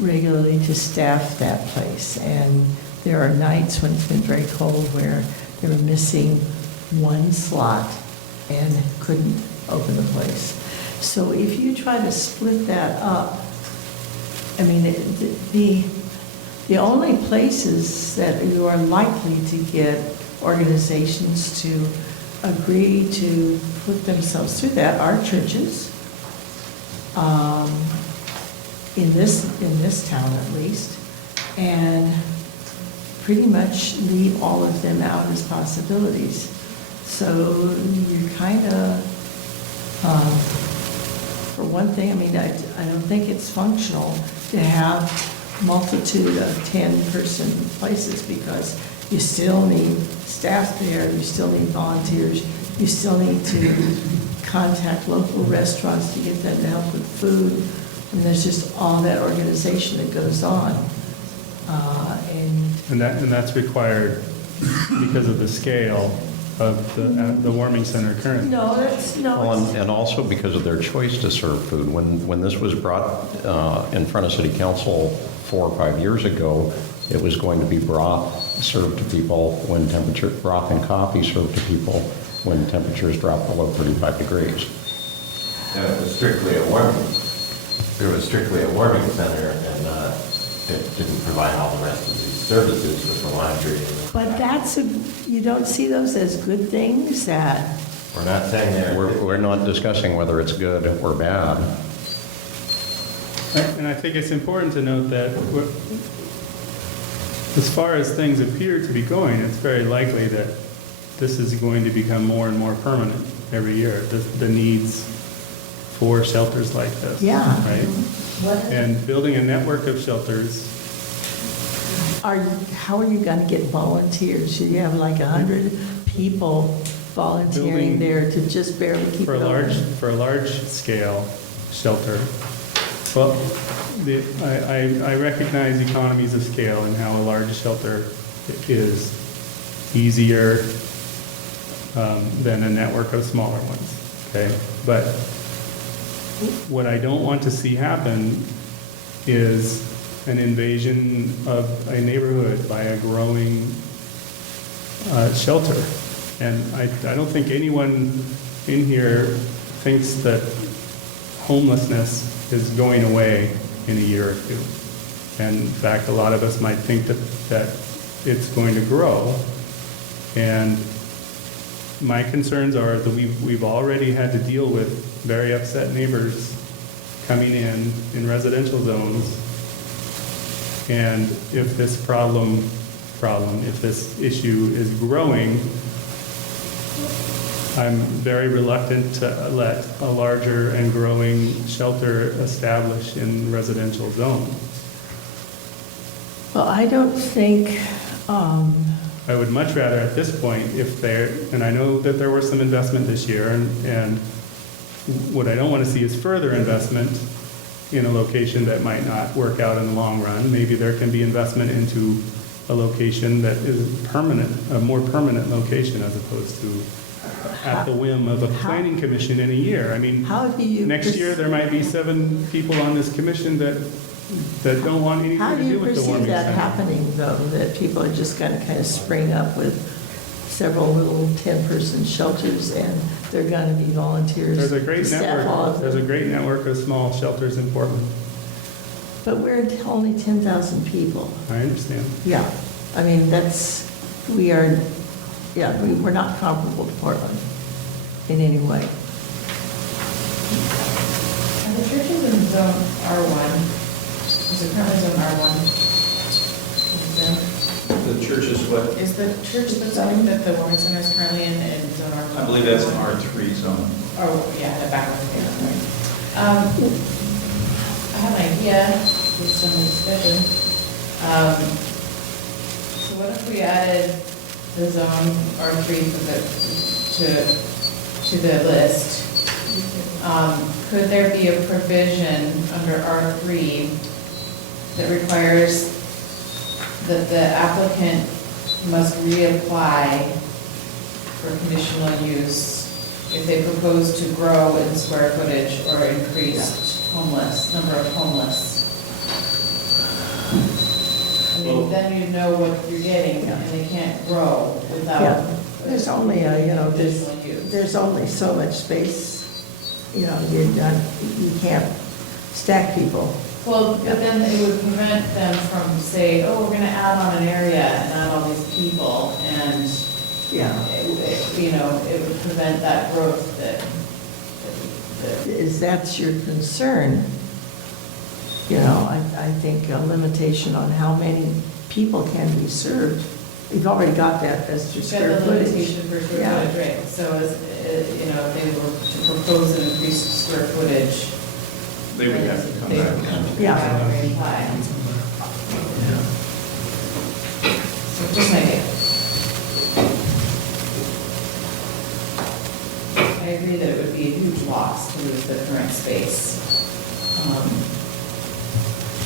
regularly to staff that place. And there are nights when it's been very cold where they were missing one slot and couldn't open the place. So if you try to split that up, I mean, the only places that you are likely to get organizations to agree to put themselves through that are churches, in this town at least, and pretty much leave all of them out as possibilities. So you're kind of, for one thing, I mean, I don't think it's functional to have multitude of 10-person places, because you still need staff there, you still need volunteers, you still need to contact local restaurants to get them to help with food, and there's just all that organization that goes on. And that's required because of the scale of the warming center currently. No, that's, no. Well, and also because of their choice to serve food. When this was brought in front of City Council 4 or 5 years ago, it was going to be broth served to people when broth and coffee served to people when temperatures dropped below 35 degrees. And it was strictly a warming center, and it didn't provide all the rest of these services with the laundry. But you don't see those as good things that, We're not saying they're. We're not discussing whether it's good or bad. And I think it's important to note that as far as things appear to be going, it's very likely that this is going to become more and more permanent every year, the needs for shelters like this. Yeah. Right? And building a network of shelters. how are you going to get volunteers? You have like 100 people volunteering there to just barely keep it open. For a large scale shelter, well, I recognize economies of scale and how a large shelter is easier than a network of smaller ones, okay? But what I don't want to see happen is an invasion of a neighborhood by a growing shelter. And I don't think anyone in here thinks that homelessness is going away in a year or two. And in fact, a lot of us might think that it's going to grow. And my concerns are that we've already had to deal with very upset neighbors coming in residential zones. And if this if this issue is growing, I'm very reluctant to let a larger and growing shelter establish in residential zones. Well, I don't think, I would much rather at this point, and I know that there was some investment this year, and what I don't want to see is further investment in a location that might not work out in the long run. Maybe there can be investment into a location that is permanent, a more permanent location, as opposed to at the whim of a planning commission in a year. I mean, next year there might be 7 people on this commission that don't want anything how to do you do with the perceive warming that center. happening, though, that people are just going to kind of spring up with several little 10-person shelters, and they're going to be volunteers? There's a great to staff all network. of There's a them? great network of small shelters in Portland. But we're only 10,000 people. I understand. Yeah, I mean, we're not comparable to Portland in any way. And the church is in zone R1. Is it currently zone R1? The church is what? Is the church that the warming center is currently in zone R1? I believe that's an R3 zone. Oh, yeah, the back of the thing. I have an idea based on the discussion. So what if we added the zone R3 to the list? Could there be a provision under R3 that requires that the applicant must reapply for conditional use if they propose to grow in square footage or increased number of homeless? I mean, then you know what you're getting, and they can't grow without. Yeah, there's only conditional use. there's only so much space, you can't stack people. Well, but then it would prevent them from saying, oh, we're gonna add on an area and add all these people, and Yeah. it would prevent that growth that Is that your concern? You know, I think a limitation on how many people can be served. You've already got that as your Got square the footage. limitation for square Yeah. footage, right? So if they were to propose an increased square footage. They would have to come they back. would have to Yeah. come back and reapply. So just an idea. I agree that it would be a huge loss to lose the current space.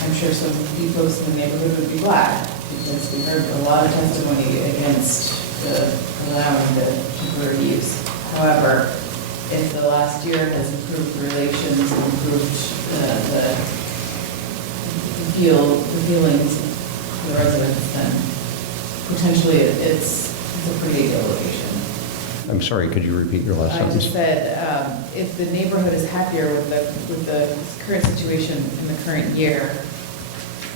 I'm sure some folks in the neighborhood would be glad, because we heard a lot of testimony against allowing the temporary use. However, if the last year has improved relations, improved the feelings of the residents, then potentially it's a pretty ideal location. I'm sorry, could you repeat your last I sentence? just said, if the neighborhood is happier with the current situation in the current year,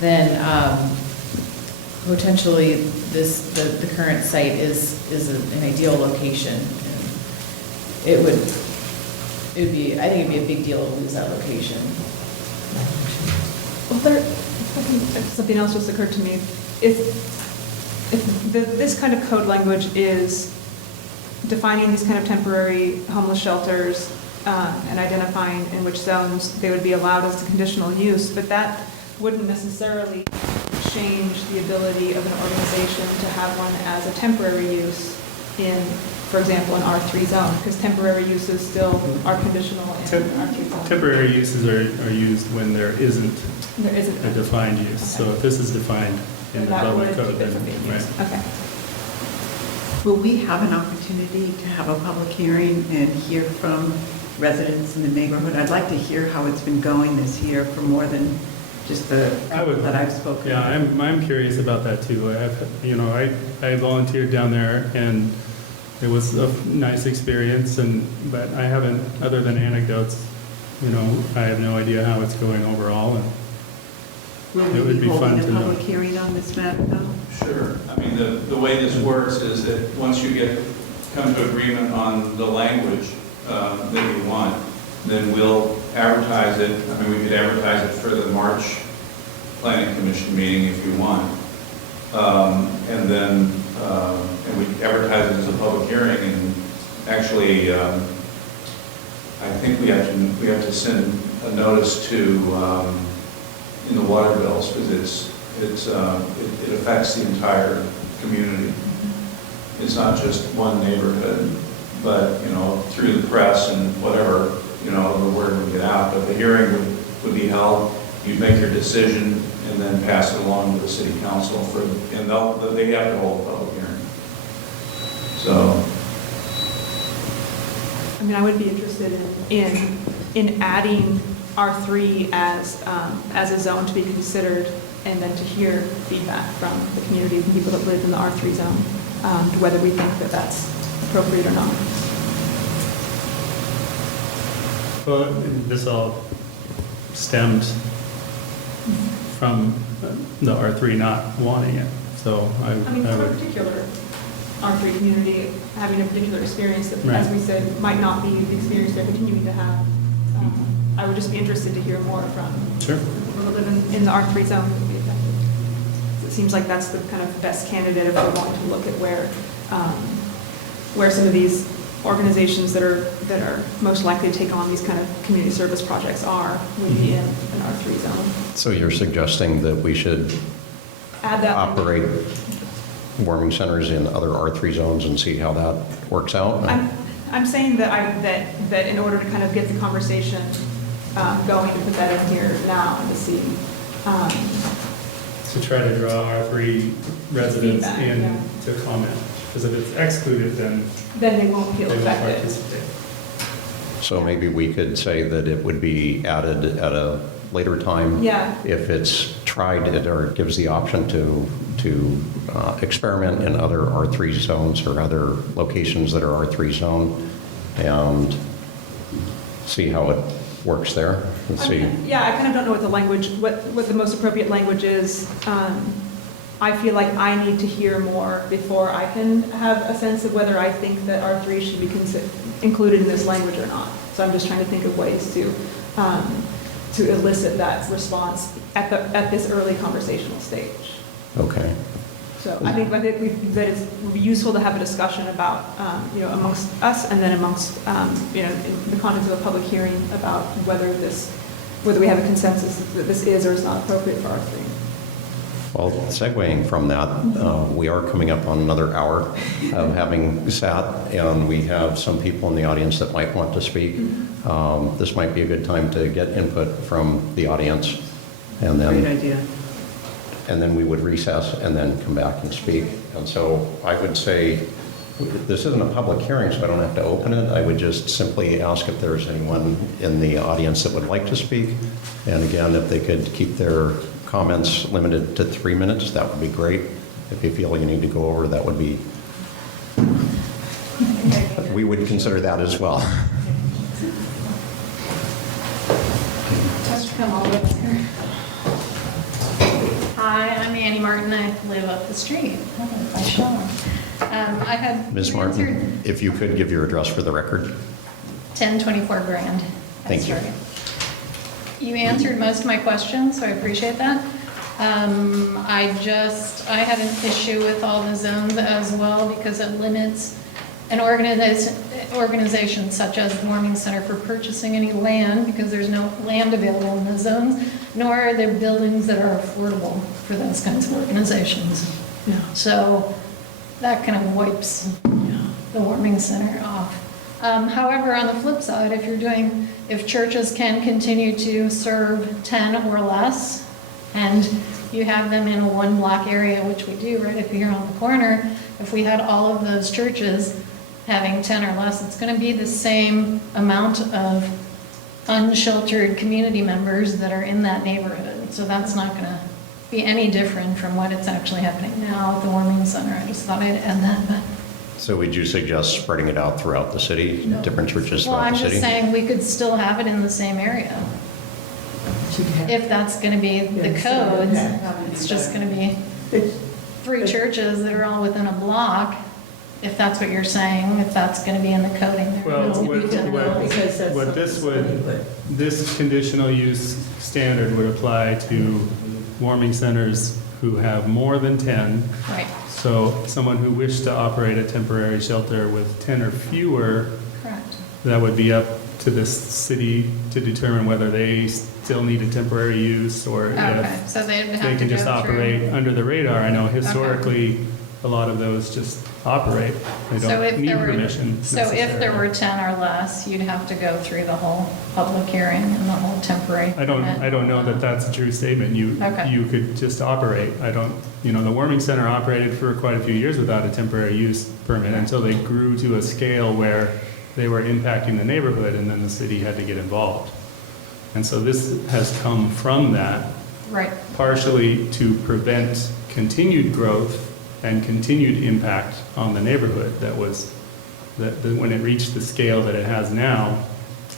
then potentially the current site is an ideal location. And I think it'd be a big deal to lose that location. Well, something else just occurred to me. If this kind of code language is defining these kind of temporary homeless shelters and identifying in which zones they would be allowed as a conditional use, but that wouldn't necessarily change the ability of an organization to have one as a temporary use in, for example, an R3 zone, because temporary uses still are conditional in R3 zone. Temporary uses are used when there isn't There isn't. a defined use. So if this is defined in the That public would code, be then, different being used. right. Okay. Will we have an opportunity to have a public hearing and hear from residents in the neighborhood? I'd like to hear how it's been going this year for more than just the couple that I've spoken Yeah, with. I'm curious about that too. I volunteered down there and it was a nice experience, but I haven't, other than anecdotes, I have no idea how it's going overall. And Will it would we be be fun holding a to know. public hearing on this matter, though? Sure. I mean, the way this works is that once you come to agreement on the language that you want, then we'll advertise it. I mean, we could advertise it for the March Planning Commission meeting if you want. And then we advertise it as a public hearing, and actually, I think we have to send a notice to in the water bills, because it affects the entire community. It's not just one neighborhood, but through the press and whatever, the word would get out. But the hearing would be held. You'd make your decision and then pass it along to the city council and they have to hold a public hearing. So. I mean, I would be interested in adding R3 as a zone to be considered, and then to hear feedback from the community and people that live in the R3 zone, to whether we think that that's appropriate or not. Well, this all stemmed from the R3 not wanting it. So I mean, I for a would, particular R3 community, having a particular experience that, Right. as we said, might not be the experience they're continuing to have. I would just be interested to hear more from sure. people that live in the R3 zone who would be affected. It seems like that's the kind of best candidate if we're going to look at where some of these organizations that are most likely to take on these kind of community service projects would be in an R3 zone. So you're suggesting that we should Add that. operate warming centers in other R3 zones and see how that works out? I'm saying that that in order to kind of get the conversation going, to put that in here now and to see. To try to draw R3 residents Feedback, in yeah. to comment. Because if it's excluded, then Then they won't feel they won't affected. participate. So maybe we could say that it would be added at a later time. Yeah. If it's tried or it gives the option to experiment in other R3 zones or other locations that are R3 zone and see how it works there. Let's see. Yeah, I kind of don't know what the language, what the most appropriate language is I feel like I need to hear more before I can have a sense of whether I think that R3 should be included in this language or not. So I'm just trying to think of ways to elicit that response at this early conversational stage. Okay. So I think that it would be useful to have a discussion about, amongst us and then amongst, in the context of a public hearing about whether we have a consensus that this is or is not appropriate for R3. Well, segueing from that, we are coming up on another hour of having sat, and we have some people in the audience that might want to speak. This might be a good time to get input from the audience, and then Great idea. and then we would recess and then come back and speak. And so I would say, this isn't a public hearing, so I don't have to open it. I would just simply ask if there's anyone in the audience that would like to speak. And again, if they could keep their comments limited to 3 minutes, that would be great. If you feel you need to go over, that would be, we would consider that as well. Just come all the way up here. Hi, I'm Annie Martin. I live up the street. I show. I had Ms. Martin, if you could give your address for the record. 1024 Grand. Thank you. Astoria. You answered most of my questions, so I appreciate that. I had an issue with all the zones as well because it limits an organization such as the Warming Center for purchasing any land because there's no land available in the zones, nor are there buildings that are affordable for those kinds of organizations. Yeah. So that kind of wipes the Warming Center off. However, on the flip side, if churches can continue to serve 10 or less, and you have them in a one block area, which we do right up here on the corner, if we had all of those churches having 10 or less, it's going to be the same amount of unsheltered community members that are in that neighborhood. So that's not going to be any different from what it's actually happening now at the Warming Center. I just thought I'd add that. But So would you suggest spreading it out throughout the city, different churches well, throughout I'm the just city? saying we could still have it in the same area. If that's going to be the code, it's just going to be 3 churches that are all within a block. If that's what you're saying, if that's going to be in the coding there. Well, Because that's what this conditional use standard would apply to warming centers who have more than 10. Right. So someone who wished to operate a temporary shelter with 10 or fewer, Correct. that would be up to the city to determine whether they still need a temporary use or Okay, if so they'd have they to can just go operate through. under the radar. I know historically, a lot of those just operate. They So don't if need there were, permission so if there necessarily. were 10 or less, you'd have to go through the whole public hearing and the whole temporary. I don't know that that's a true statement. Okay. You could just operate. The warming center operated for quite a few years without a temporary use permit until they grew to a scale where they were impacting the neighborhood and then the city had to get involved. And so this has come from that, Right. partially to prevent continued growth and continued impact on the neighborhood that when it reached the scale that it has now,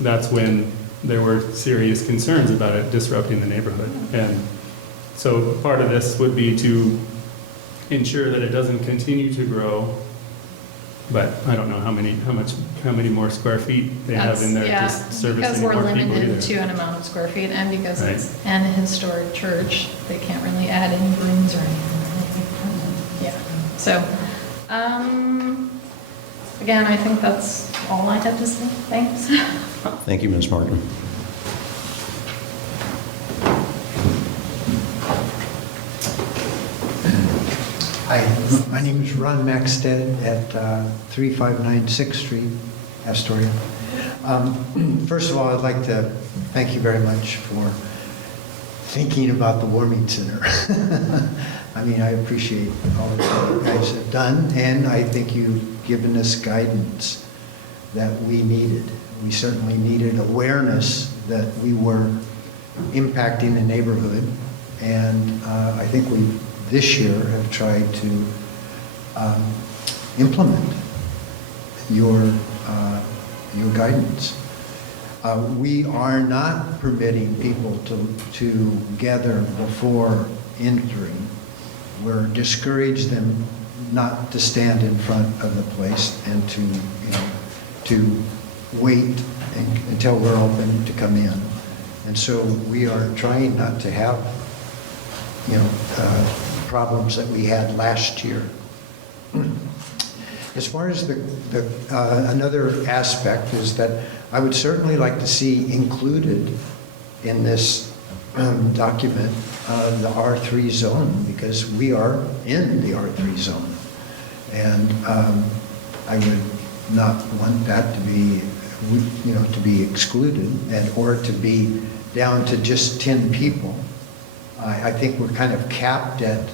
that's when there were serious concerns about it disrupting the neighborhood. And so part of this would be to ensure that it doesn't continue to grow, but I don't know how many more square feet they have in there to service because any we're more people limited either. to an amount of square feet, and because Right. it's an historic church, they can't really add any rooms or anything. Yeah, so, again, I think that's all I had to say. Thanks. Thank you, Ms. Martin. Hi, my name is Ron Maxted at 3596 6th Street, Astoria. First of all, I'd like to thank you very much for thinking about the warming center. I mean, I appreciate all that you guys have done, and I think you've given us guidance that we needed. We certainly needed awareness that we were impacting the neighborhood, and I think we this year have tried to implement your guidance. We are not permitting people to gather before entering. we're discouraged them not to stand in front of the place and to, to wait until we're open to come in. And so we are trying not to have, problems that we had last year. As far as another aspect is that I would certainly like to see included in this document the R3 zone, because we are in the R3 zone. And I would not want that to be, to be excluded or to be down to just 10 people. I think we're kind of capped at,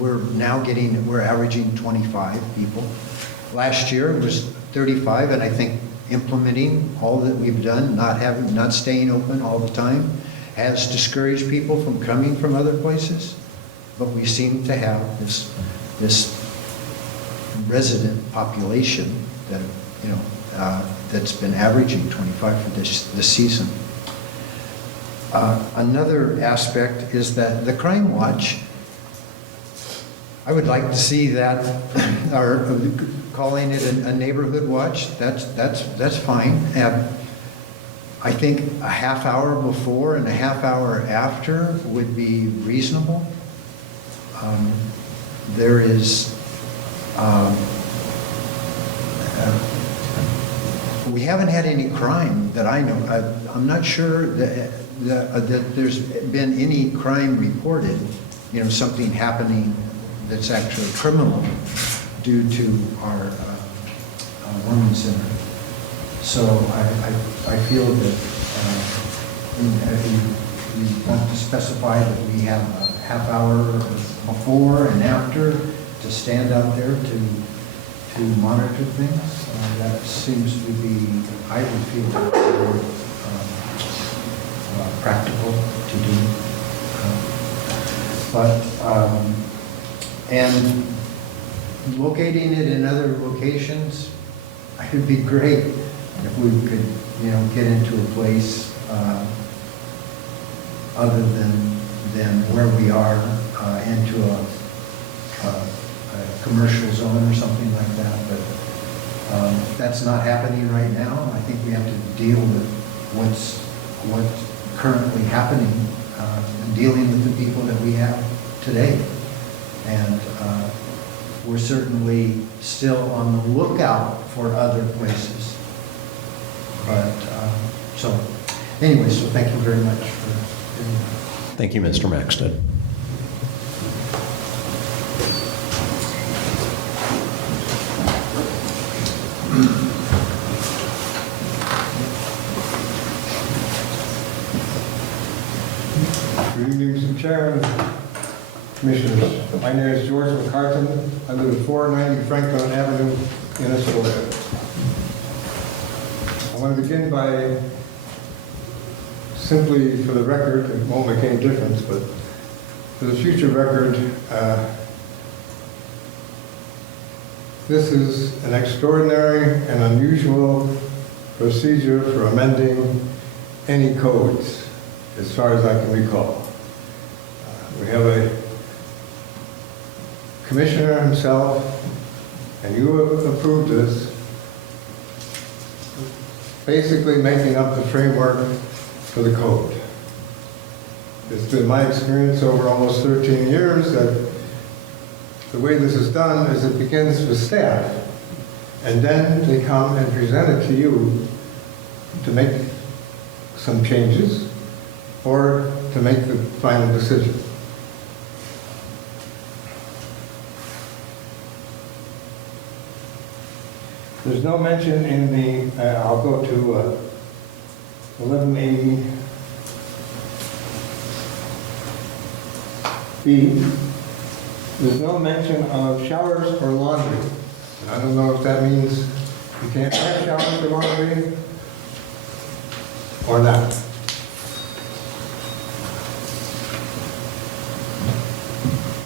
we're averaging 25 people. Last year it was 35, and I think implementing all that we've done, not staying open all the time, has discouraged people from coming from other places. But we seem to have this resident population that, that's been averaging 25 for this season. Another aspect is that the crime watch, I would like to see that, or calling it a neighborhood watch, that's fine. I think a half hour before and a half hour after would be reasonable. There is, we haven't had any crime that I know. I'm not sure that there's been any crime reported, something happening that's actually criminal due to our warming center. So I feel that we want to specify that we have a half hour before and after to stand out there to monitor things. That seems to be, I would feel, more practical to do. And locating it in other locations, it would be great if we could, get into a place other than where we are, into a commercial zone or something like that. But that's not happening right now. I think we have to deal with what's currently happening and dealing with the people that we have today. And we're certainly still on the lookout for other places. But, so thank you very much for doing that. Thank you, Mr. Maxted. Good evening, Mr. Chairman, Commissioners. My name is George McCartan. I live at 490 Franklin Avenue in Astoria. I want to begin by simply, for the record, it won't make any difference, but for the future record, this is an extraordinary and unusual procedure for amending any codes, as far as I can recall. We have a commissioner himself, and you have approved this, basically making up the framework for the code. It's been my experience over almost 13 years that the way this is done is it begins with staff, and then they come and present it to you to make some changes or to make the final decision. There's no mention in the, I'll go to 1180B. There's no mention of showers or laundry. And I don't know if that means you can't have showers or laundry or not.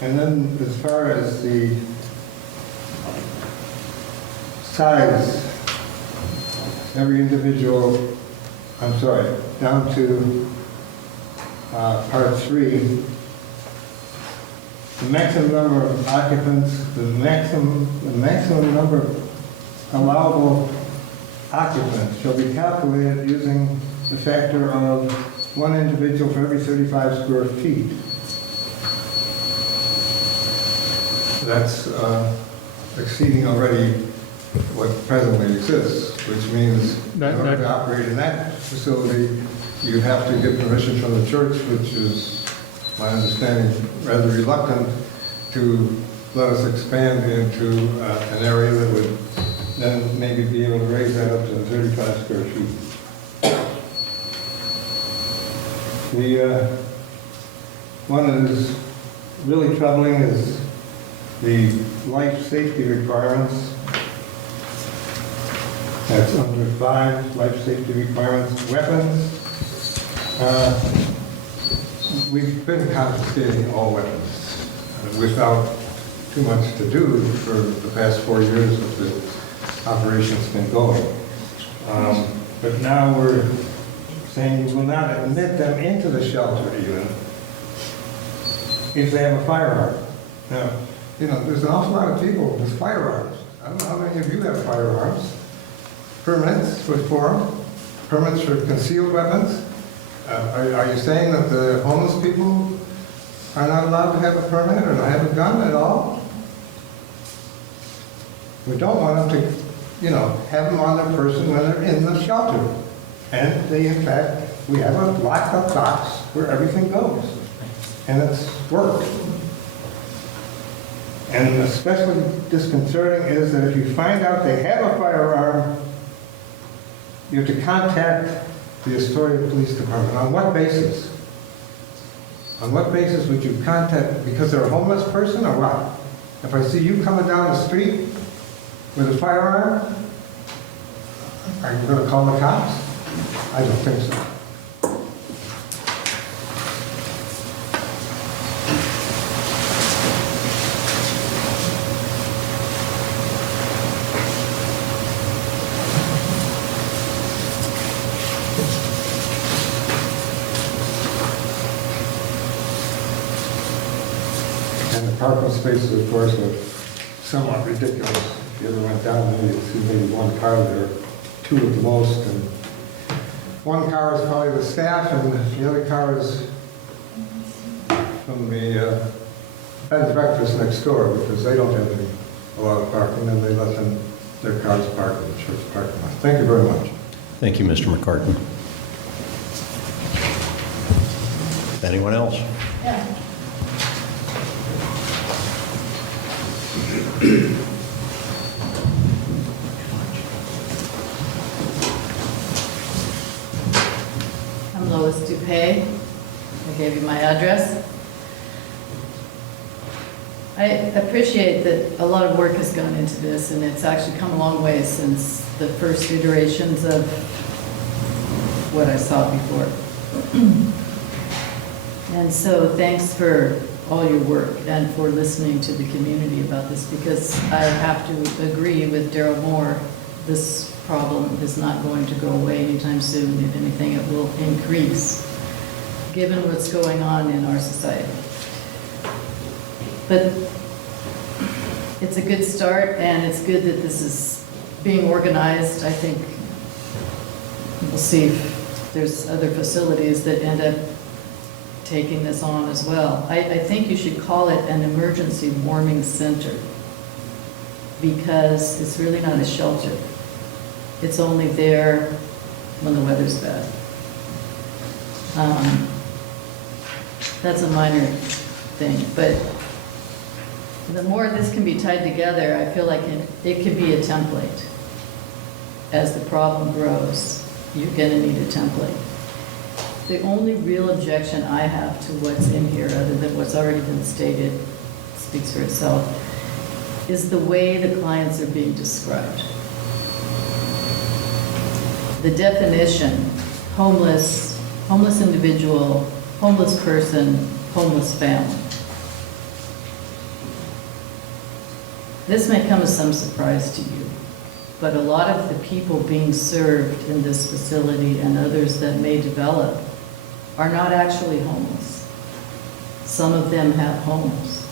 And then as far as the size, every individual, I'm sorry, down to part 3, the maximum number of occupants, the maximum number of allowable occupants shall be calculated using the factor of one individual for every 35 square feet. That's exceeding already what presently exists, which means in order to operate in that facility, you have to get permission from the church, which is, my understanding, rather reluctant to let us expand into an area that would then maybe be able to raise that up to 35 square feet. The one that is really troubling is the life safety requirements. That's under 5, life safety requirements. Weapons. We've been confiscating all weapons without too much to do for the past 4 years that the operation's been going. But now we're saying we will not admit them into the shelter even if they have a firearm. Now, you know, there's an awful lot of people with firearms. I don't know how many of you have firearms. Permits for permits for concealed weapons. Are you saying that the homeless people are not allowed to have a permit or to have a gun at all? We don't want them to, you know, have them on their person when they're in the shelter. And they, in fact, we have a locked up box where everything goes. And it's worked. And especially disconcerting is that if you find out they have a firearm, you have to contact the Astoria Police Department. On what basis? On what basis would you contact? Because they're a homeless person or what? If I see you coming down the street with a firearm, are you going to call the cops? I don't think so. And the parking spaces, of course, are somewhat ridiculous. If you ever went down there, you'd see maybe one car there, 2 at the most, and one car is probably the staff, and the other car is from the bed and breakfast next door, because they don't have a lot of parking, and they let their cars park in the church parking lot. Thank you very much. Thank you, Mr. McCartan. Anyone else? Yeah. I'm Lois Dupay. I gave you my address. I appreciate that a lot of work has gone into this, and it's actually come a long way since the first iterations of what I saw before. And so thanks for all your work and for listening to the community about this, because I have to agree with Darrell Moore, this problem is not going to go away anytime soon. If anything, it will increase, given what's going on in our society. But it's a good start, and it's good that this is being organized. I think we'll see if there's other facilities that end up taking this on as well. I think you should call it an emergency warming center, because it's really not a shelter. It's only there when the weather's bad. That's a minor thing, but the more this can be tied together, I feel like it could be a template. As the problem grows, you're gonna need a template. The only real objection I have to what's in here, other than what's already been stated, speaks for itself, is the way the clients are being described. The definition, homeless, homeless individual, homeless person, homeless family. This may come as some surprise to you, but a lot of the people being served in this facility and others that may develop are not actually homeless. Some of them have homes.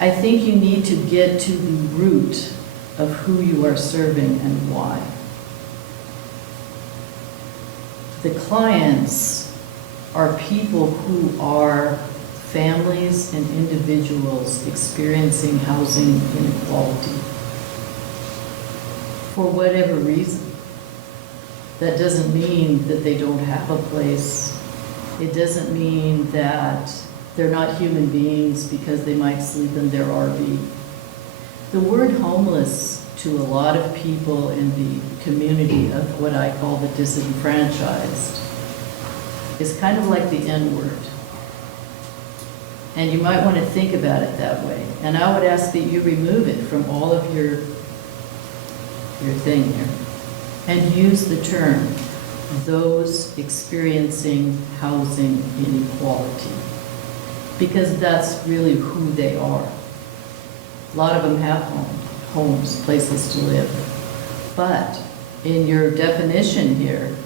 I think you need to get to the root of who you are serving and why. The clients are people who are families and individuals experiencing housing inequality for whatever reason. That doesn't mean that they don't have a place. It doesn't mean that they're not human beings because they might sleep in their RV. The word homeless to a lot of people in the community of what I call the disenfranchised is kind of like the N-word. And you might want to think about it that way. And I would ask that you remove it from all of your thing here and use the term, those experiencing housing inequality. Because that's really who they are. A lot of them have homes, places to live. But in your definition here,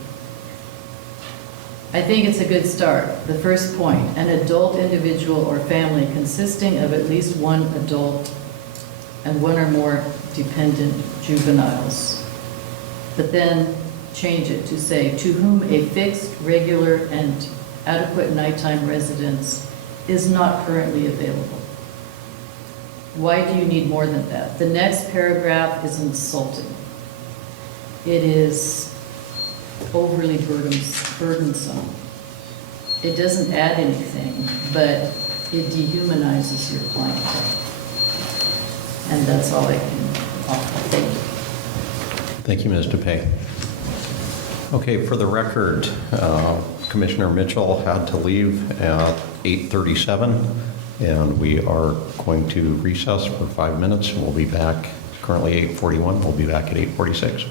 I think it's a good start. The first point, an adult individual or family consisting of at least one adult and one or more dependent juveniles. But then change it to say, to whom a fixed, regular, and adequate nighttime residence is not currently available. Why do you need more than that? The next paragraph is insulting. It is overly burdensome. It doesn't add anything, but it dehumanizes your clientele. And that's all I can offer. Thank you. Thank you, Ms. DePay. Okay, for the record, Commissioner Mitchell had to leave at 8:37, and we are going to recess for 5 minutes. We'll be back, currently 8:41, we'll be back at 8:46.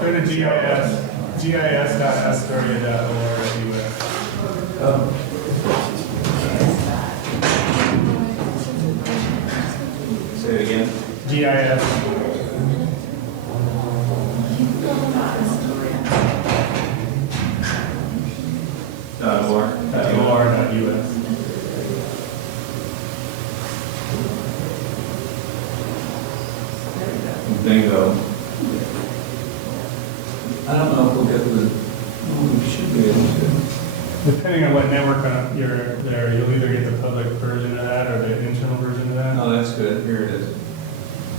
Go to gis.astoria.org.us. Say it again. GIS. .or.us. Bingo. I don't know if we'll get the, we should be able to. Depending on what network you're there, you'll either get the public version of that or the internal version of that. Oh, that's good. Here it is.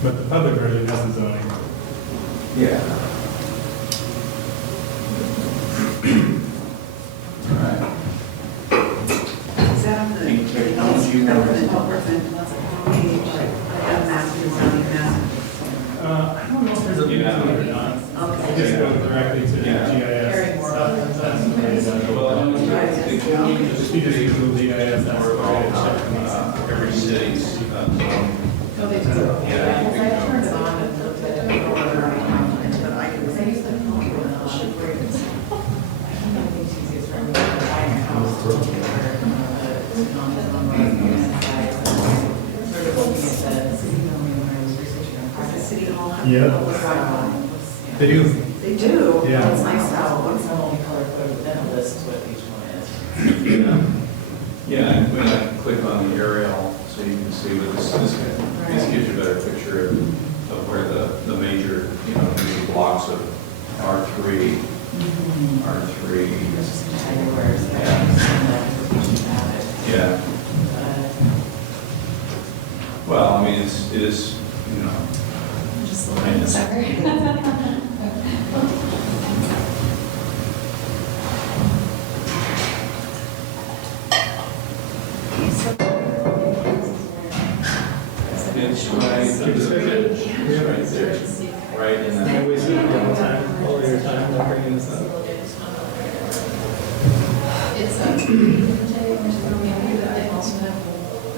But the public version has the zoning. Yeah. All right. Is that the governmental percent page, like a master zoning map? I don't know if there's a link to it or not. Okay. It just goes directly to the GIS. Just Google GIS. Every city's. No, they do. Yeah, I turned it on and looked at it. But I can say that. I don't think it's easiest for me to buy a house to look at where, sort of looking at the city building when I was researching on project. City Hall. Yeah. They do. They do? Yeah. It's nice how. What's the multi-color code, then it lists what each one is. Yeah, and when I click on the aerial, so you can see what this gives you a better picture of where the major, major blocks of R3, R3. It's just gonna tell you where it's at. Yeah. Well, I mean, it is, Just a little bit, sorry. it's right there, right in the. maybe that they also have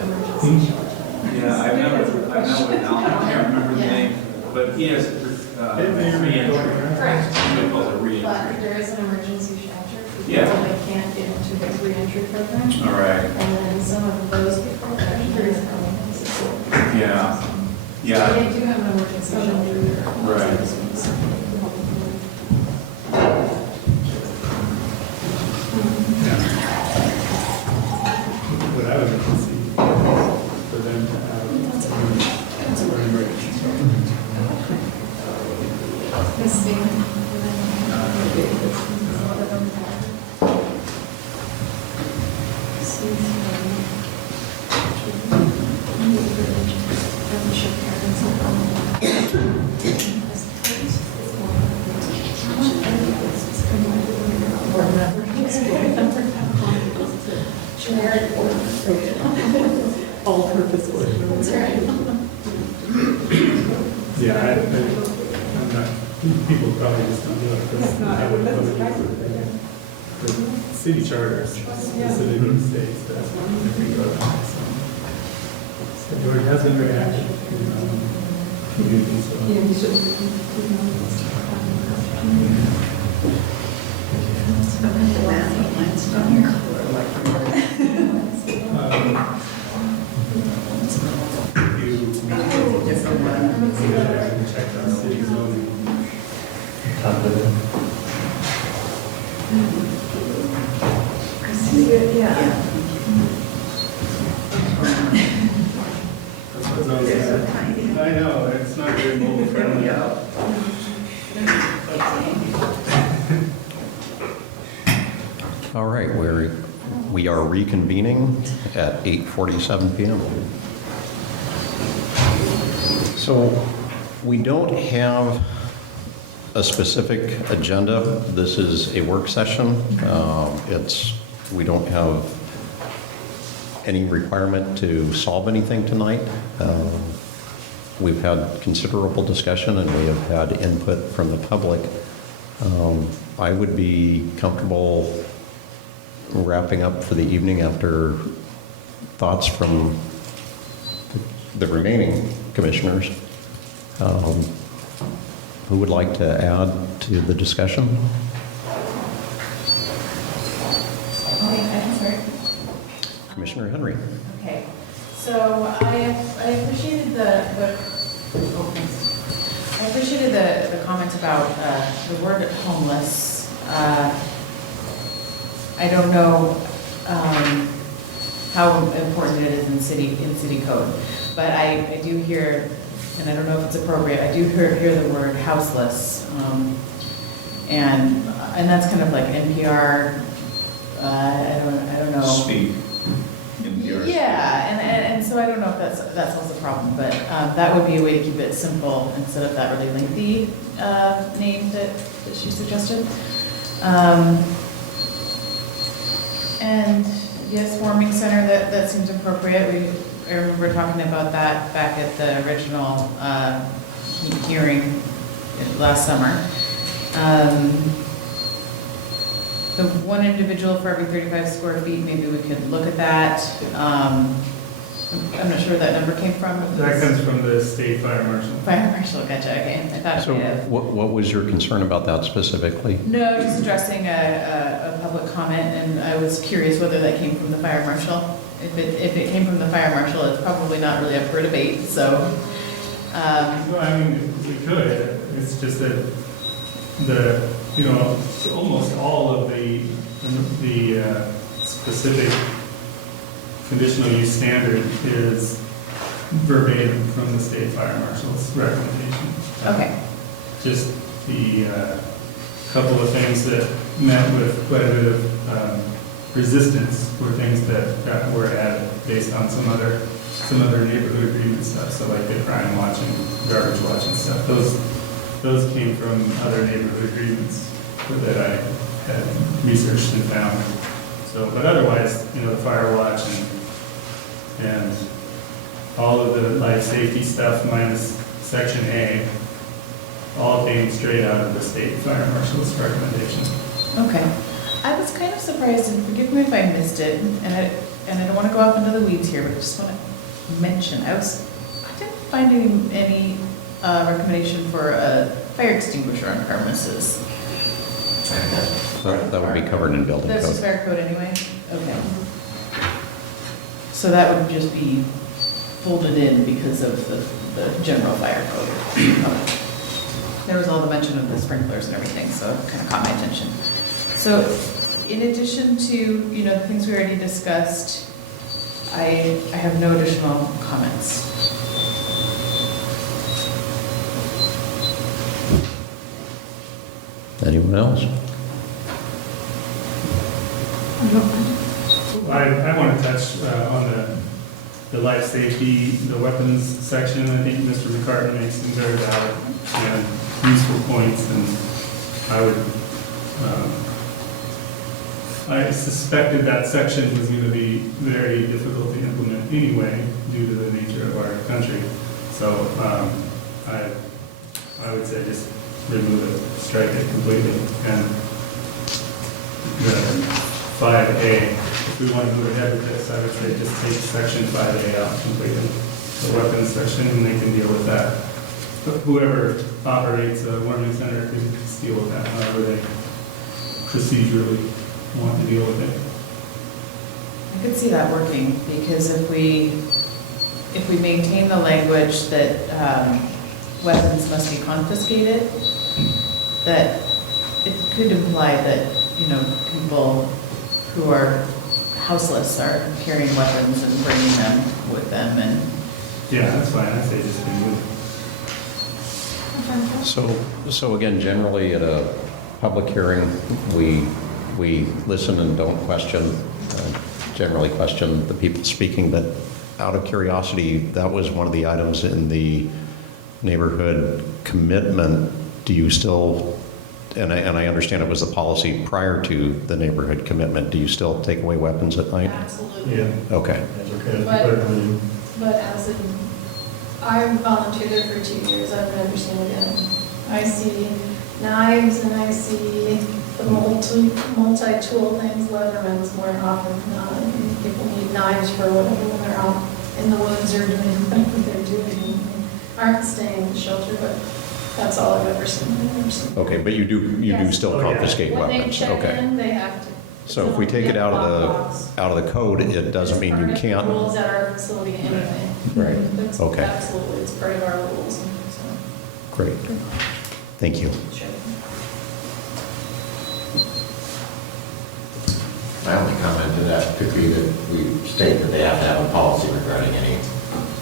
emergency shelter. Yeah, I met with Al, I can't remember the name, but he has re-entry. Correct. He calls it But re-entry. there is an emergency shelter for people Yeah. that can't get into the reentry program. All right. And then some of those people are very from Yeah. They Yeah. do have an emergency shelter. Right. What I would like to see for them to have an emergency shelter. All-purpose word. That's right. Yeah, I'm not, people probably just don't know it. That's not- The city charters specifically states that if we go to so George has been very active in community, so. Check out city zoning. That's what zoning is. I know, it's not very mobile friendly. All right, we are reconvening at 8:47 PM. So we don't have a specific agenda. This is a work session. We don't have any requirement to solve anything tonight. We've had considerable discussion and we have had input from the public. I would be comfortable wrapping up for the evening after thoughts from the remaining commissioners. Who would like to add to the discussion? Commissioner Henry. Okay, so I appreciated the comments about the word homeless. I don't know how important it is in city code, but I do hear, and I don't know if it's appropriate, I do hear the word houseless, and that's kind of like NPR. I don't know. Speak. NPR. Yeah, and so I don't know if that solves the problem, but that would be a way to keep it simple instead of that really lengthy name that she suggested. And yes, warming center, that seems appropriate. I remember talking about that back at the original hearing last summer. The one individual for every 35 square feet, maybe we could look at that. I'm not sure where that number came from. That comes from the state fire marshal. Fire marshal, gotcha, okay. I thought So it may have. what was your concern about that specifically? No, just addressing a public comment, and I was curious whether that came from the fire marshal. If it came from the fire marshal, it's probably not really up for debate, so. Well, I mean, we could, it's just that almost all of the specific conditional use standard is verbatim from the state fire marshal's recommendation. Okay. Just the couple of things that met with quite a bit of resistance were things that were added based on some other neighborhood agreement stuff. So like the crime watching, garbage watching stuff. Those came from other neighborhood agreements that I had researched and found. So, but otherwise, the fire watch and all of the life safety stuff minus section A, all came straight out of the state fire marshal's recommendation. Okay. I was kind of surprised, and forgive me if I missed it, and I don't want to go off into the weeds here, but I just want to mention, I didn't find any recommendation for a fire extinguisher on premises. That would be covered in building This is code. fire code anyway? Okay. So that would just be folded in because of the general fire code. Okay. There was all the mention of the sprinklers and everything, so it kind of caught my attention. So in addition to, you know, the things we already discussed, I have no additional comments. Anyone else? I want to touch on the life safety, the weapons section. I think Mr. McCartan makes some very valid and useful points, and I suspected that section was going to be very difficult to implement anyway, due to the nature of our country. So I would say just remove it, strike it completely, and the 5A, if we want to move ahead with this, I would say just take section 5A out completely, the weapons section, and they can deal with that. But whoever operates a warming center can deal with that, however they procedurally want to deal with it. I could see that working, because if we maintain the language that weapons must be confiscated, that it could imply that, you know, people who are houseless are carrying weapons and bringing them with them, and Yeah, that's fine, I say just remove it. So again, generally at a public hearing, we listen and don't question, generally question the people speaking, but out of curiosity, that was one of the items in the neighborhood commitment. Do you still, and I understand it was the policy prior to the neighborhood commitment, do you still take away weapons at night? Absolutely. Yeah. Okay. But as in, I volunteered there for 2 years, I've never seen it again. I see knives and I see the multi-tool things, Leathermans more often than not. And people need knives for whatever when they're out in the woods or doing whatever they're doing. They aren't staying in the shelter, but that's all I've ever seen. I've never seen. Okay, but you do still confiscate When they weapons? check Okay. in, they have to. So if we take it out of the code, it doesn't mean you can't. Rules at our facility anyway. Right. It's Okay. Absolutely, it's part of our rules. So. Great. Thank you. Sure. My only comment to that could be that we state that they have to have a policy regarding any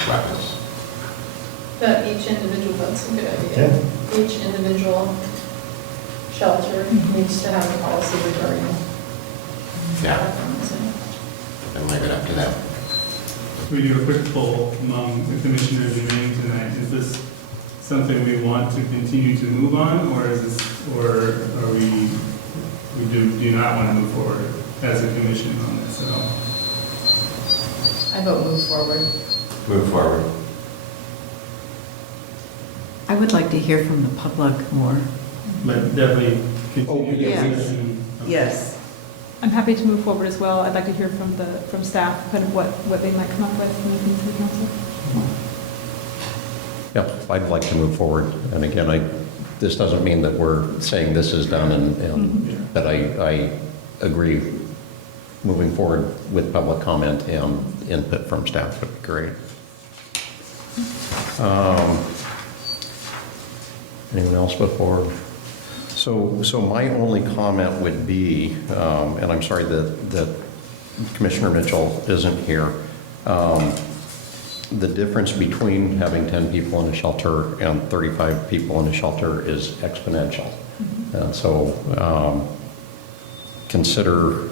weapons. But each individual, that's a good idea. Each individual shelter needs to have a policy regarding Yeah, weapons. and leave it up to them. We do a quick poll among the commissioners remaining tonight. Is this something we want to continue to move on, or is this, or are we do not want to move forward as a commission on this at all? I vote move forward. Move forward. I would like to hear from the public more. But definitely Oh, continue. yes. discussion. Yes. I'm happy to move forward as well. I'd like to hear from staff, kind of what they might come up with when they come to the council. Yep, I'd like to move forward. And again, this doesn't mean that we're saying this is done, but I agree, moving forward with public comment and input from staff would be great. Anyone else before? So my only comment would be, and I'm sorry that Commissioner Mitchell isn't here, the difference between having 10 people in a shelter and 35 people in a shelter is exponential. And so consider,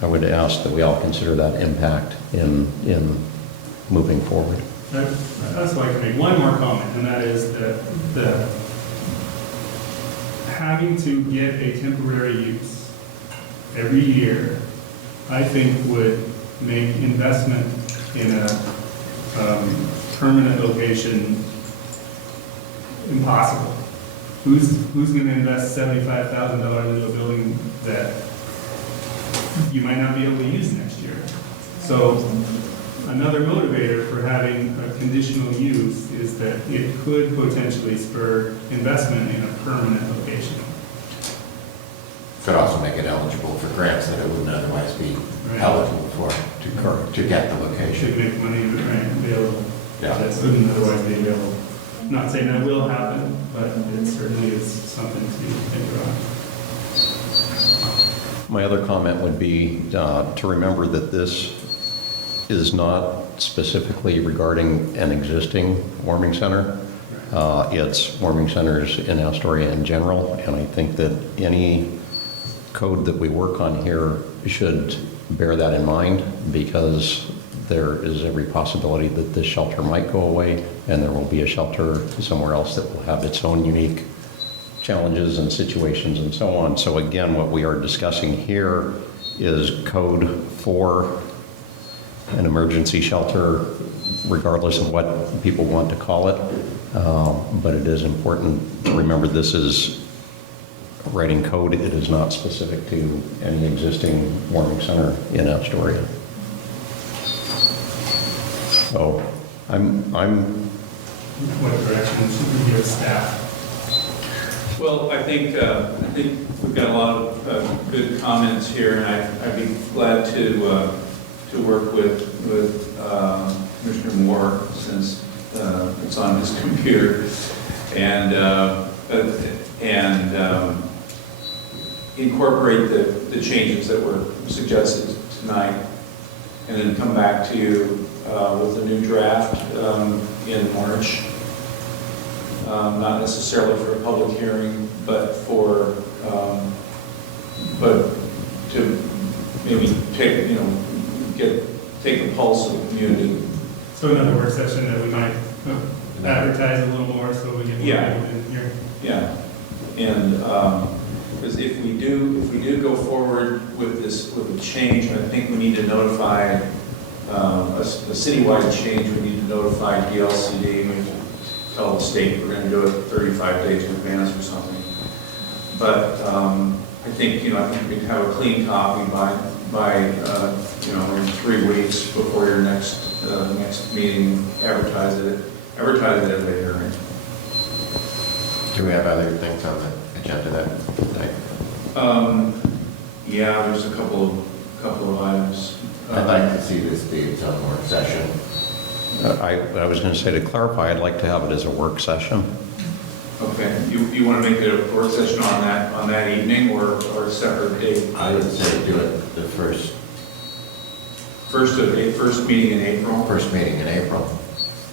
I would ask that we all consider that impact in moving forward. That's why I can make one more comment, and that is that having to get a temporary use every year, I think would make investment in a permanent location impossible. who's going to invest $75,000 into a building that you might not be able to use next year? So another motivator for having a conditional use is that it could potentially spur investment in a permanent location. Could also make it eligible for grants that it wouldn't otherwise be Right. eligible for to get the Should location. make money available. Yeah. That wouldn't otherwise be available. Not saying that will happen, but it certainly is something to think about. My other comment would be to remember that this is not specifically regarding an existing warming center. It's warming centers in Astoria in general, and I think that any code that we work on here should bear that in mind, because there is every possibility that this shelter might go away, and there will be a shelter somewhere else that will have its own unique challenges and situations and so on. So again, what we are discussing here is code for an emergency shelter, regardless of what people want to call it. But it is important to remember this is writing code. It is not specific to any existing warming center in Astoria. So I'm What direction should we give staff? Well, I think we've got a lot of good comments here, and I'd be glad to work with Commissioner Moore, since it's on his computer, and incorporate the changes that were suggested tonight, and then come back to you with a new draft in March. Not necessarily for a public hearing, but to maybe take, take the pulse of the community. So another work session that we might advertise a little more so we get more Yeah. people in here. Yeah, and because if we do go forward with a change, I think we need to notify a citywide change. We need to notify DLCD. We tell the state we're going to do it 35 days in advance or something. But I think we can have a clean copy by in 3 weeks before your next meeting. Advertise it at a hearing. Do we have other things on the agenda that night? Yeah, there's a couple of items. I'd like to see this be its own work session. I was going to say, to clarify, I'd like to have it as a work session. Okay, you want to make it a work session on that evening, or a separate date? I would say do it the first meeting in April. First meeting in April.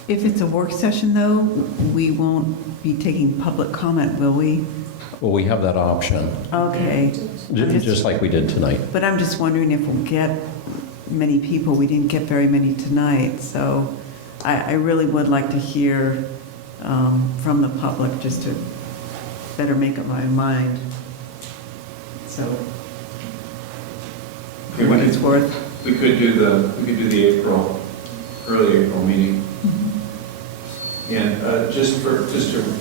If it's a work session, though, we won't be taking public comment, will we? Well, we have that option, Okay. just like we did tonight. But I'm just wondering if we'll get many people. We didn't get very many tonight, so I really would like to hear from the public, just to better make up my mind. So, for what it's worth. We could do the early April meeting. And just to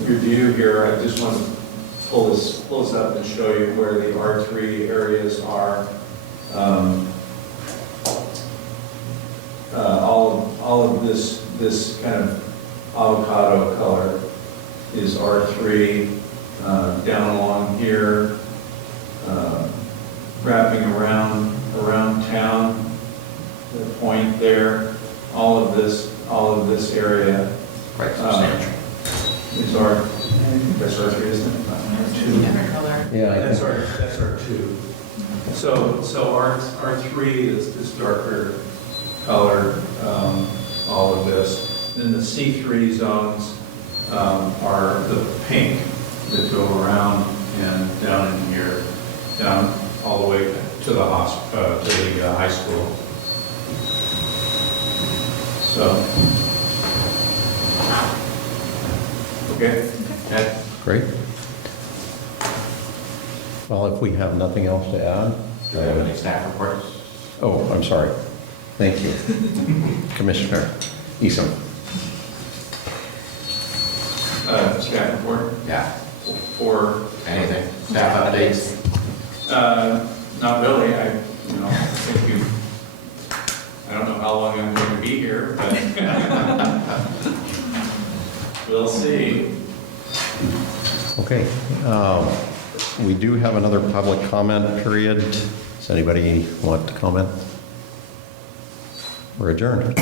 review here, I just want to pull this up and show you where the R3 areas are. All of this kind of avocado color is R3, down along here, wrapping around town, the point there. All of this area. Quite substantial. Is I think that's R3, isn't it? Different color. Yeah, That's R2. So R3 is this darker color, all of this. Then the C3 zones are the pink that go around and down in here, down all the way to the high school. So, okay. Great. Well, if we have nothing else to add. Do we have any staff reports? Oh, I'm sorry. Thank you. Commissioner Easom. Staff report? Yeah. for Anything? Staff updates? Not really. I think I don't know how long I'm going to be here, but we'll see. Okay. We do have another public comment period. Does anybody want to comment? We're adjourned.